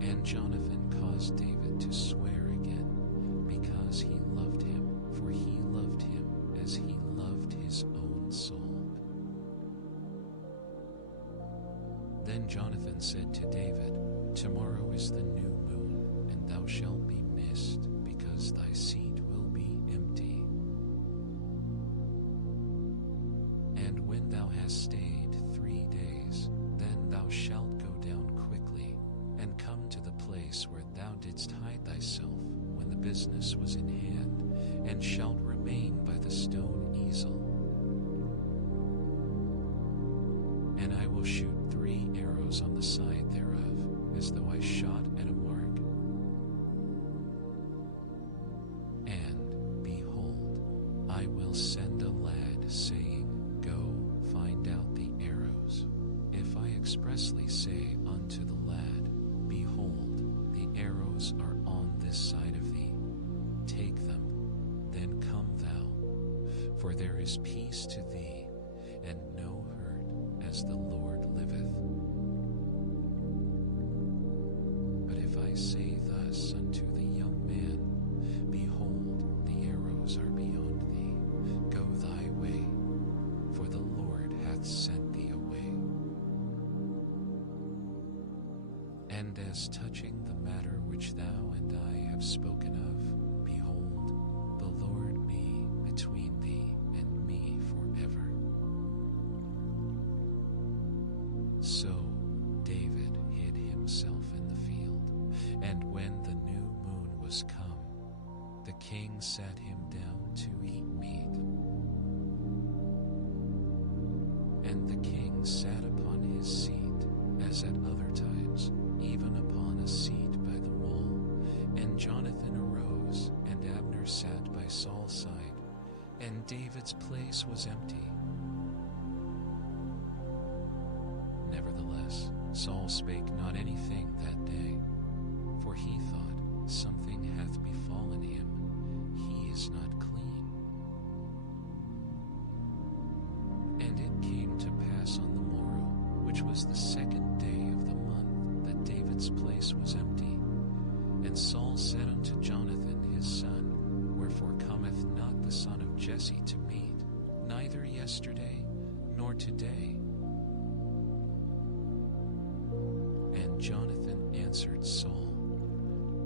And Jonathan caused David to swear again, because he loved him, for he loved him as he loved his own soul. Then Jonathan said to David, Tomorrow is the new moon, and thou shalt be missed, because thy seat will be empty. And when thou hast stayed 3 days, then thou shalt go down quickly, and come to the place where thou didst hide thyself when the business was in hand, and shalt remain by the stone easel. And I will shoot 3 arrows on the side thereof, as though I shot at a mark. And, behold, I will send a lad, saying, Go, find out the arrows. If I expressly say unto the lad, Behold, the arrows are on this side of thee, take them, then come thou, for there is peace to thee, and no hurt, as the Lord liveth. But if I say thus unto the young man, Behold, the arrows are beyond thee, go thy way, for the Lord hath sent thee away. And as touching the matter which thou and I have spoken of, behold, the Lord be between thee and me forever. So David hid himself in the field, and when the new moon was come, the king sat him down to eat meat. And the king sat upon his seat, as at other times, even upon a seat by the wall. And Jonathan arose, and Abner sat by Saul's side, and David's place was empty. Nevertheless, Saul spake not anything that day, for he thought, Something hath befallen him, he is not clean. And it came to pass on the morrow, which was the 2nd day of the month, that David's place was empty. And Saul said unto Jonathan his son, Wherefore cometh not the son of Jesse to meat, neither yesterday nor today? And Jonathan answered Saul,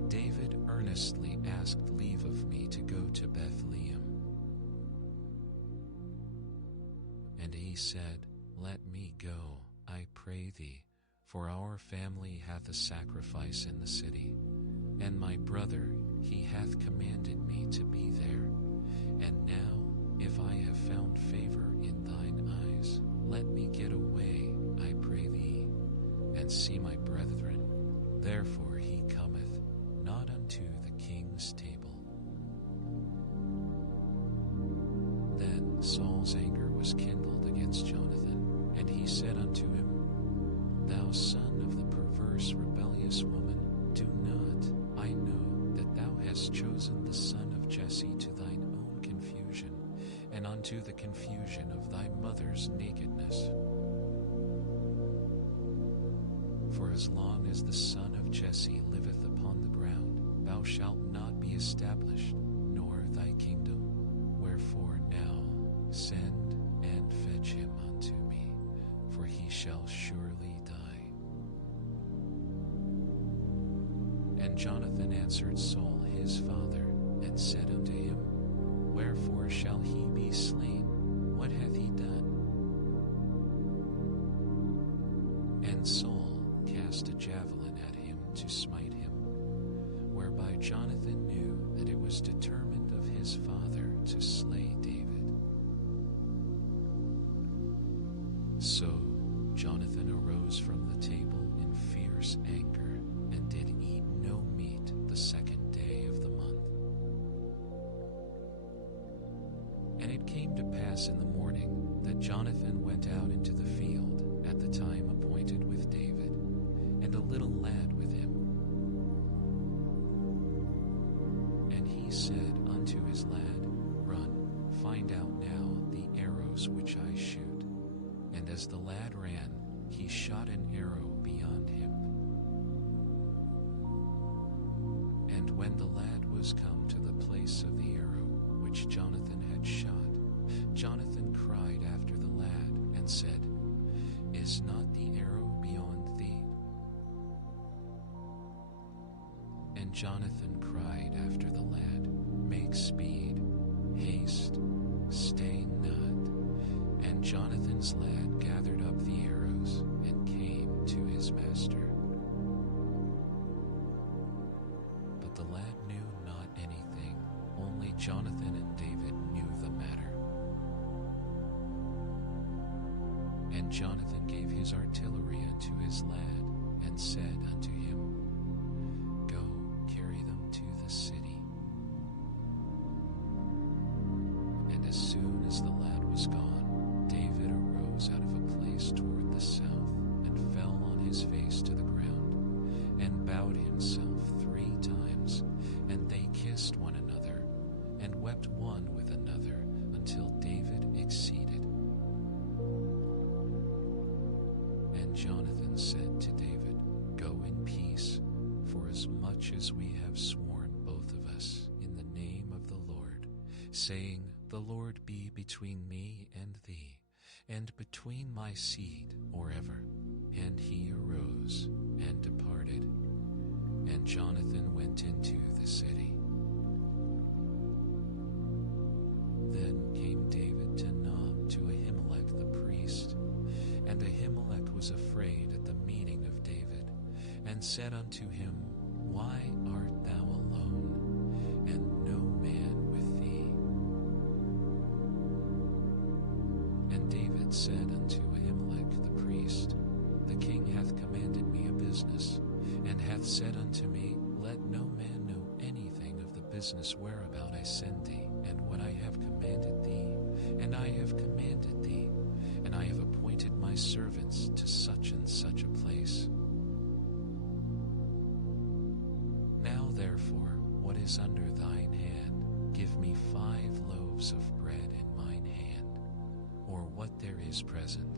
David earnestly asked leave of me to go to Bethlehem. And he said, Let me go, I pray thee, for our family hath a sacrifice in the city, and my brother, he hath commanded me to be there. And now, if I have found favor in thine eyes, let me get away, I pray thee, and see my brethren. Therefore he cometh not unto the king's table. Then Saul's anger was kindled against Jonathan, and he said unto him, Thou son of the perverse, rebellious woman, do not, I know, that thou hast chosen the son of Jesse to thine own confusion, and unto the confusion of thy mother's nakedness. For as long as the son of Jesse liveth upon the ground, thou shalt not be established, nor thy kingdom. Wherefore now send and fetch him unto me, for he shall surely die. And Jonathan answered Saul his father, and said unto him, Wherefore shall he be slain? What hath he done? And Saul cast a javelin at him to smite him, whereby Jonathan knew that it was determined of his father to slay David. So Jonathan arose from the table in fierce anger, and did eat no meat the 2nd day of the month. And it came to pass in the morning that Jonathan went out into the field at the time appointed with David, and a little lad with him. And he said unto his lad, Run, find out now the arrows which I shoot. And as the lad ran, he shot an arrow beyond him. And when the lad was come to the place of the arrow which Jonathan had shot, Jonathan cried after the lad, and said, Is not the arrow beyond thee? And Jonathan cried after the lad, Make speed, haste, stay not. And Jonathan's lad gathered up the arrows, and came to his master. But the lad knew not anything, only Jonathan and David knew the matter. And And Jonathan gave his artillery unto his lad, and said unto him, Go, carry them to the city. And as soon as the lad was gone, David arose out of a place toward the south, and fell on his face to the ground, and bowed himself 3 times, and they kissed one another, and wept one with another, until David exceeded. And Jonathan said to David, Go in peace, for as much as we have sworn both of us in the name of the Lord, saying, The Lord be between me and thee, and between my seed forever. And he arose and departed, and Jonathan went into the city. Then came David to Nob to Ahimelech the priest, and Ahimelech was afraid at the meeting of David, and said unto him, Why art thou alone, and no man with thee? And David said unto Ahimelech the priest, The king hath commanded me a business, and hath said unto me, Let no man know anything of the business whereabout I send thee, and what I have commanded thee. And I have commanded thee, and I have appointed my servants to such and such a place. Now therefore, what is under thine hand, give me 5 loaves of bread in mine hand, or what there is present.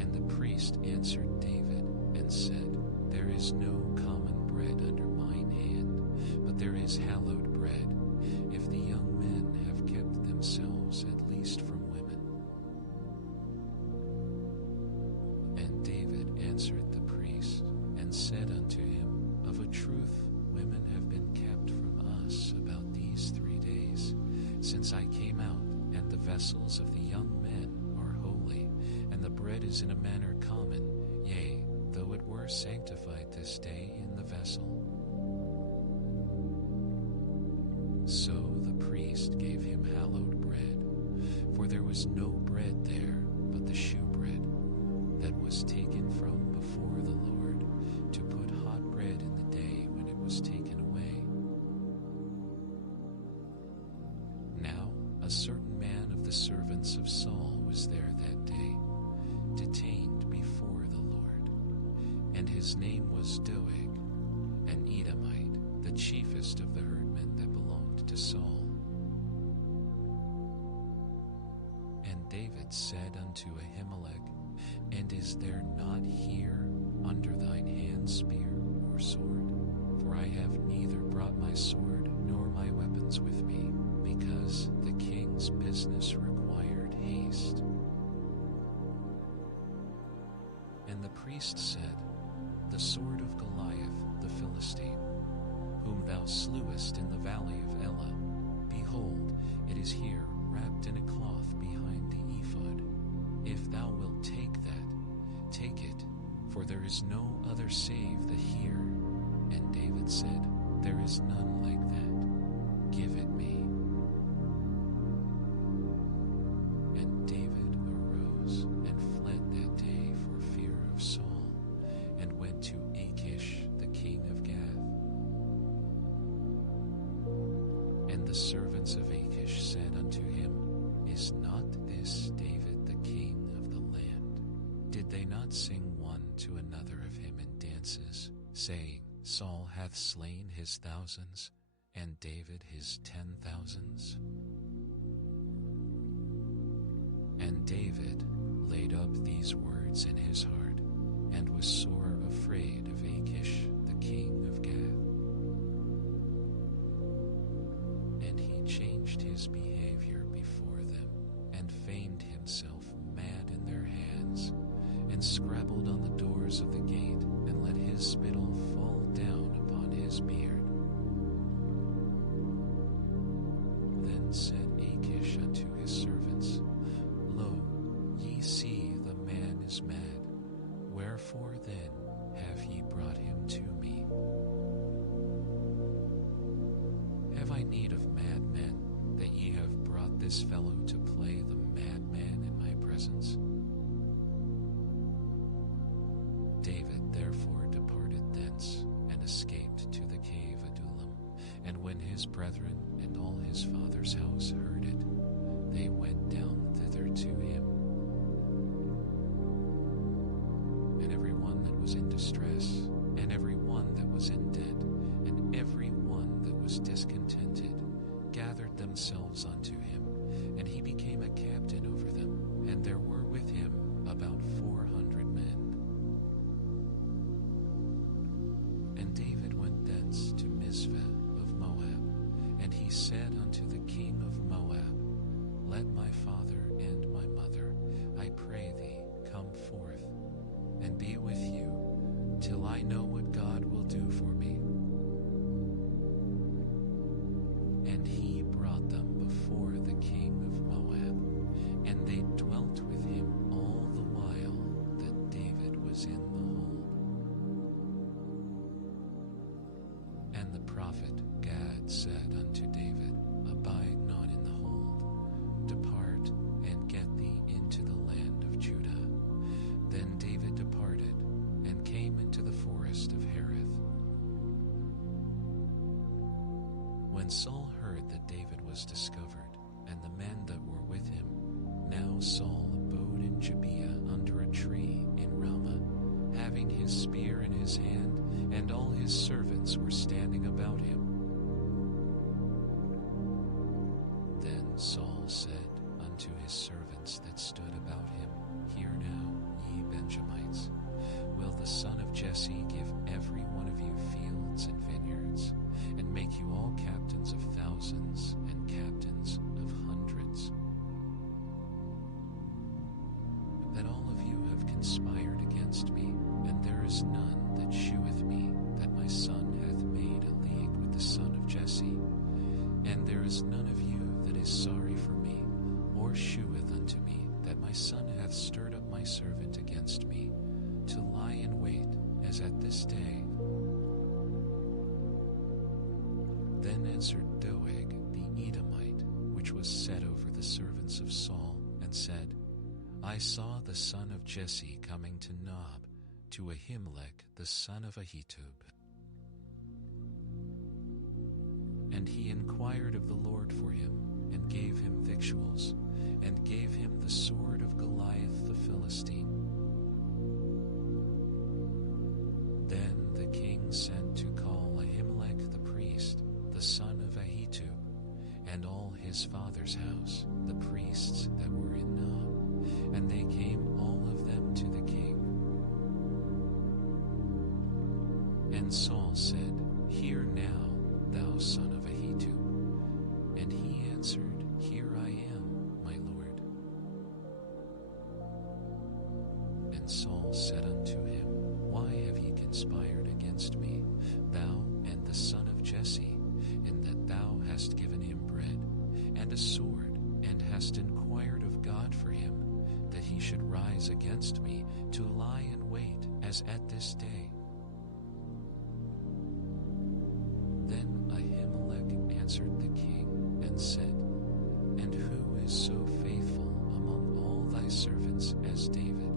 And the priest answered David, and said, There is no common bread under mine hand, but there is hallowed bread, if the young men have kept themselves at least from women. And David answered the priest, and said unto him, Of a truth, women have been kept from us about these 3 days, since I came out, and the vessels of the young men are holy, and the bread is in a manner common, yea, though it were sanctified this day in the vessel. So the priest gave him hallowed bread, for there was no bread there but the shewbread that was taken from before the Lord, to put hot bread in the day when it was taken away. Now a certain man of the servants of Saul was there that day, detained before the Lord, and his name was Doeg, an Edomite, the chiefest of the herdmen that belonged to Saul. And David said unto Ahimelech, And is there not here under thine hand spear or sword? For I have neither brought my sword nor my weapons with me, because the king's business required haste. And the priest said, The sword of Goliath the Philistine, whom thou slewest in the valley of Elah, behold, it is here wrapped in a cloth behind the ephod. If thou wilt take that, take it, for there is no other save the here. And David said, There is none like that. Give it me. And David arose and fled that day for fear of Saul, and went to Achish the king of Gath. And the servants of Achish said unto him, Is not this David the king of the land? Did they not sing one to another of him in dances, saying, Saul hath slain his thousands, and David his 10,000s? And David laid up these words in his heart, and was sore afraid of Achish the king of Gath. And he changed his behavior before them, and feigned himself mad in their hands, and scrabbled on the doors of the gate, and let his spittle fall down upon his beard. Then said Achish unto his servants, Lo, ye see the man is mad. Wherefore then have ye brought him to me? Have I need of madmen, that ye have brought this fellow to play the madman? presence? David therefore departed thence, and escaped to the cave Adullam. And when his brethren and all his father's house heard it, they went down thither to him. And every one that was in distress, and every one that was in debt, and every one that was discontented, gathered themselves unto him, and he became a captain over them, and there were with him about 400 men. And David went thence to Mizpah of Moab, and he said unto the king of Moab, Let my father and my mother, I pray thee, come forth, and be with you, till I know what God will do for me. And he brought them before the king of Moab, and they dwelt with him all the while that David was in the hold. And the prophet Gad said unto David, Abide not in the hold, depart and get thee into the land of Judah. Then David departed, and came into the forest of Hereth. When Saul heard that David was discovered, and the men that were with him, now Saul abode in Gibeah under a tree in Ramah, having his spear in his hand, and all his servants were standing about him. Then Saul said unto his servants that stood about him, Hear now, ye Benjamites, will the son of Jesse give every one of you fields and vineyards, and make you all captains of thousands and captains of hundreds? That all of you have conspired against me, and there is none that sheweth me that my son hath made a league with the son of Jesse. And there is none of you that is sorry for me, or sheweth unto me that my son hath stirred up my servant against me, to lie in wait as at this day. Then answered Doeg the Edomite, which was set over the servants of Saul, and said, I saw the son of Jesse coming to Nob, to Ahimelech the son of Ahitub. And he inquired of the Lord for him, and gave him victuals, and gave him the sword of Goliath the Philistine. Then the king sent to call Ahimelech the priest, the son of Ahitub, and all his father's house, the priests that were in Nob, and they came all of them to the king. And Saul said, Hear now, thou son of Ahitub. And he answered, Here I am, my lord. And Saul said unto him, Why have ye conspired against me, thou and the son of Jesse, in that thou hast given him bread and a sword, and hast inquired of God for him, that he should rise against me, to lie in wait as at this day? Then Ahimelech answered the king, and said, And who is so faithful among all thy servants as David,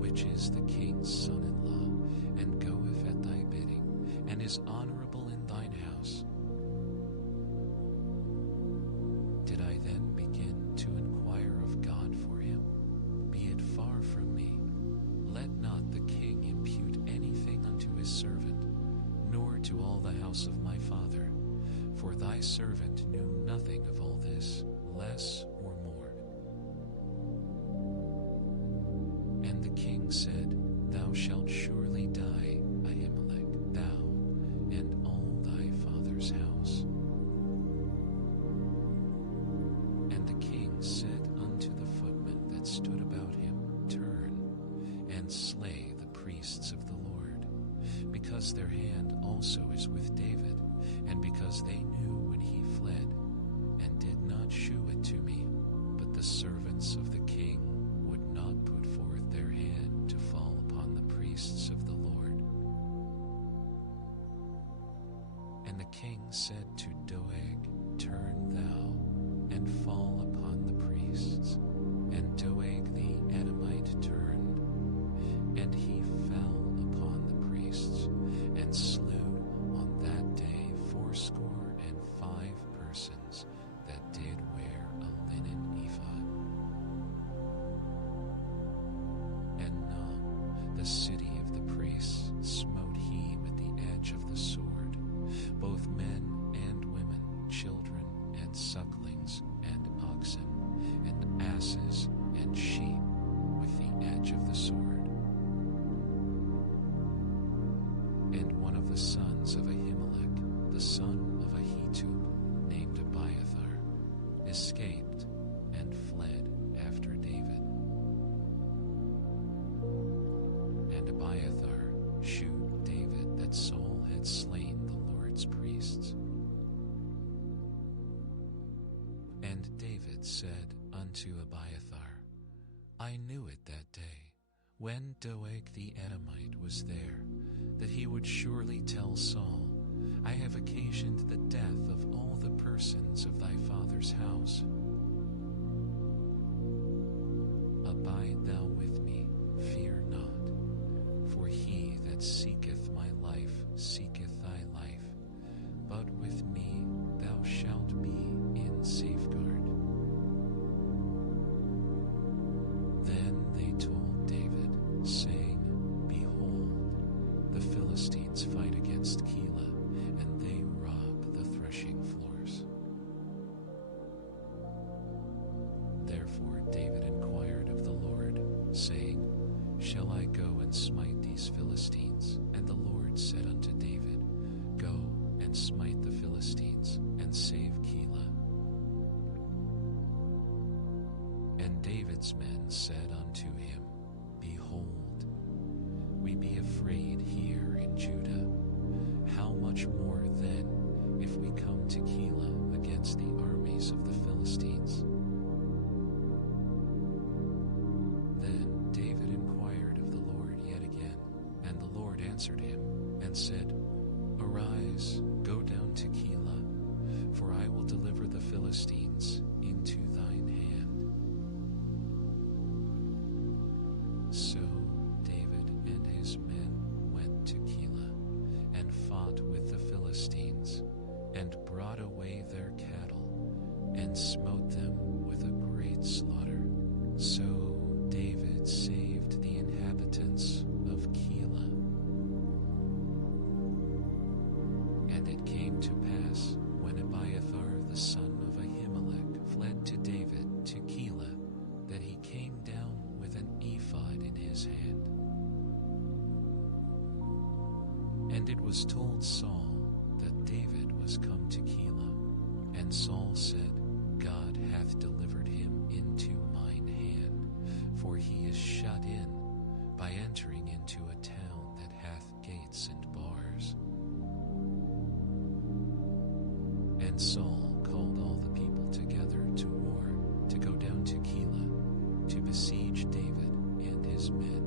which is the king's son-in-law, and goeth at thy bidding, and is honorable in thine house? Did I then begin to inquire of God for him? Be it far from me. Let not the king impute anything unto his servant, nor to all the house of my father, for thy servant knew nothing of all this, less or more. And the king said, Thou shalt surely die, Ahimelech, thou and all thy father's house. And the king said unto the footmen that stood about him, Turn, and slay the priests of the Lord, because their hand also is with David, and because they knew when he fled, and did not shew it to me. But the servants of the king would not put forth their hand to fall upon the priests of the Lord. And the king said to Doeg, Turn thou, and fall upon the priests. And Doeg the asses and sheep with the edge of the sword. And one of the sons of Ahimelech, the son of Ahitub, named Abiathar, escaped and fled after David. And Abiathar shewed David that Saul had slain the Lord's priests. And David said unto Abiathar, I knew it that day, when Doeg the Edomite was there, that he would surely tell Saul, I have occasioned the death of all the persons of thy father's house. Abide thou with me, fear not, for he that seeketh my life seeketh thy life, but with me thou shalt be in safeguard. Then they told David, saying, Behold, the Philistines fight against Keilah, and they rob the threshing floors. Therefore David inquired of the Lord, saying, Shall I go and smite these Philistines? And the Lord said unto David, Go and smite the Philistines, and save Keilah. And David's men said unto him, Behold, we be afraid here in Judah. How much more then, if we come to Keilah against the armies of the Philistines? Then David inquired of the Lord yet again, and the Lord answered him, and said, Arise, go down to Keilah, for I will deliver the Philistines into thine hand. So David and his men went to Keilah, and fought with the Philistines, and brought away their cattle, and smote them with a great slaughter. So David saved the inhabitants of Keilah. And it came to pass, when Abiathar the son of Ahimelech fled to David to Keilah, that he came down with an ephod in his hand. And it was told Saul that David was come to Keilah. And Saul said, God hath delivered him into mine hand, for he is shut in by entering into a town that hath gates and bars. And Saul called all the people together to war, to go down to Keilah, to besiege David and his men.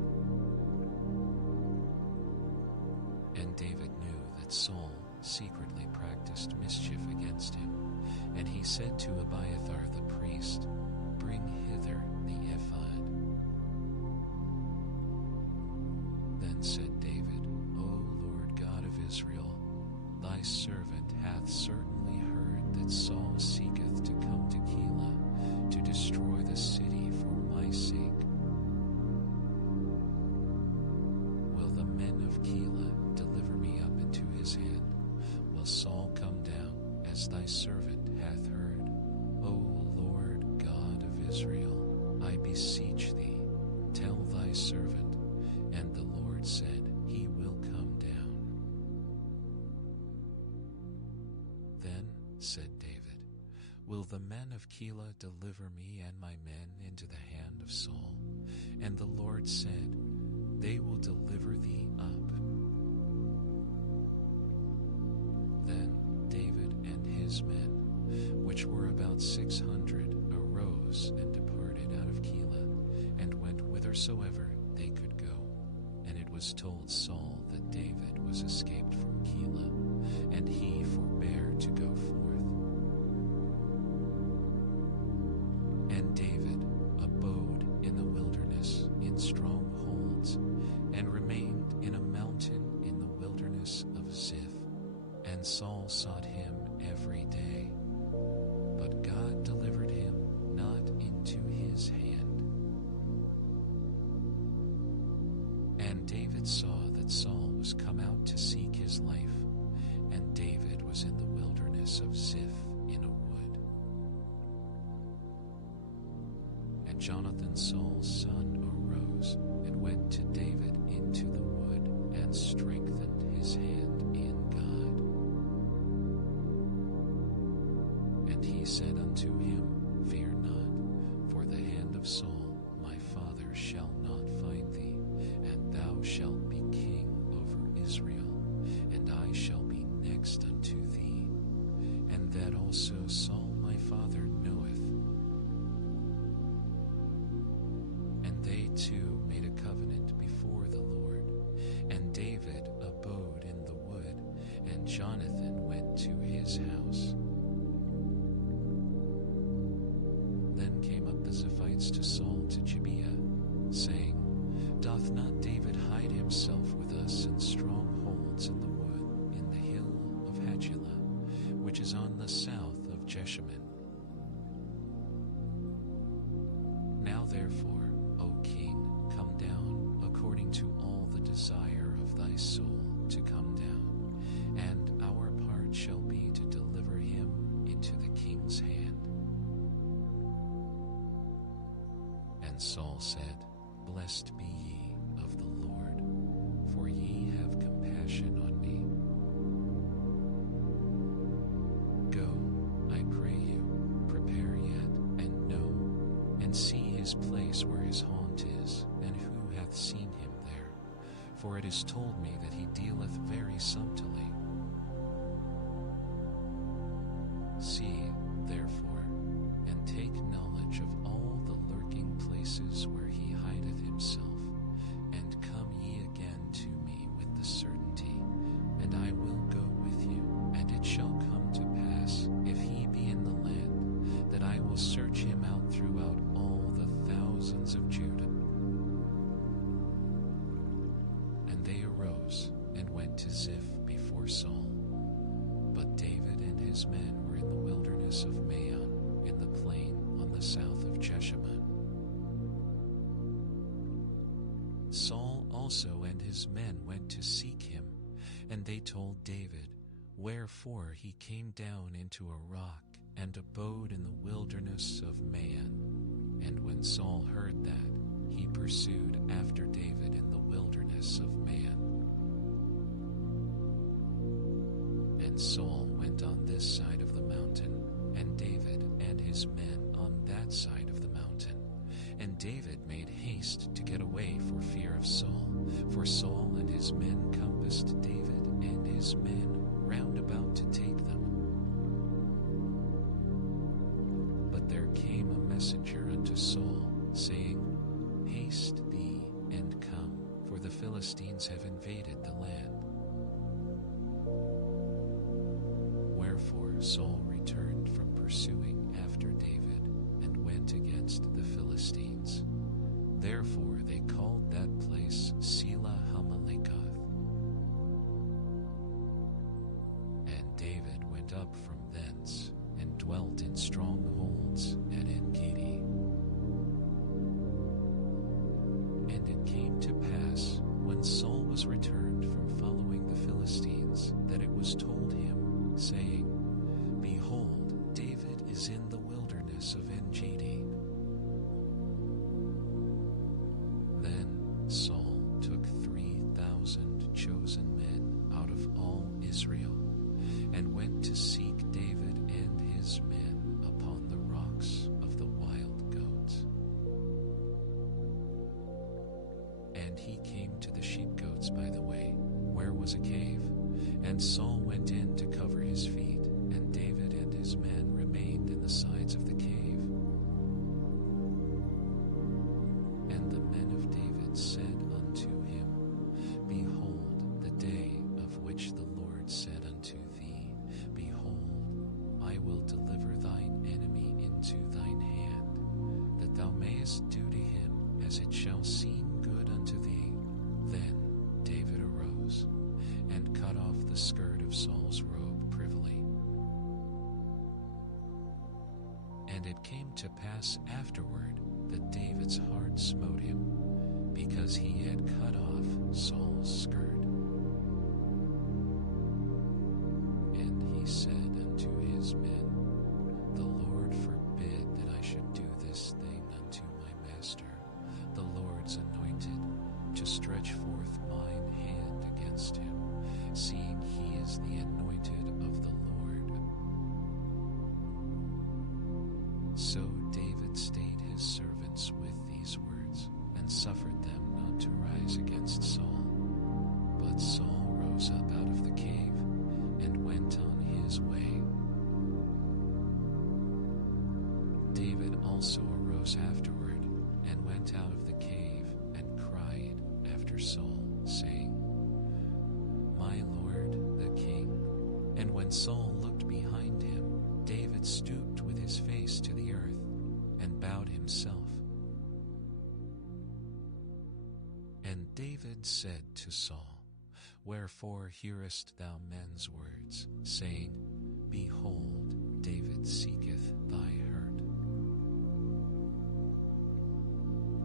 And David knew that Saul secretly practiced mischief against him, and he said to Abiathar the priest, Bring hither the ephod. Then said David, O Lord God of Israel, thy servant hath certainly heard that Saul seeketh to come to Keilah, to destroy the city for my sake. Will the men of Keilah deliver me up into his hand? Will Saul come down, as thy servant hath heard? O Lord God of Israel, I beseech thee, tell thy servant. And the Lord said, He will come down. Then said David, Will the men of Keilah deliver me and my men into the hand of Saul? And the Lord said, They will deliver thee up. Then David and his men, which were about 600, arose and departed out of Keilah, and went whithersoever they could go. And it was told Saul that David was escaped from Keilah, and he forbare to go forth. And David abode in the wilderness in strongholds, and remained in a mountain in the wilderness of Ziph. And Saul sought him every day, but God delivered him not into his hand. And David saw that Saul was come out to seek his life, and David was in the wilderness of Ziph in a wood. Jonathan, Saul's son, arose and went to David into the wood and strengthened his hand in God. And he said unto him, Fear not, for the hand of Saul my father shall not find thee, and thou shalt be king over Israel, and I shall be next unto thee, and that also Saul my father knoweth. And they two made a covenant before the Lord, and David abode in the wood, and Jonathan went to his house. Then came up the Ziphites to Saul to Gibeah, saying, Doth not David hide himself with us in strongholds in the wood, in the hill of Hachilah, which is on the south of Jeshimon? Now therefore, O king, come down, according to all the desire of thy soul to come down, and our part shall be to deliver him into the king's hand. And Saul said, Blessed be ye of the Lord, for ye have compassion on me. Go, I pray you, prepare yet, and know, and see his place where his haunt is, and who hath seen him there. For it is told me that he dealeth very subtilly. See, therefore, and take knowledge of all the lurking places where he hideth himself, and come ye again to me with the certainty, and I will go with you. And it shall come to pass, if he be in the land, that I will search him out throughout all the thousands of Judah. And they arose and went to Ziph before Saul. But David and his men were in the wilderness of Maon, in the plain on the south of Jeshimon. Saul also and his men went to seek him, and they told David, wherefore he came down into a rock and abode in the wilderness of Maon. And when Saul heard that, he pursued after David in the wilderness of Maon. And Saul went on this side of the mountain, and David and his men on that side of the mountain. And David made haste to get away for fear of Saul, for Saul and his men compassed David and his men round about to take them. But there came a messenger unto Saul, saying, Haste thee and come, for the Philistines have invaded the land. Wherefore Saul returned from pursuing after David, and went against the Philistines. Therefore they called that place Selah Hamalekath. And David went up from thence, and dwelt in strongholds at En-Gedi. And it came to pass, when Saul was returned from following the Philistines, that it was told him, saying, Behold, David is in the wilderness of En-Gedi. Then Saul took 3,000 chosen men out of all Israel, and went to seek David and his men upon the rocks of the wild goats. And he came to the sheepgoats by the way, where was a cave, and Saul went in to cover his feet, and David and his men remained in the sides of the cave. And the men of David said unto him, Behold, the day of which the Lord said unto thee, Behold, I will deliver thine enemy into thine hand, that thou mayest do to him as it shall seem good unto thee. Then David arose, and cut off the skirt of Saul's robe privily. And it came to pass afterward that David's heart smote him, because he had cut off Saul's skirt. And he said unto his men, The Lord forbid that I should do this thing unto my So David stayed his servants with these words, and suffered them not to rise against Saul. But Saul rose up out of the cave, and went on his way. David also arose afterward, and went out of the cave, and cried after Saul, saying, My Lord the king. And when Saul looked behind him, David stooped with his face to the earth, and bowed himself. And David said to Saul, Wherefore hearest thou men's words, saying, Behold, David seeketh thy hurt?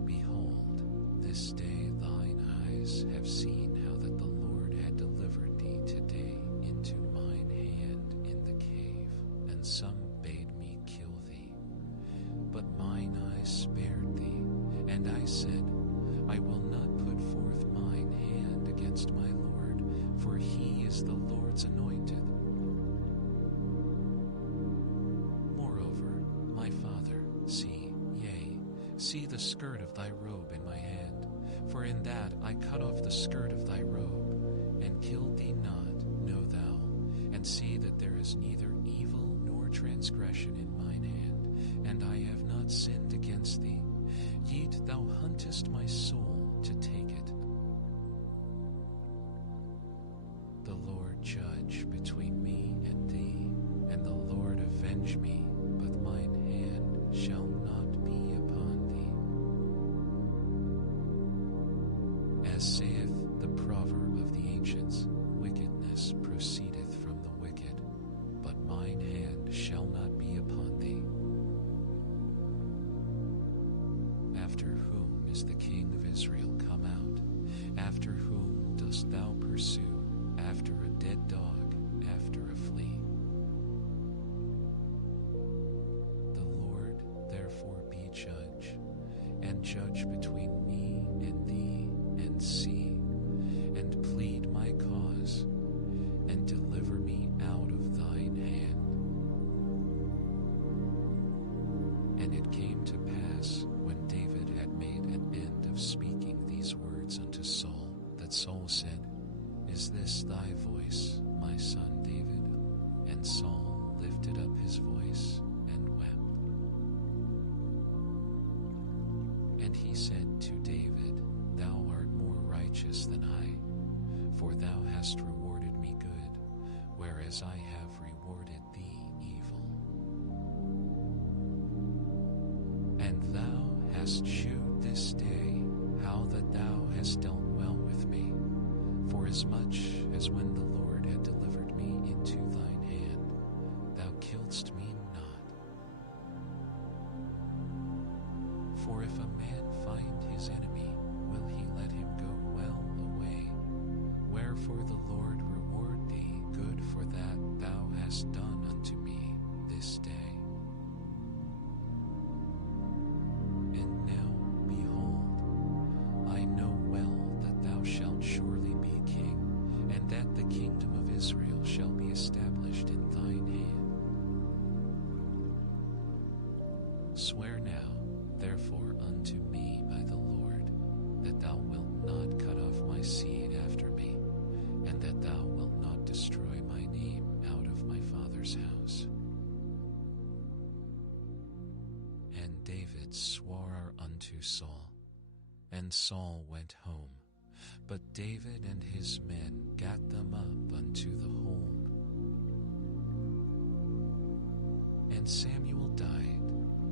Behold, this day thine eyes have seen how that the Lord had delivered thee today into mine hand in the cave, and some bade me kill thee. But mine eyes spared thee, and I said, I will not put forth mine hand against my Lord, for he is the Lord's anointed. Moreover, my father, see the skirt of thy robe in my hand, for in that I cut off the skirt of thy robe, and killed thee not, know thou, and see that there is neither evil nor transgression in mine hand, and I have not sinned against thee. Yet thou huntest my soul to take it. The Lord judge between me and thee, and the Lord avenge me, but mine hand shall not be upon thee. As saith the proverb of the ancients, wickedness proceedeth from the wicked, but mine hand shall not be upon thee. After whom is the king of Israel come out? After whom dost thou pursue? After a dead dog, after a flea. The Lord therefore be judge, and judge between me and thee, and see, and plead my cause, and deliver me out of thine hand. And it came to pass, when David had made an end of speaking these words unto Saul, that Saul said, Is this thy voice, my son David? And Saul lifted up his voice and wept. And he said to David, Thou art more righteous than I, for thou hast rewarded me good, whereas I have rewarded thee evil. And thou hast shewed this day how that thou hast dealt well with me, forasmuch as when the Lord had delivered me into thine hand, thou killedst me not. For if a man find his enemy, will he let him go well away? Wherefore the Lord reward thee good for that thou hast done unto me this day. And now, behold, I know well that thou shalt surely be king, and that the kingdom of Israel shall be established in thine hand. Swear now, therefore, unto me by the Lord, that thou wilt not cut off my seed after me, and that thou wilt not destroy my name out of my father's house. And David swore unto Saul, and Saul went home. But David and his men gat them up unto the hold. And Samuel died,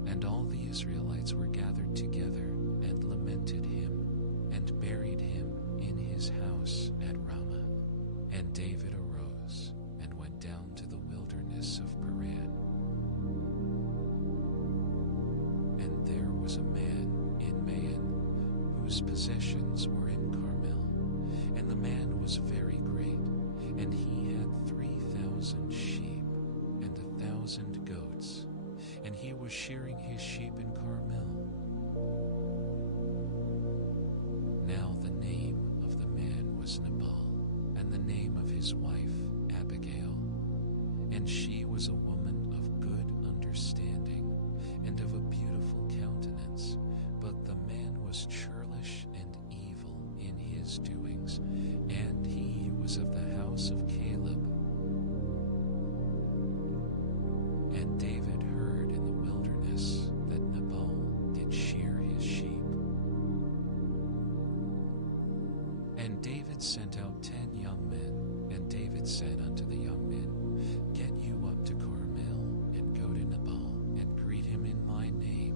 and all the Israelites were gathered together, and lamented him, and buried him in his house at Ramah. And David arose, and went down to the wilderness of Paran. And there was a man in Maon, whose possessions were in Carmel, and the man was very great, and he had 3,000 sheep, and 1,000 goats, and he was shearing his sheep in Carmel. Now the name of the man was Nabal, and the name of his wife Abigail, and she was a woman of good understanding, and of most churlish and evil in his doings, and he was of the house of Caleb. And David heard in the wilderness that Nabal did shear his sheep. And David sent out 10 young men, and David said unto the young men, Get you up to Carmel, and go to Nabal, and greet him in my name.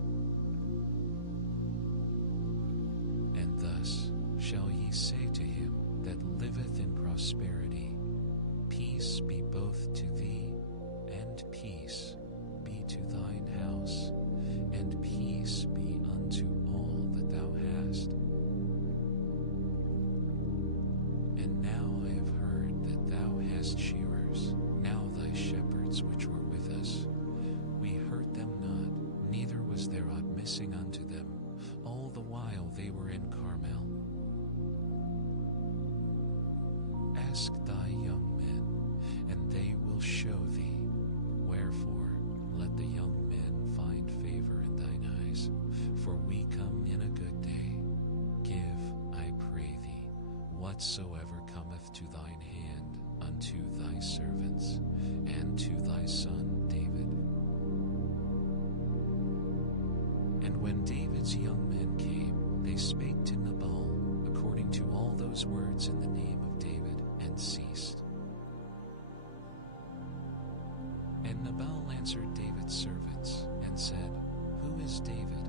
And thus shall ye say to him that liveth in prosperity, Peace be both to thee, and peace be to thine house, and peace be unto all that thou hast. And now I have heard that thou hast shearers. Now thy shepherds which were with us, we hurt them not, neither was there aught missing unto them, all the while they were in Carmel. Ask thy young men, and they will show thee. Wherefore, let the young men find favor in thine eyes, for we come in a good day. Give, I pray thee, whatsoever cometh to thine hand unto thy servants, and to thy son David. And when David's young men came, they spake to Nabal according to all those words in the name of David, and ceased. And Nabal answered David's servants, and said, Who is David?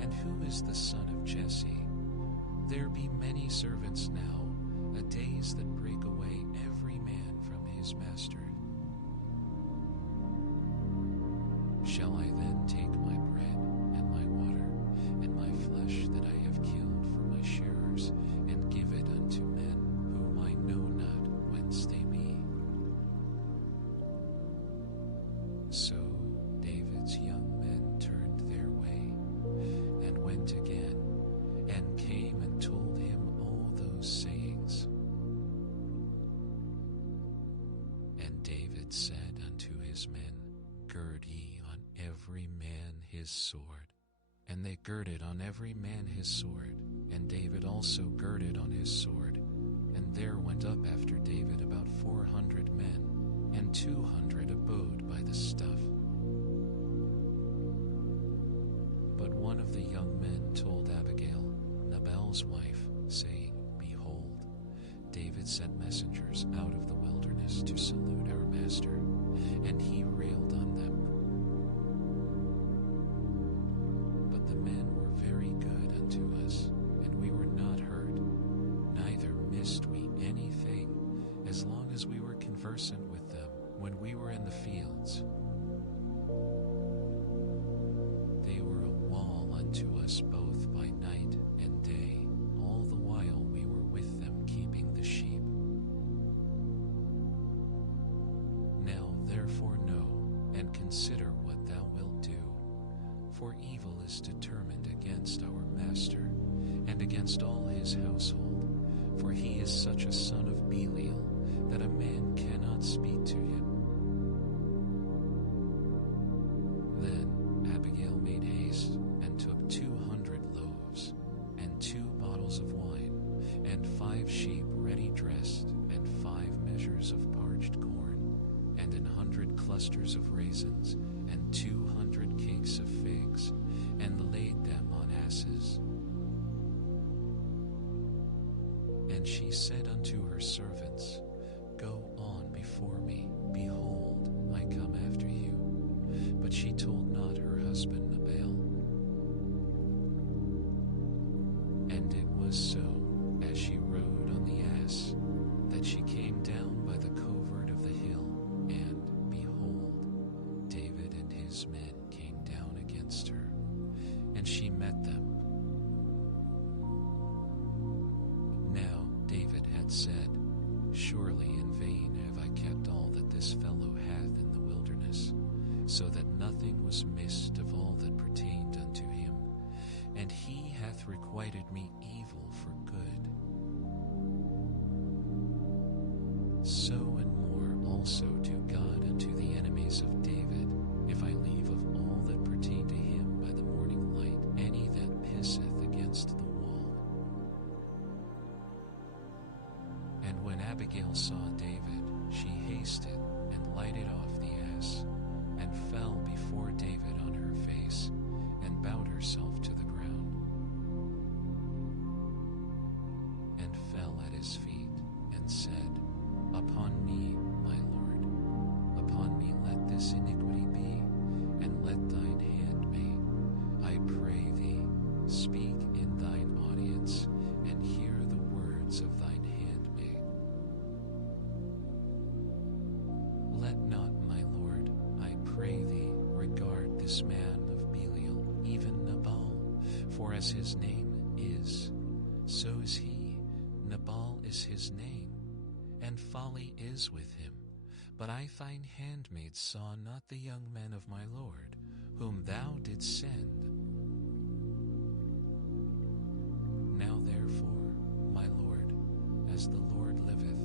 And who is the son of Jesse? There be many servants now, a days that break away every man from his master. Shall I then take my bread and my water, and my flesh that I have killed for my shearers, and give it unto men whom I know not whence they be? So David's young men turned their way, and went again, and came and told him all those sayings. And David said unto his men, Gird ye on every man his sword. And they girded on every man his sword, and David also girded on his sword. And there went up after David about 400 men, and 200 abode by the stuff. But one of the young men told Abigail, Nabal's wife, saying, Behold, David sent messengers out of the wilderness to salute our master, and he railed on them. But the men were very good unto us, and we were not hurt, neither missed we anything, as long as we were conversant with them when we were in the fields. They were a wall unto us both by night and day, all the while we were with them keeping the sheep. Now therefore know, and consider what thou wilt do, for evil is determined against our master, and against all his household, for he is such a son of Belial, that a man cannot speak to him. Then Abigail made haste, and took 200 loaves, and 2 bottles of wine, and 5 sheep ready dressed, and 5 measures of parched corn, and 100 clusters of raisins, and 200 cakes of figs, and laid them on asses. And she said unto her servants, Go on before me, behold, I come after you. But she told not her husband Nabal. And it was so, as she rode on the ass, that she came down by the covert of the hill, and, behold, David and his men came down against her, and she met them. Now David had said, Surely in vain have I kept all that this fellow hath in the wilderness, so that nothing was missed of all that pertained unto him, and he hath requited me evil for good. So and more also do God unto the enemies of David, if I leave of all that pertain to him by the morning light any that pisseth against Abigail saw David, she hasted and lighted off the ass, and fell before David on her face, and bowed herself to the ground, and fell at his feet, and said, Upon me, my Lord, upon me let this iniquity be, and let thine handmaid, I pray thee, speak in thine audience, and hear the words of thine handmaid. Let not, my Lord, I pray thee, regard this man of Belial, even Nabal, for as his name is, so is he. Nabal is his name, and folly is with him. But I thine handmaid saw not the young men of my Lord, whom thou didst send. Now therefore, my Lord, as the Lord liveth,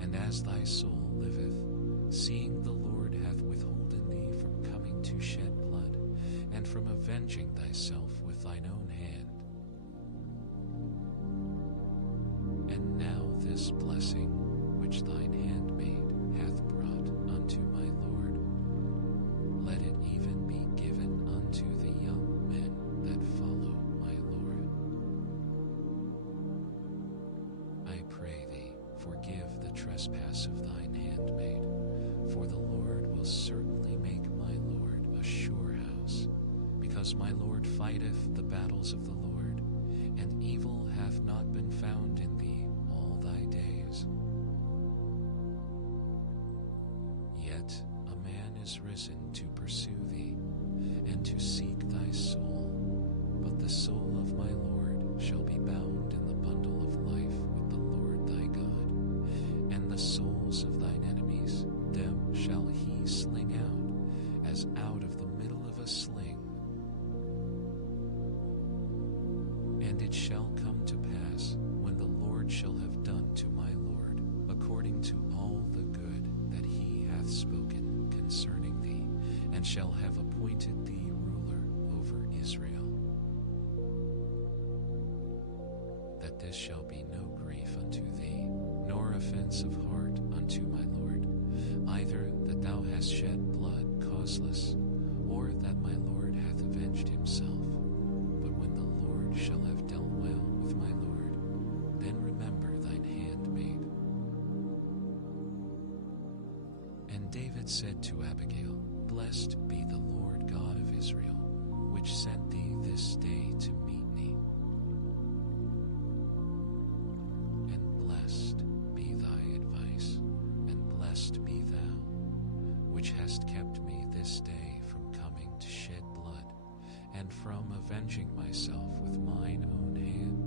and as thy soul liveth, seeing the Lord hath withholden thee from coming to shed blood, and from avenging thyself with thine own hand. And now this blessing, which thine handmaid hath brought unto my Lord, let it even be given unto the young men that follow my Lord. I pray thee, forgive the trespass of thine handmaid, for the Lord will certainly make my Lord a sure house, because my Lord fighteth the battles of the Lord, and evil hath not been found in thee all thy days. Yet a man is risen to pursue thee, and to seek thy soul, but the soul of my Lord shall be bound in the bundle of life with the Lord thy God, and the souls of thine enemies, them shall he sling out, as out of the middle of a sling. And it shall come to pass, when the Lord shall have done to my Lord, according to all the good that he hath spoken concerning thee, and shall have appointed thee ruler over Israel, that this shall be no grief unto thee, nor offense of heart unto my Lord, either that thou hast shed blood causeless, or that my Lord hath avenged himself. But when the Lord shall have dealt well with my Lord, then remember thine handmaid. And David said to Abigail, Blessed be the Lord God of Israel, which sent thee this day to meet me. And blessed be thy advice, and blessed be thou, which hast kept me this day from coming to shed blood, and from avenging myself with mine own hand.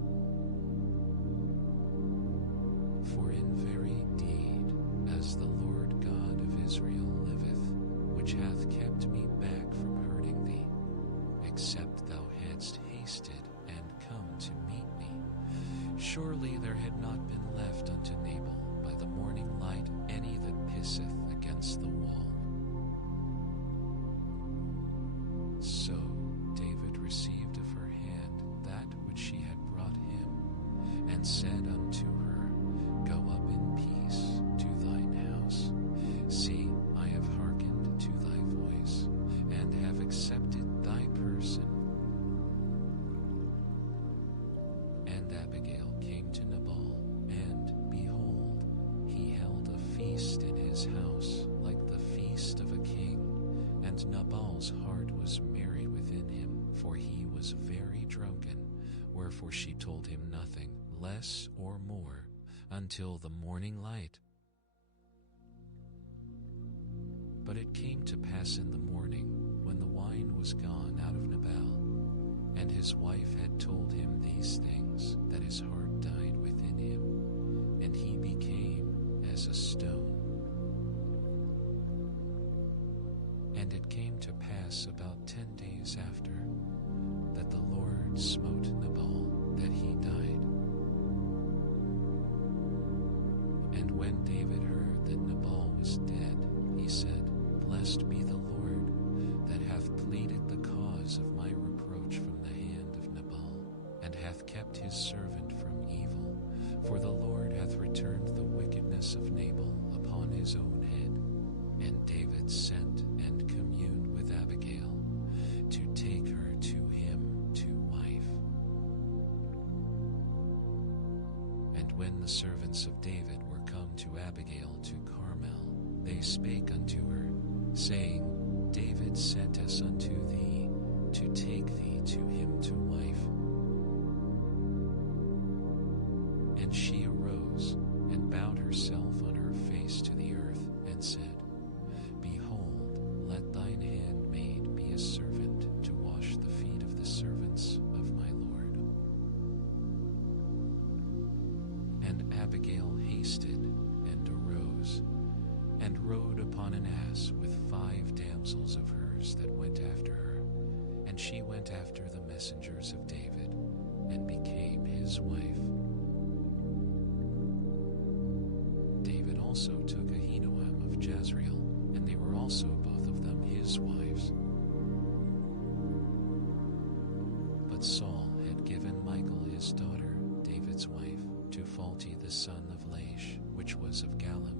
For in very deed, as the Lord God of Israel liveth, which hath kept me back from hurting thee, except thou hadst hasted and come to meet me, surely there had not been left unto Nabal by the morning light any that pisseth against the wall. So David received of her hand that which she had brought him, and said unto her, Go up in peace to thine house. See, I have hearkened to thy voice, and have accepted thy person. And Abigail came to Nabal, and behold, he held a feast in his house, like the feast of a king, and Nabal's heart was merry within him, for he was very drunken, wherefore she told him nothing, less or more, until the morning light. But it came to pass in the morning, when the wine was gone out of Nabal, and his wife had told him these things, that his heart died within him, and he became as a stone. And it came to pass about 10 days after, that the Lord smote Nabal, that he died. And when David heard that Nabal was dead, he said, Blessed be the Lord, that hath pleaded the cause of my reproach from the hand of Nabal, and hath kept his servant from evil, For the Lord hath returned the wickedness of Nabal upon his own head. And David sent and communed with Abigail to take her to him to wife. And when the servants of David were come to Abigail to Carmel, they spake unto her, saying, David sent us unto thee to take thee to him to wife. And she arose and bowed herself on her face to the earth, and said, Behold, let thine handmaid be a servant to wash the feet of the servants of my Lord. And Abigail hasted and arose, and rode upon an ass with 5 damsels of hers that went after her. And she went after the messengers of David, and became his wife. David also took Ahinoam of Jezreel, and they were also both of them his wives. But Saul had given Michal his daughter, David's wife, to Phalti the son of Laish, which was of Gallim.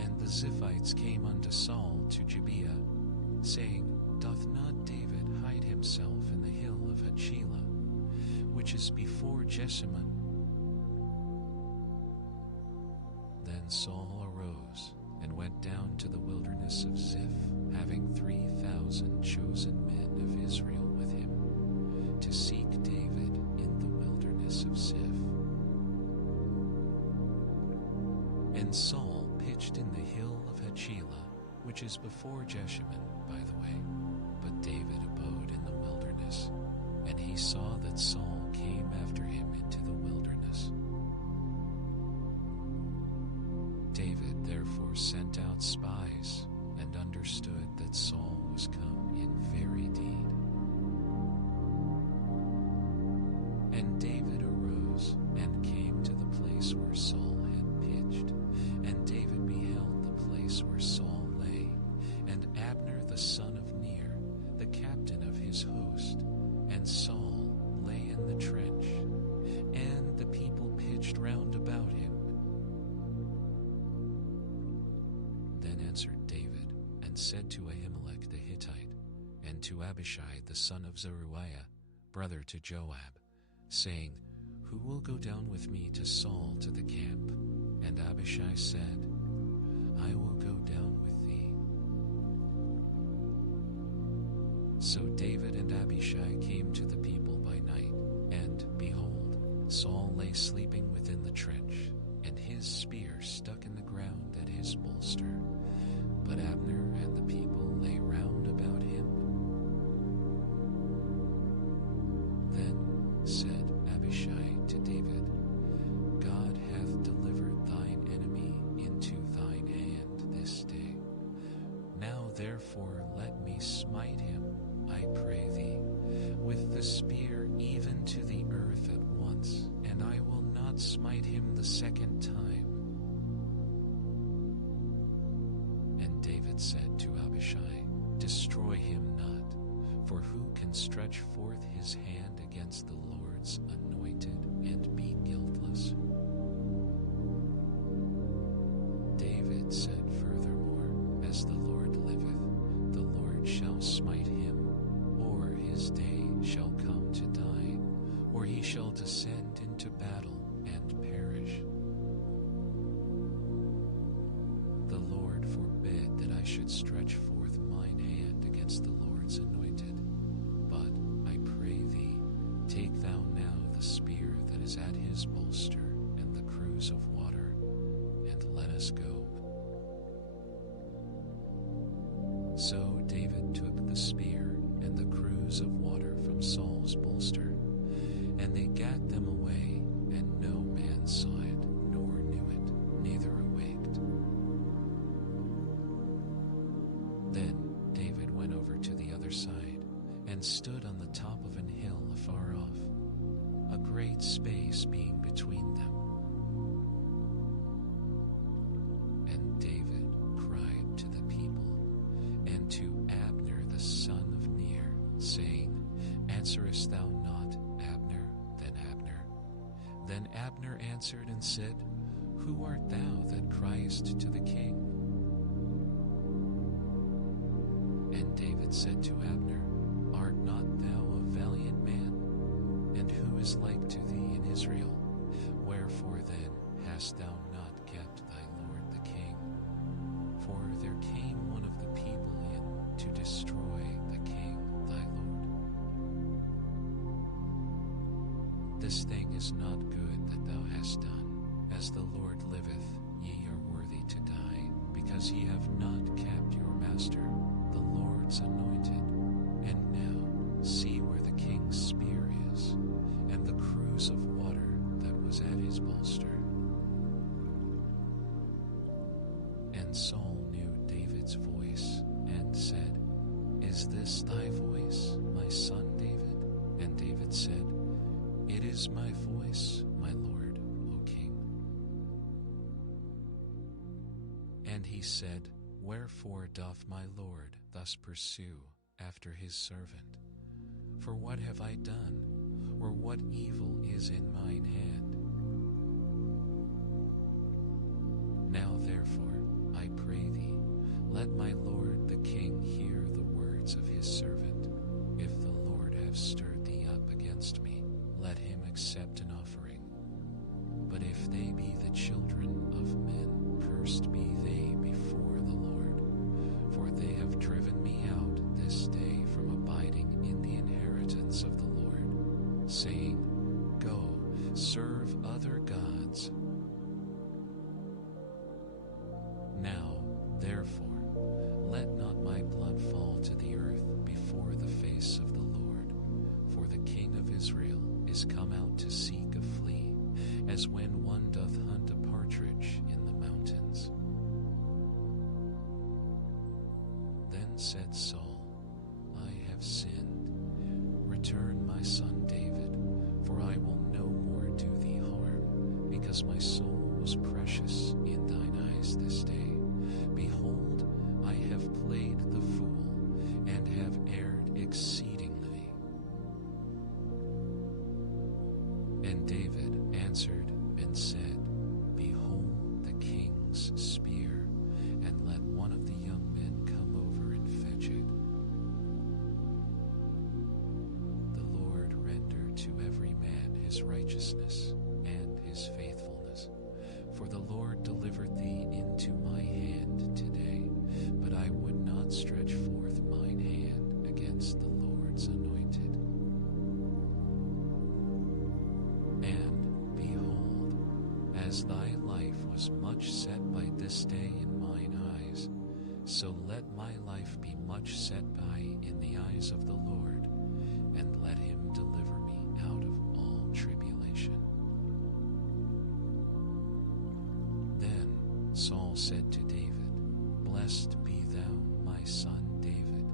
And the Ziphites came unto Saul to Gibeah, saying, Doth not David hide himself in the hill of Hachilah, which is before Jessamine? Then Saul arose and went down to the wilderness of Ziph, having 3,000 chosen men of Israel with him, to seek David in the wilderness of Ziph. And Saul pitched in the hill of Hachilah, which is before Jessamine, by the way, but David abode in the wilderness, and he saw that Saul came after him into the wilderness. David therefore sent out spies, and understood that Saul was come in very deed. And David arose and came to the place where Saul had pitched, and David beheld the place where Saul lay, and Abner the son of Ner, the captain of his host, and Saul lay in the trench, and the people pitched round about him. Then answered David, and said to Ahimelech the Hittite, and to Abishai the son of Zeruiah, brother to Joab, saying, Who will go down with me to Saul to the camp? And Abishai said, I will go down with thee. So David and Abishai came to the people by night, and, behold, Saul lay sleeping within the trench, and his spear stuck in the ground at his bolster. But Abner and the people lay round about him. Then said Abishai to David, God hath delivered thine enemy into thine hand this day. Now therefore let me smite him, I pray thee, with the spear even to the earth at once, and I will not smite him the second time. And David said to Abishai, Destroy him not, for who can stretch forth his hand against the Lord's anointed and be guiltless? David said furthermore, As the Lord liveth, the Lord shall smite him, or his day shall come to die, or he shall descend into battle and perish. The Lord forbid that I should stretch forth mine hand against the Lord's anointed. But I pray thee, take thou now the spear that is at his bolster, and the cruse of water, and let us go. So David took the spear and the cruse of water from Saul's bolster, and they gat them away, and no man saw it, nor knew it, neither awaked. Then David went over to the other side, and stood on the top of an hill afar off, a great space being between them. And David cried to the people, and to Abner the son of Ner, saying, Answerest thou not, Abner? Then Then Abner answered and said, Who art thou that criest to the king? And David said to Abner, Art not thou a valiant man? And who is like to thee in Israel? Wherefore then hast thou not kept thy lord the king? For there came one of the people in to destroy the king thy lord. This thing is not good that thou hast done. As the Lord liveth, ye are worthy to die, because ye have not kept your master, the Lord's anointed. And now see where the king's spear is, and the cruse of water that was at his bolster. And Saul knew David's voice, and said, Is this thy voice, my son David? And David said, It is my voice, my lord, O king. And he said, Wherefore doth my lord thus pursue after his servant? For what have I done, or what evil is in mine hand? Now therefore, I pray thee, let my lord the king hear the words of his servant. If the Lord have stirred thee up against me, let him accept an offering. But if they be the children of men, cursed be they before the Lord. For they have driven me out this day from abiding in the inheritance of the Lord, saying, Go, serve other gods. Now, therefore, let not my blood fall to the earth before the face of the Lord, for the king of Israel is come out to seek a flea, as when one doth hunt a partridge in the mountains. Then said Saul, I have sinned. Return my son David, for I will no more do thee harm, because my soul was precious in thine eyes this day. Behold, I have played the fool, and have erred exceedingly. And David answered and said, Behold the king's spear, and let one of the young men come over and fetch it. The Lord render to every man his righteousness and his faithfulness. For the Lord delivered thee into my hand today, but I would not stretch forth mine hand against the Lord's anointed. And, behold, as thy life was much set by this day in mine eyes, so let my life be much set by in the eyes of the Lord, and let him deliver me out of all tribulation. Then Saul said to David, Blessed be thou, my son David.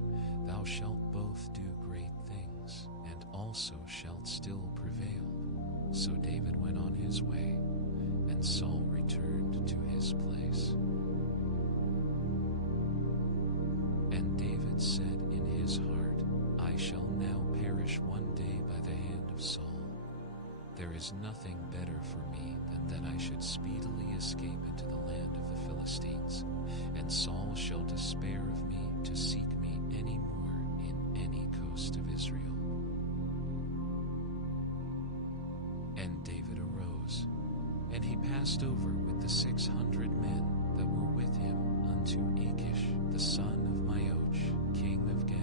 Thou shalt both do great things, and also shalt still prevail. So David went on his way, and Saul returned to his place. And David said in his heart, I shall now perish one day by the hand of Saul. There is nothing better for me than that I should speedily escape into the land of the Philistines, and Saul shall despair of me to seek me any more in any coast of Israel. And David arose, and he passed over with the 600 men that were with him unto Achish, the son of Maoch, king of Gath.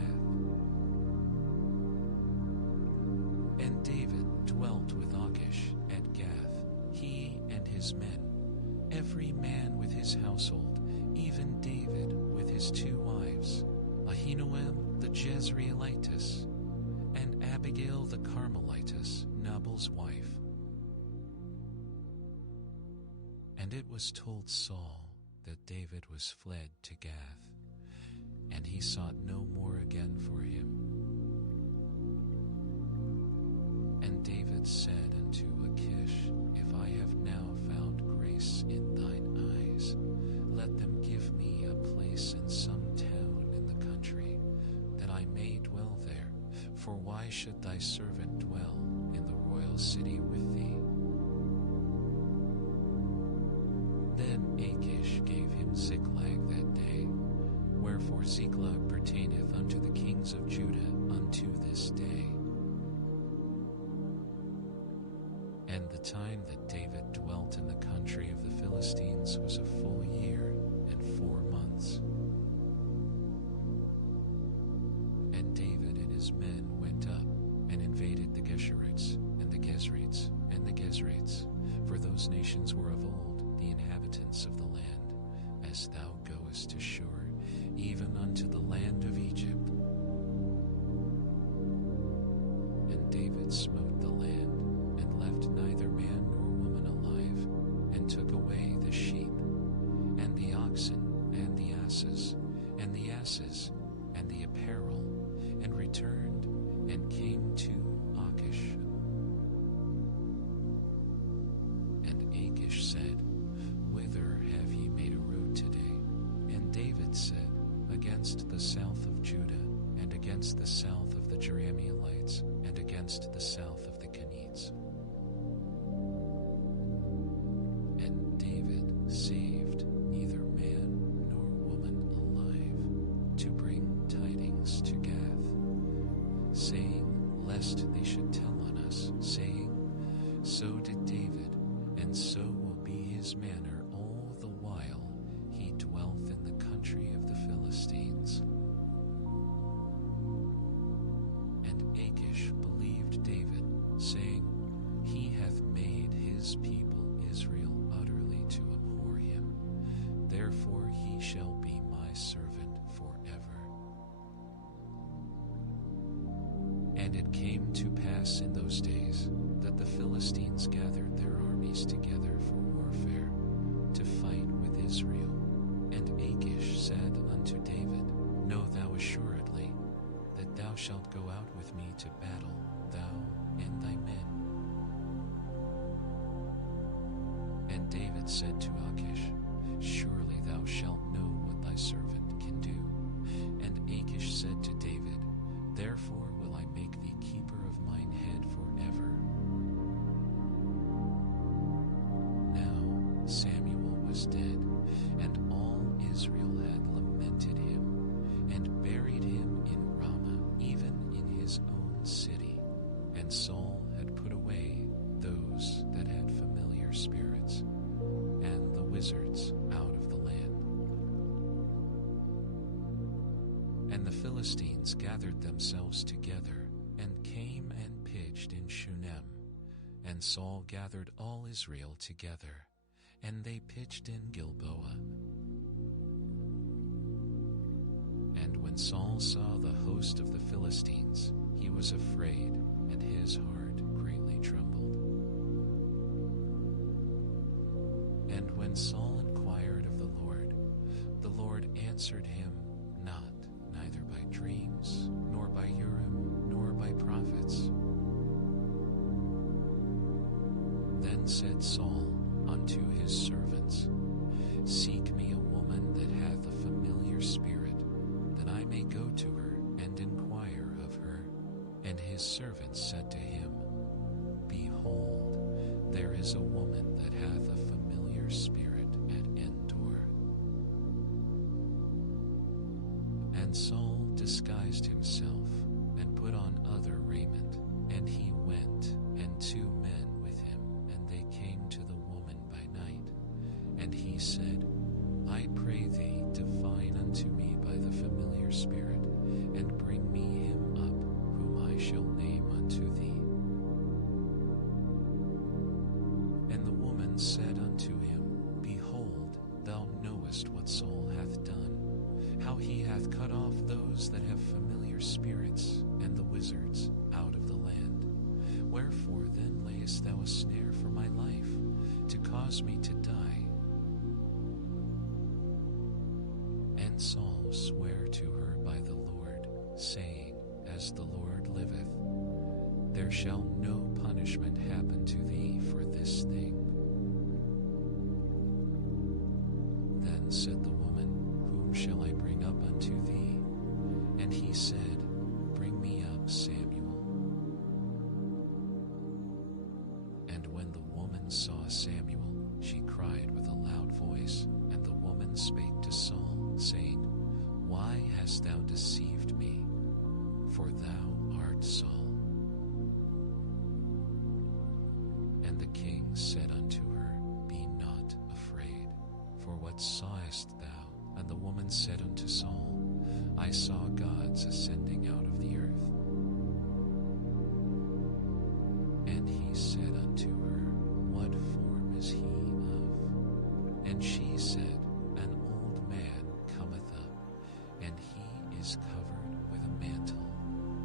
And David dwelt with Achish at Gath, he and his men, every man with his household, even David with his 2 wives, Ahinoam the Jezreelitess, and Abigail the Carmelitess, Nabal's wife. And it was told Saul that David was fled to Gath, and he sought no more again for him. And David said unto Achish, If I have now found grace in thine eyes, let them give me a place in some town in the country, that I may dwell there. For why should thy servant dwell in the royal city with thee? Ziklag that day. Wherefore Ziklag pertaineth unto the kings of Judah unto this day. And the time that David dwelt in the country of the Philistines was a full year and 4 months. And David and his men went up and invaded the Geshurites and the Gezrites and the Gezrites, for those nations were of old the inhabitants of the land, as thou goest to Shur, even unto the land of Egypt. And David smote the land, and left neither man nor woman alive, and took away the sheep, and the oxen, and the asses, and the asses, and the apparel, and returned, and came to Achish. And Achish said, Whither have ye made a road today? And David said, Against the south of Judah, and against the south of the Jerahmeelites, and against the south of the Kenites. And David saved neither man nor woman alive, to bring tidings to Gath, saying, Lest they should tell on us, saying, So did David, and so will be his manner all the while he dwelleth in the country of the Philistines. And Achish believed David, saying, He hath made his people Israel utterly to abhor him. Therefore he shall be my servant forever. And it came to pass in those days that the Philistines gathered their armies together for warfare, to fight with Israel. And Achish said unto David, Know thou assuredly that thou shalt go out with me to battle, thou and thy men. And David said to Achish, Surely thou shalt know what thy servant can do. And Achish said to David, Therefore will I make thee keeper of mine head forever. Now Samuel was dead, and all Israel had lamented him, and buried him in Ramah, even in his own city. And Saul had put away those that had familiar spirits, and the wizards out of the land. And the Philistines gathered themselves together, and came and pitched in Shunem. And Saul gathered all Israel together, and they pitched in Gilboa. And when Saul saw the host of the Philistines, he was afraid, and his heart greatly trembled. And when Saul inquired of the Lord answered him not, neither by dreams, nor by Urim, nor by prophets. Then said Saul unto his servants, Seek me a woman that hath a familiar spirit, that I may go to her and inquire of her. And his servants said to him, Behold, there is a woman that hath a familiar spirit at Endor. And Saul disguised himself, and put on other raiment, and he went, and 2 men with him, and they came to the woman by night. And he said, I pray thee, divine unto me by the familiar spirit, and bring me him up, whom I shall name unto thee. And the woman said unto him, Behold, thou knowest what Saul hath done, how he hath cut off those that have familiar spirits, and the wizards out of the land. Wherefore then layest thou a snare for my life, to cause me to die? And Saul sware to her by the Lord, saying, As the Lord liveth, there shall no punishment happen to thee for this thing. Then said the woman, Whom shall I bring up unto thee? And he said, Bring me up Samuel. And when the woman saw Samuel, she cried with a loud voice, and the woman spake unto Saul, saying, Why hast thou deceived me? For thou art Saul. And the king said unto her, Be not afraid, for what sawest thou? And the woman said unto Saul, I saw gods ascending out of the earth. And he said unto her, What form is he of? And she said, An old man cometh up, and he is covered with a mantle.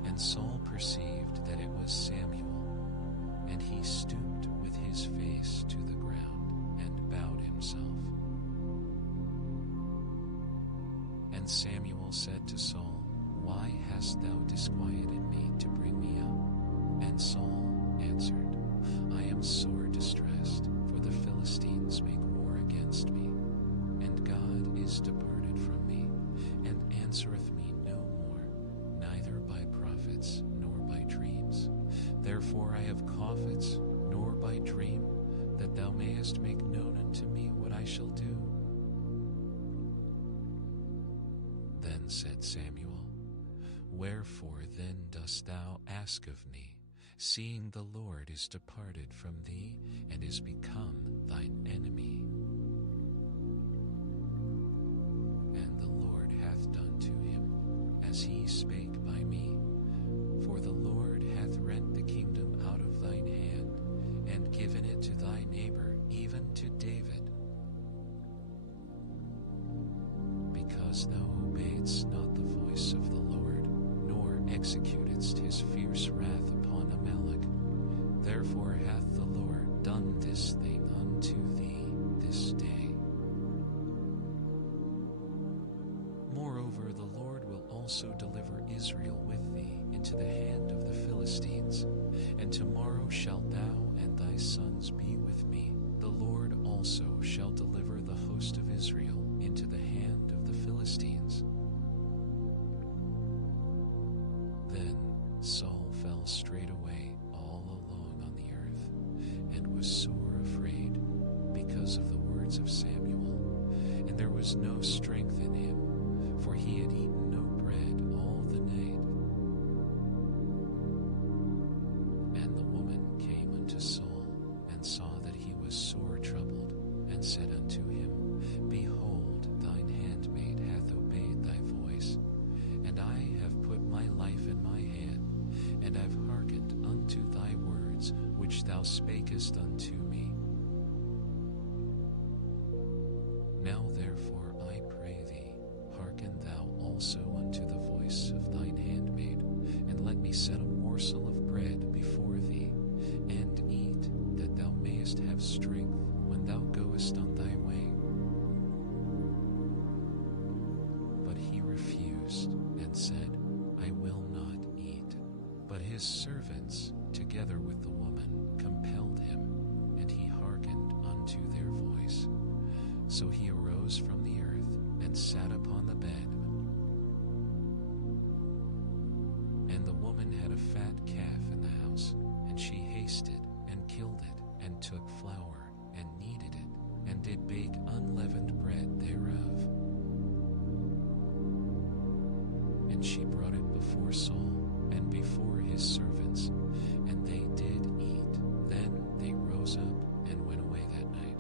And Saul perceived that it was Samuel, and he stooped with his face to the ground, and bowed himself. And Samuel said to Saul, Why hast thou disquieted me to bring me up? And Saul answered, I am sore distressed, for the Philistines make war against me, and God is departed from me, and answereth me no more, neither by prophets nor by dreams. Therefore I have prophets, nor by dream, that thou mayest make known unto me what I shall do. Then said Samuel, Wherefore then dost thou ask of me, seeing the Lord is departed from thee, and is become thine enemy? And the Lord hath done to him as he spake by me. For the Lord hath rent the kingdom out of thine hand, and given it to thy neighbor, even to David. Because thou obeyedst not the voice of the Lord, nor executedst his fierce wrath upon Amalek, therefore hath the Lord done this thing unto thee this day. Moreover, the Lord will also deliver Israel with thee into the hand of the Philistines, and tomorrow shalt thou and thy sons be with me. The Lord also shall deliver the host of Israel into the hand of the Philistines. Then Saul fell straightway all along on the earth, and was sore afraid because of the words of Samuel. And there was no strength in him, for he had eaten no bread all the night. And the woman came unto Saul, and saw that he was sore troubled, and said unto him, Behold, thine handmaid hath obeyed thy voice, and I have put my life in my hand, and have hearkened unto thy words, which thou spakest unto me. Now therefore I pray thee, hearken thou also unto the voice of thine handmaid, and let me set a morsel of bread before thee, and eat, that thou mayest have strength when thou goest on thy way. But he refused, and said, I will not eat. But his servants, together with the woman, compelled him, and he hearkened unto their voice. So he arose from the earth, and sat upon the bed. And the woman had a fat calf in the house, and she hasted, and killed it, and took flour, and kneaded it, and did bake unleavened bread thereof. And she brought it before Saul, and before his servants, and they did eat. Then they rose up, and went away that night.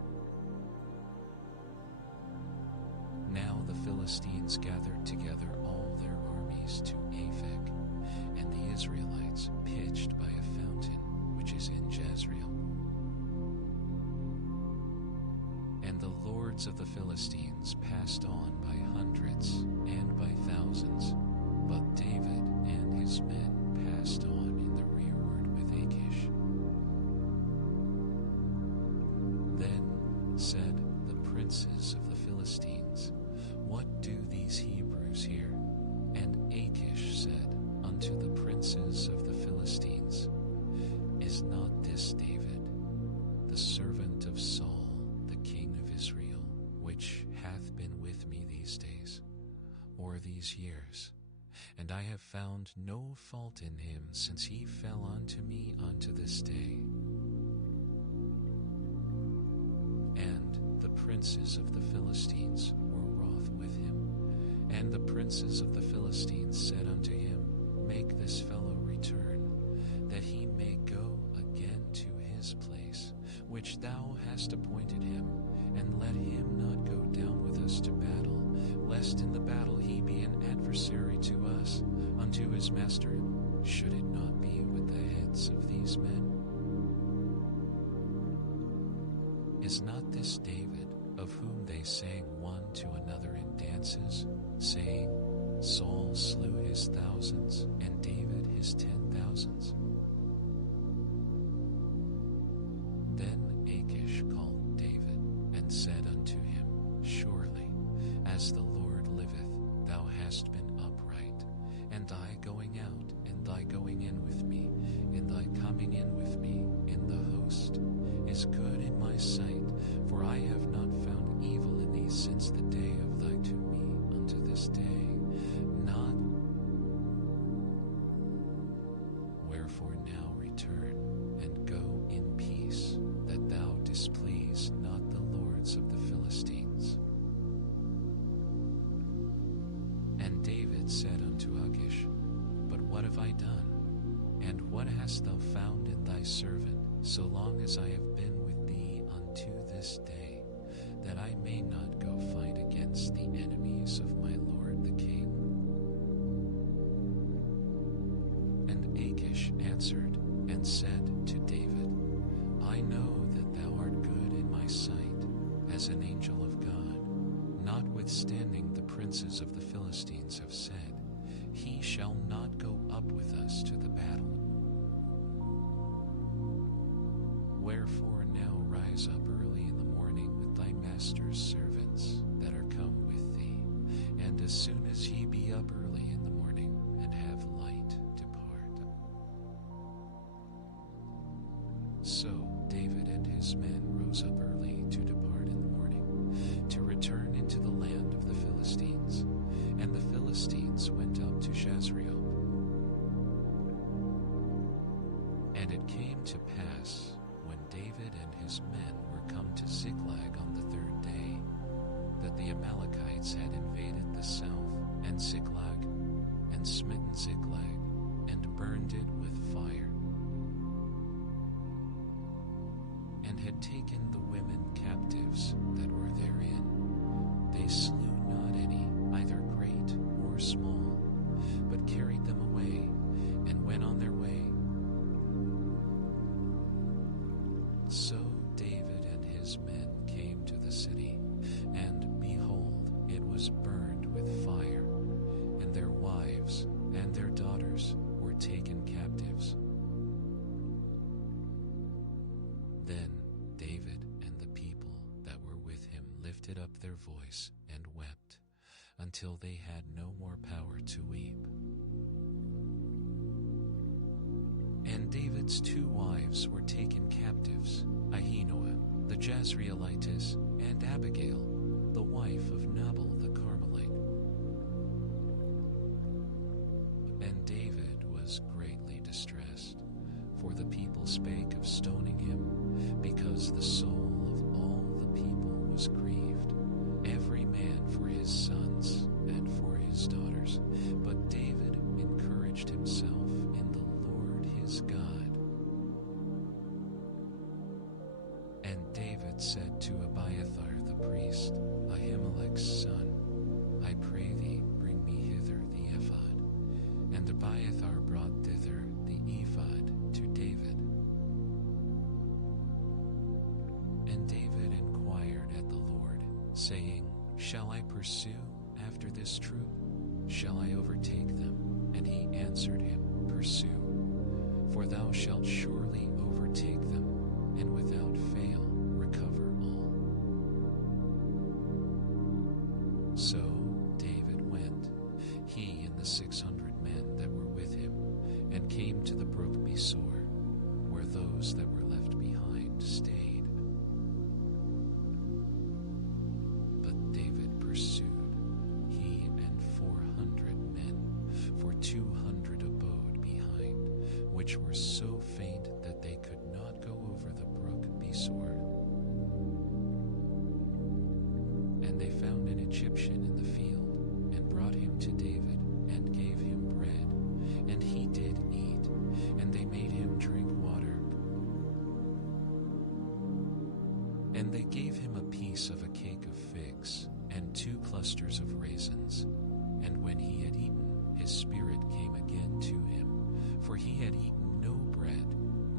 Now the Philistines gathered together all their armies to Aphek, and the Israelites pitched by a fountain, which is in Jezreel. And the lords of the Philistines passed on by hundreds and by thousands, but David and his men passed on in the rearward with Achish. Then said the princes of the Philistines, What do these Hebrews here? And Achish said unto the princes of the Philistines, Is not this David, the servant of Saul, the king of Israel, which hath been with me these days, or these years? And I have found no fault in him since he fell unto me unto this day. And the princes of the Philistines were wroth with And the princes of the Philistines said unto him, Make this fellow return, that he may go again to his place, which thou hast appointed him, and let him not go down with us to battle, lest in the battle he be an adversary to us, unto his master, should it not be with the heads of these men? Is not this David, of whom they sang one to another in dances, saying, Saul slew his thousands, and David his 10,000s? Then Achish called David, and said unto him, Surely, as the Lord liveth, thou hast been upright, and thy going out, and thy going in with me, and thy coming in with me in the host, is good in my sight, for I have not found evil in thee since the day of thy to me unto this day. Not wherefore now return, and go in peace, that thou displease not the lords of the Philistines. And David said unto Achish, But what have I done? And what hast thou found in thy servant, so long as I have been with thee unto this day, that I may not go fight against the enemies of my lord the king? And Achish answered and said to David, I know that thou art good in my sight, as an angel of God. Notwithstanding the princes of the Philistines have said, He shall not go up with us to the battle. Wherefore now rise up early in the morning with thy master's servants that are come with thee, and as soon as ye be up early in the morning, and have light, depart. So David and his men rose up early to depart in the morning, to return into the land of the Philistines, and the Philistines went up to Jezreel. And it came to pass, when David and his men were come to Ziklag on the third day, that the Amalekites had invaded the south and Ziklag, and smitten Ziklag, and burned it with fire, and had taken the women captives that were therein. They slew not any, either great or small, but carried them away, and went on their way. So David and his men came to the city, and behold, it was burned with fire, and their wives and their daughters were taken captives. Then David and the people that were with him lifted up their voice and wept, until they had no more power to weep. And David's 2 wives were taken captives, Ahinoam the Jezreelitess, and Abigail, the wife of Nabal the Carmelite. And David was greatly distressed, for the people spake of stoning him, because the soul of all the people was grieved, every man for his sons and for his daughters. But David encouraged himself in the Lord his God. And David said to Abiathar the priest, Ahimelech's son, I pray thee, bring me hither the ephod. And Abiathar brought thither the ephod to David. And David inquired at the Lord, saying, Shall I pursue after this troop? Shall I overtake them? And he answered him, Pursue, for thou shalt surely overtake them, and without fail recover all. So David went, he and the 600 men that were with him, and came to the brook Besor, where those that were left behind stayed. But David pursued, he and 400 men, for 200 abode behind, which were so faint that they could not go over the brook Besor. And they found an Egyptian in the field, and brought him piece of a cake of figs, and 2 clusters of raisins. And when he had eaten, his spirit came again to him, for he had eaten no bread,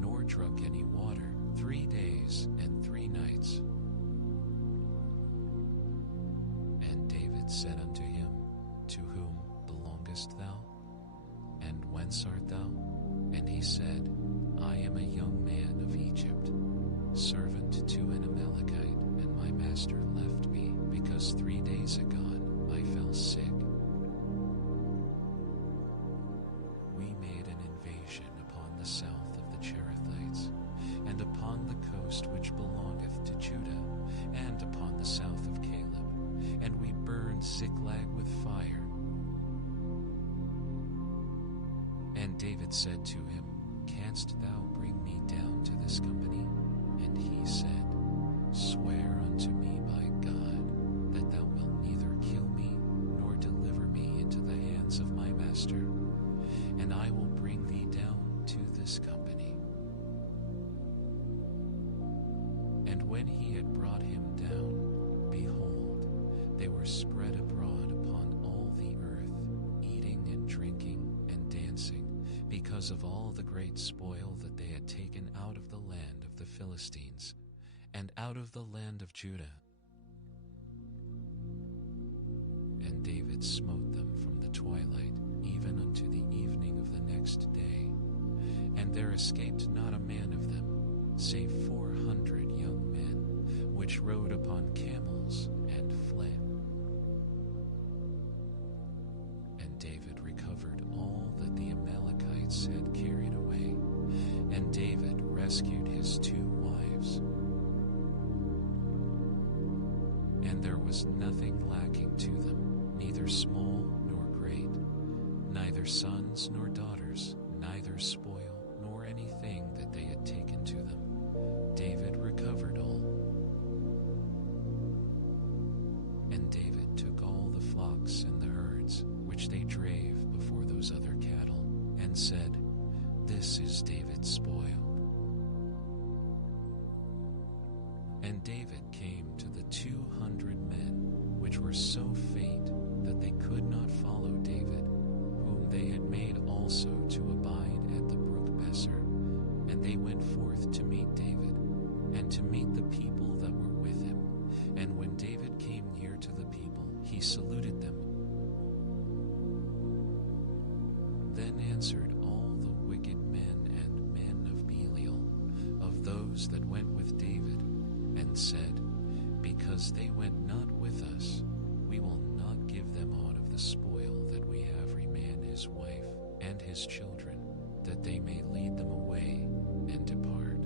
nor drunk any water, 3 days and 3 nights. And David said unto him, To whom belongest thou? And whence art thou? And he said, I am a young man of Egypt, servant to an Amalekite, and my master left me, because 3 days agone I fell sick. We made an invasion upon the south of the Cherethites, and upon the coast which belongeth to Judah, and upon the south of Caleb, and we burned Ziklag with fire. And David said to him, Canst thou bring me down to this company? And he said, Swear unto me by God, that thou wilt neither kill me, nor deliver me into the hands of my master, and I will bring thee down to this company. And when he had brought him down, behold, they were spread abroad upon all the earth, eating and drinking and dancing, because of all the great spoil that they had taken out of the land of the Philistines, and out of the land of Judah. And David smote them from the twilight, even unto the evening of the next day. And there escaped not a man of them, save 400 young men, which rode upon camels and fled. And David recovered all that the Amalekites had carried away, and David rescued his 2 wives. And there was nothing lacking to them, neither small nor great, neither sons nor daughters, neither spoil nor anything that they had taken to them. David recovered all. And David took all the flocks and the herds, which they drave before those other cattle, and said, This is David's spoil. And David came to the 200 men, which were so faint that they could not follow David, whom they had made also to abide at the brook Besser. And they went forth to meet David, and to meet the people that were with him. And when David came near to the people, he saluted them. Then answered all the wicked men and men of Belial, of those that went with David, and said, Because they went not with us, we will not give them aught of the spoil that we have remain his wife and his children, that they may lead them away and depart.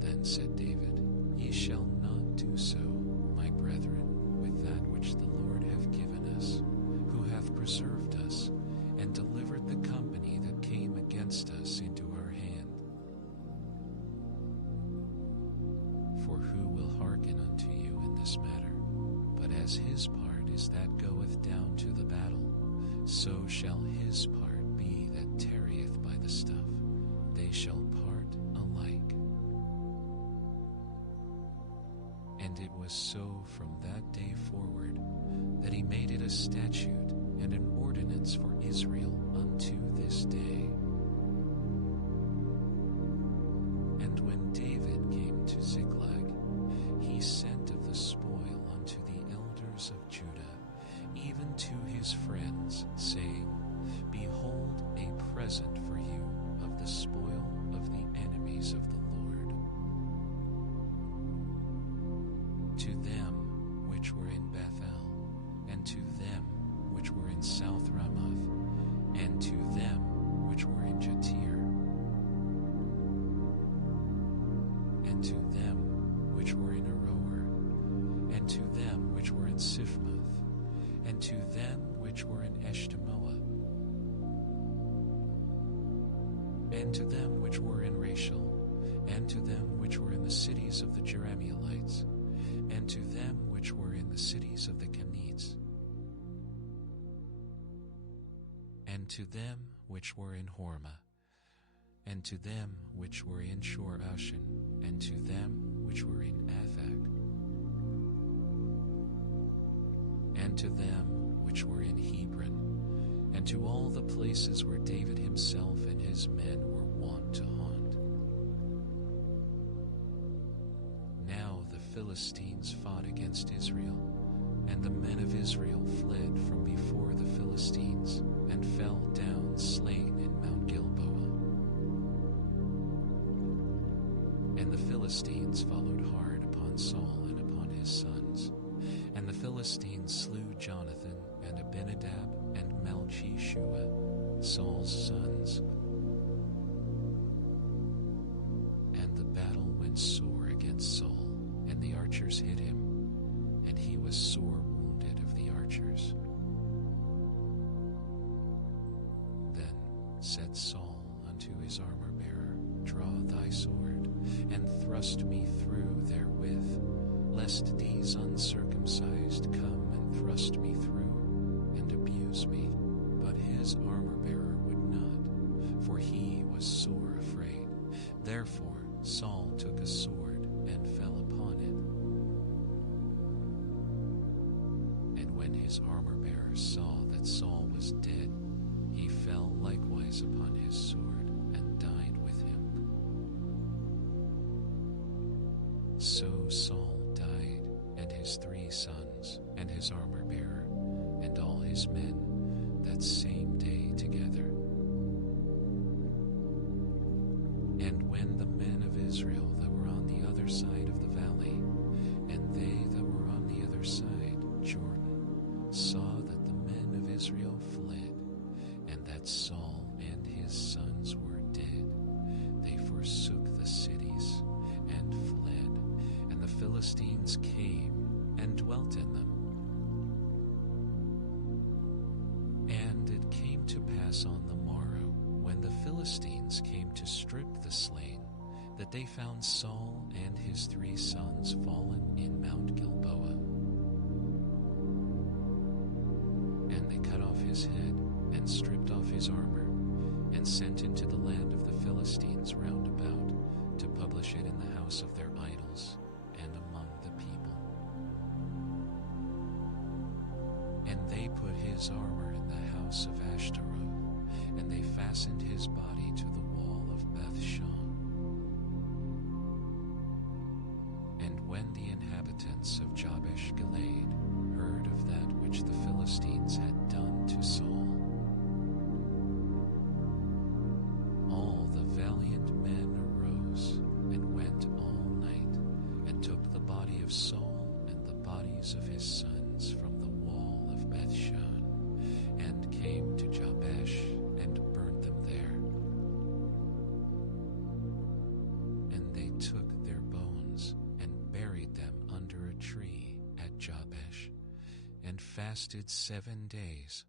Then said David, Ye shall not do so, my brethren, with that which the Lord hath given us, who hath preserved us, and delivered the company that came against us into our hand. For who will hearken unto you in this matter? But as his part is that goeth down to the battle, so shall his part be that tarrieth by the stuff. They shall part alike. And it was so from that day forward, that he made it a statute and an ordinance for Israel unto this day. And when David came to Ziklag, he sent of the spoil unto the elders of Judah, even to his friends, saying, Behold a present for you of the spoil of the enemies of the Lord. To them which were in Bethel, and to them which were in South Ramoth, and to them which were in Jatir, and to them which were in Aroer, and to them which were in Siphmoth, and to them which were in Eshtemoa, and to them which were in Rachel, and to them which were in the cities of the Jerahmeelites, and to them which were in the cities of the Kenites, and to them which were in Hormah, and to them which were in Shor Ashan, and to them which were in Aphek, and to them which were in Hebron, and to all the places where David himself and his men were wont to haunt. Now the Philistines fought against Israel, and the men of Israel fled from before the Philistines, and fell down slain in Mount Gilboa. And the Philistines followed hard upon Saul and upon his sons. And the Philistines slew Jonathan and Abinadab and Malchishua, Saul's sons. And the battle went sore against Saul, and the archers hit him, and he was sore wounded of the archers. Then said Saul unto his armor-bearer, Draw thy sword, and thrust me through therewith, lest these uncircumcised come and thrust me through, and abuse me. But his armor-bearer would not, for he was sore afraid. Therefore Saul took a sword, and fell upon it. And when his armor-bearer saw that Saul was dead, he fell likewise upon his sword, and died with him. So Saul died, and his 3 sons, and his armor-bearer, and all his men, that same day together. And when the men of Israel that were on the other side of the valley, and they that were on the other side, Jordan, saw that the men of Israel fled, and that Saul and his sons were dead, they forsook the cities, and fled, and the Philistines came and dwelt in them. And it came to pass on the morrow, when the Philistines came to strip the slain, that they found Saul and his 3 sons fallen in Mount Gilboa. And they cut off his head, and stripped off his armor, and sent into the land of the Philistines round about, to publish it in the house of their idols, and among the people. And they put his armor in the house of Ashtaroth, and they fastened his body to the wall of Bethshan. And when the inhabitants of Jabesh Gilead heard of that which the Philistines had done to Saul, all the valiant men arose, and went all night, and took the body of Saul and the bodies of his sons from the wall of Bethshan, and came to Jabesh, and burnt them there. And they took their bones, and buried them under a tree at Jabesh, and fasted 7 days,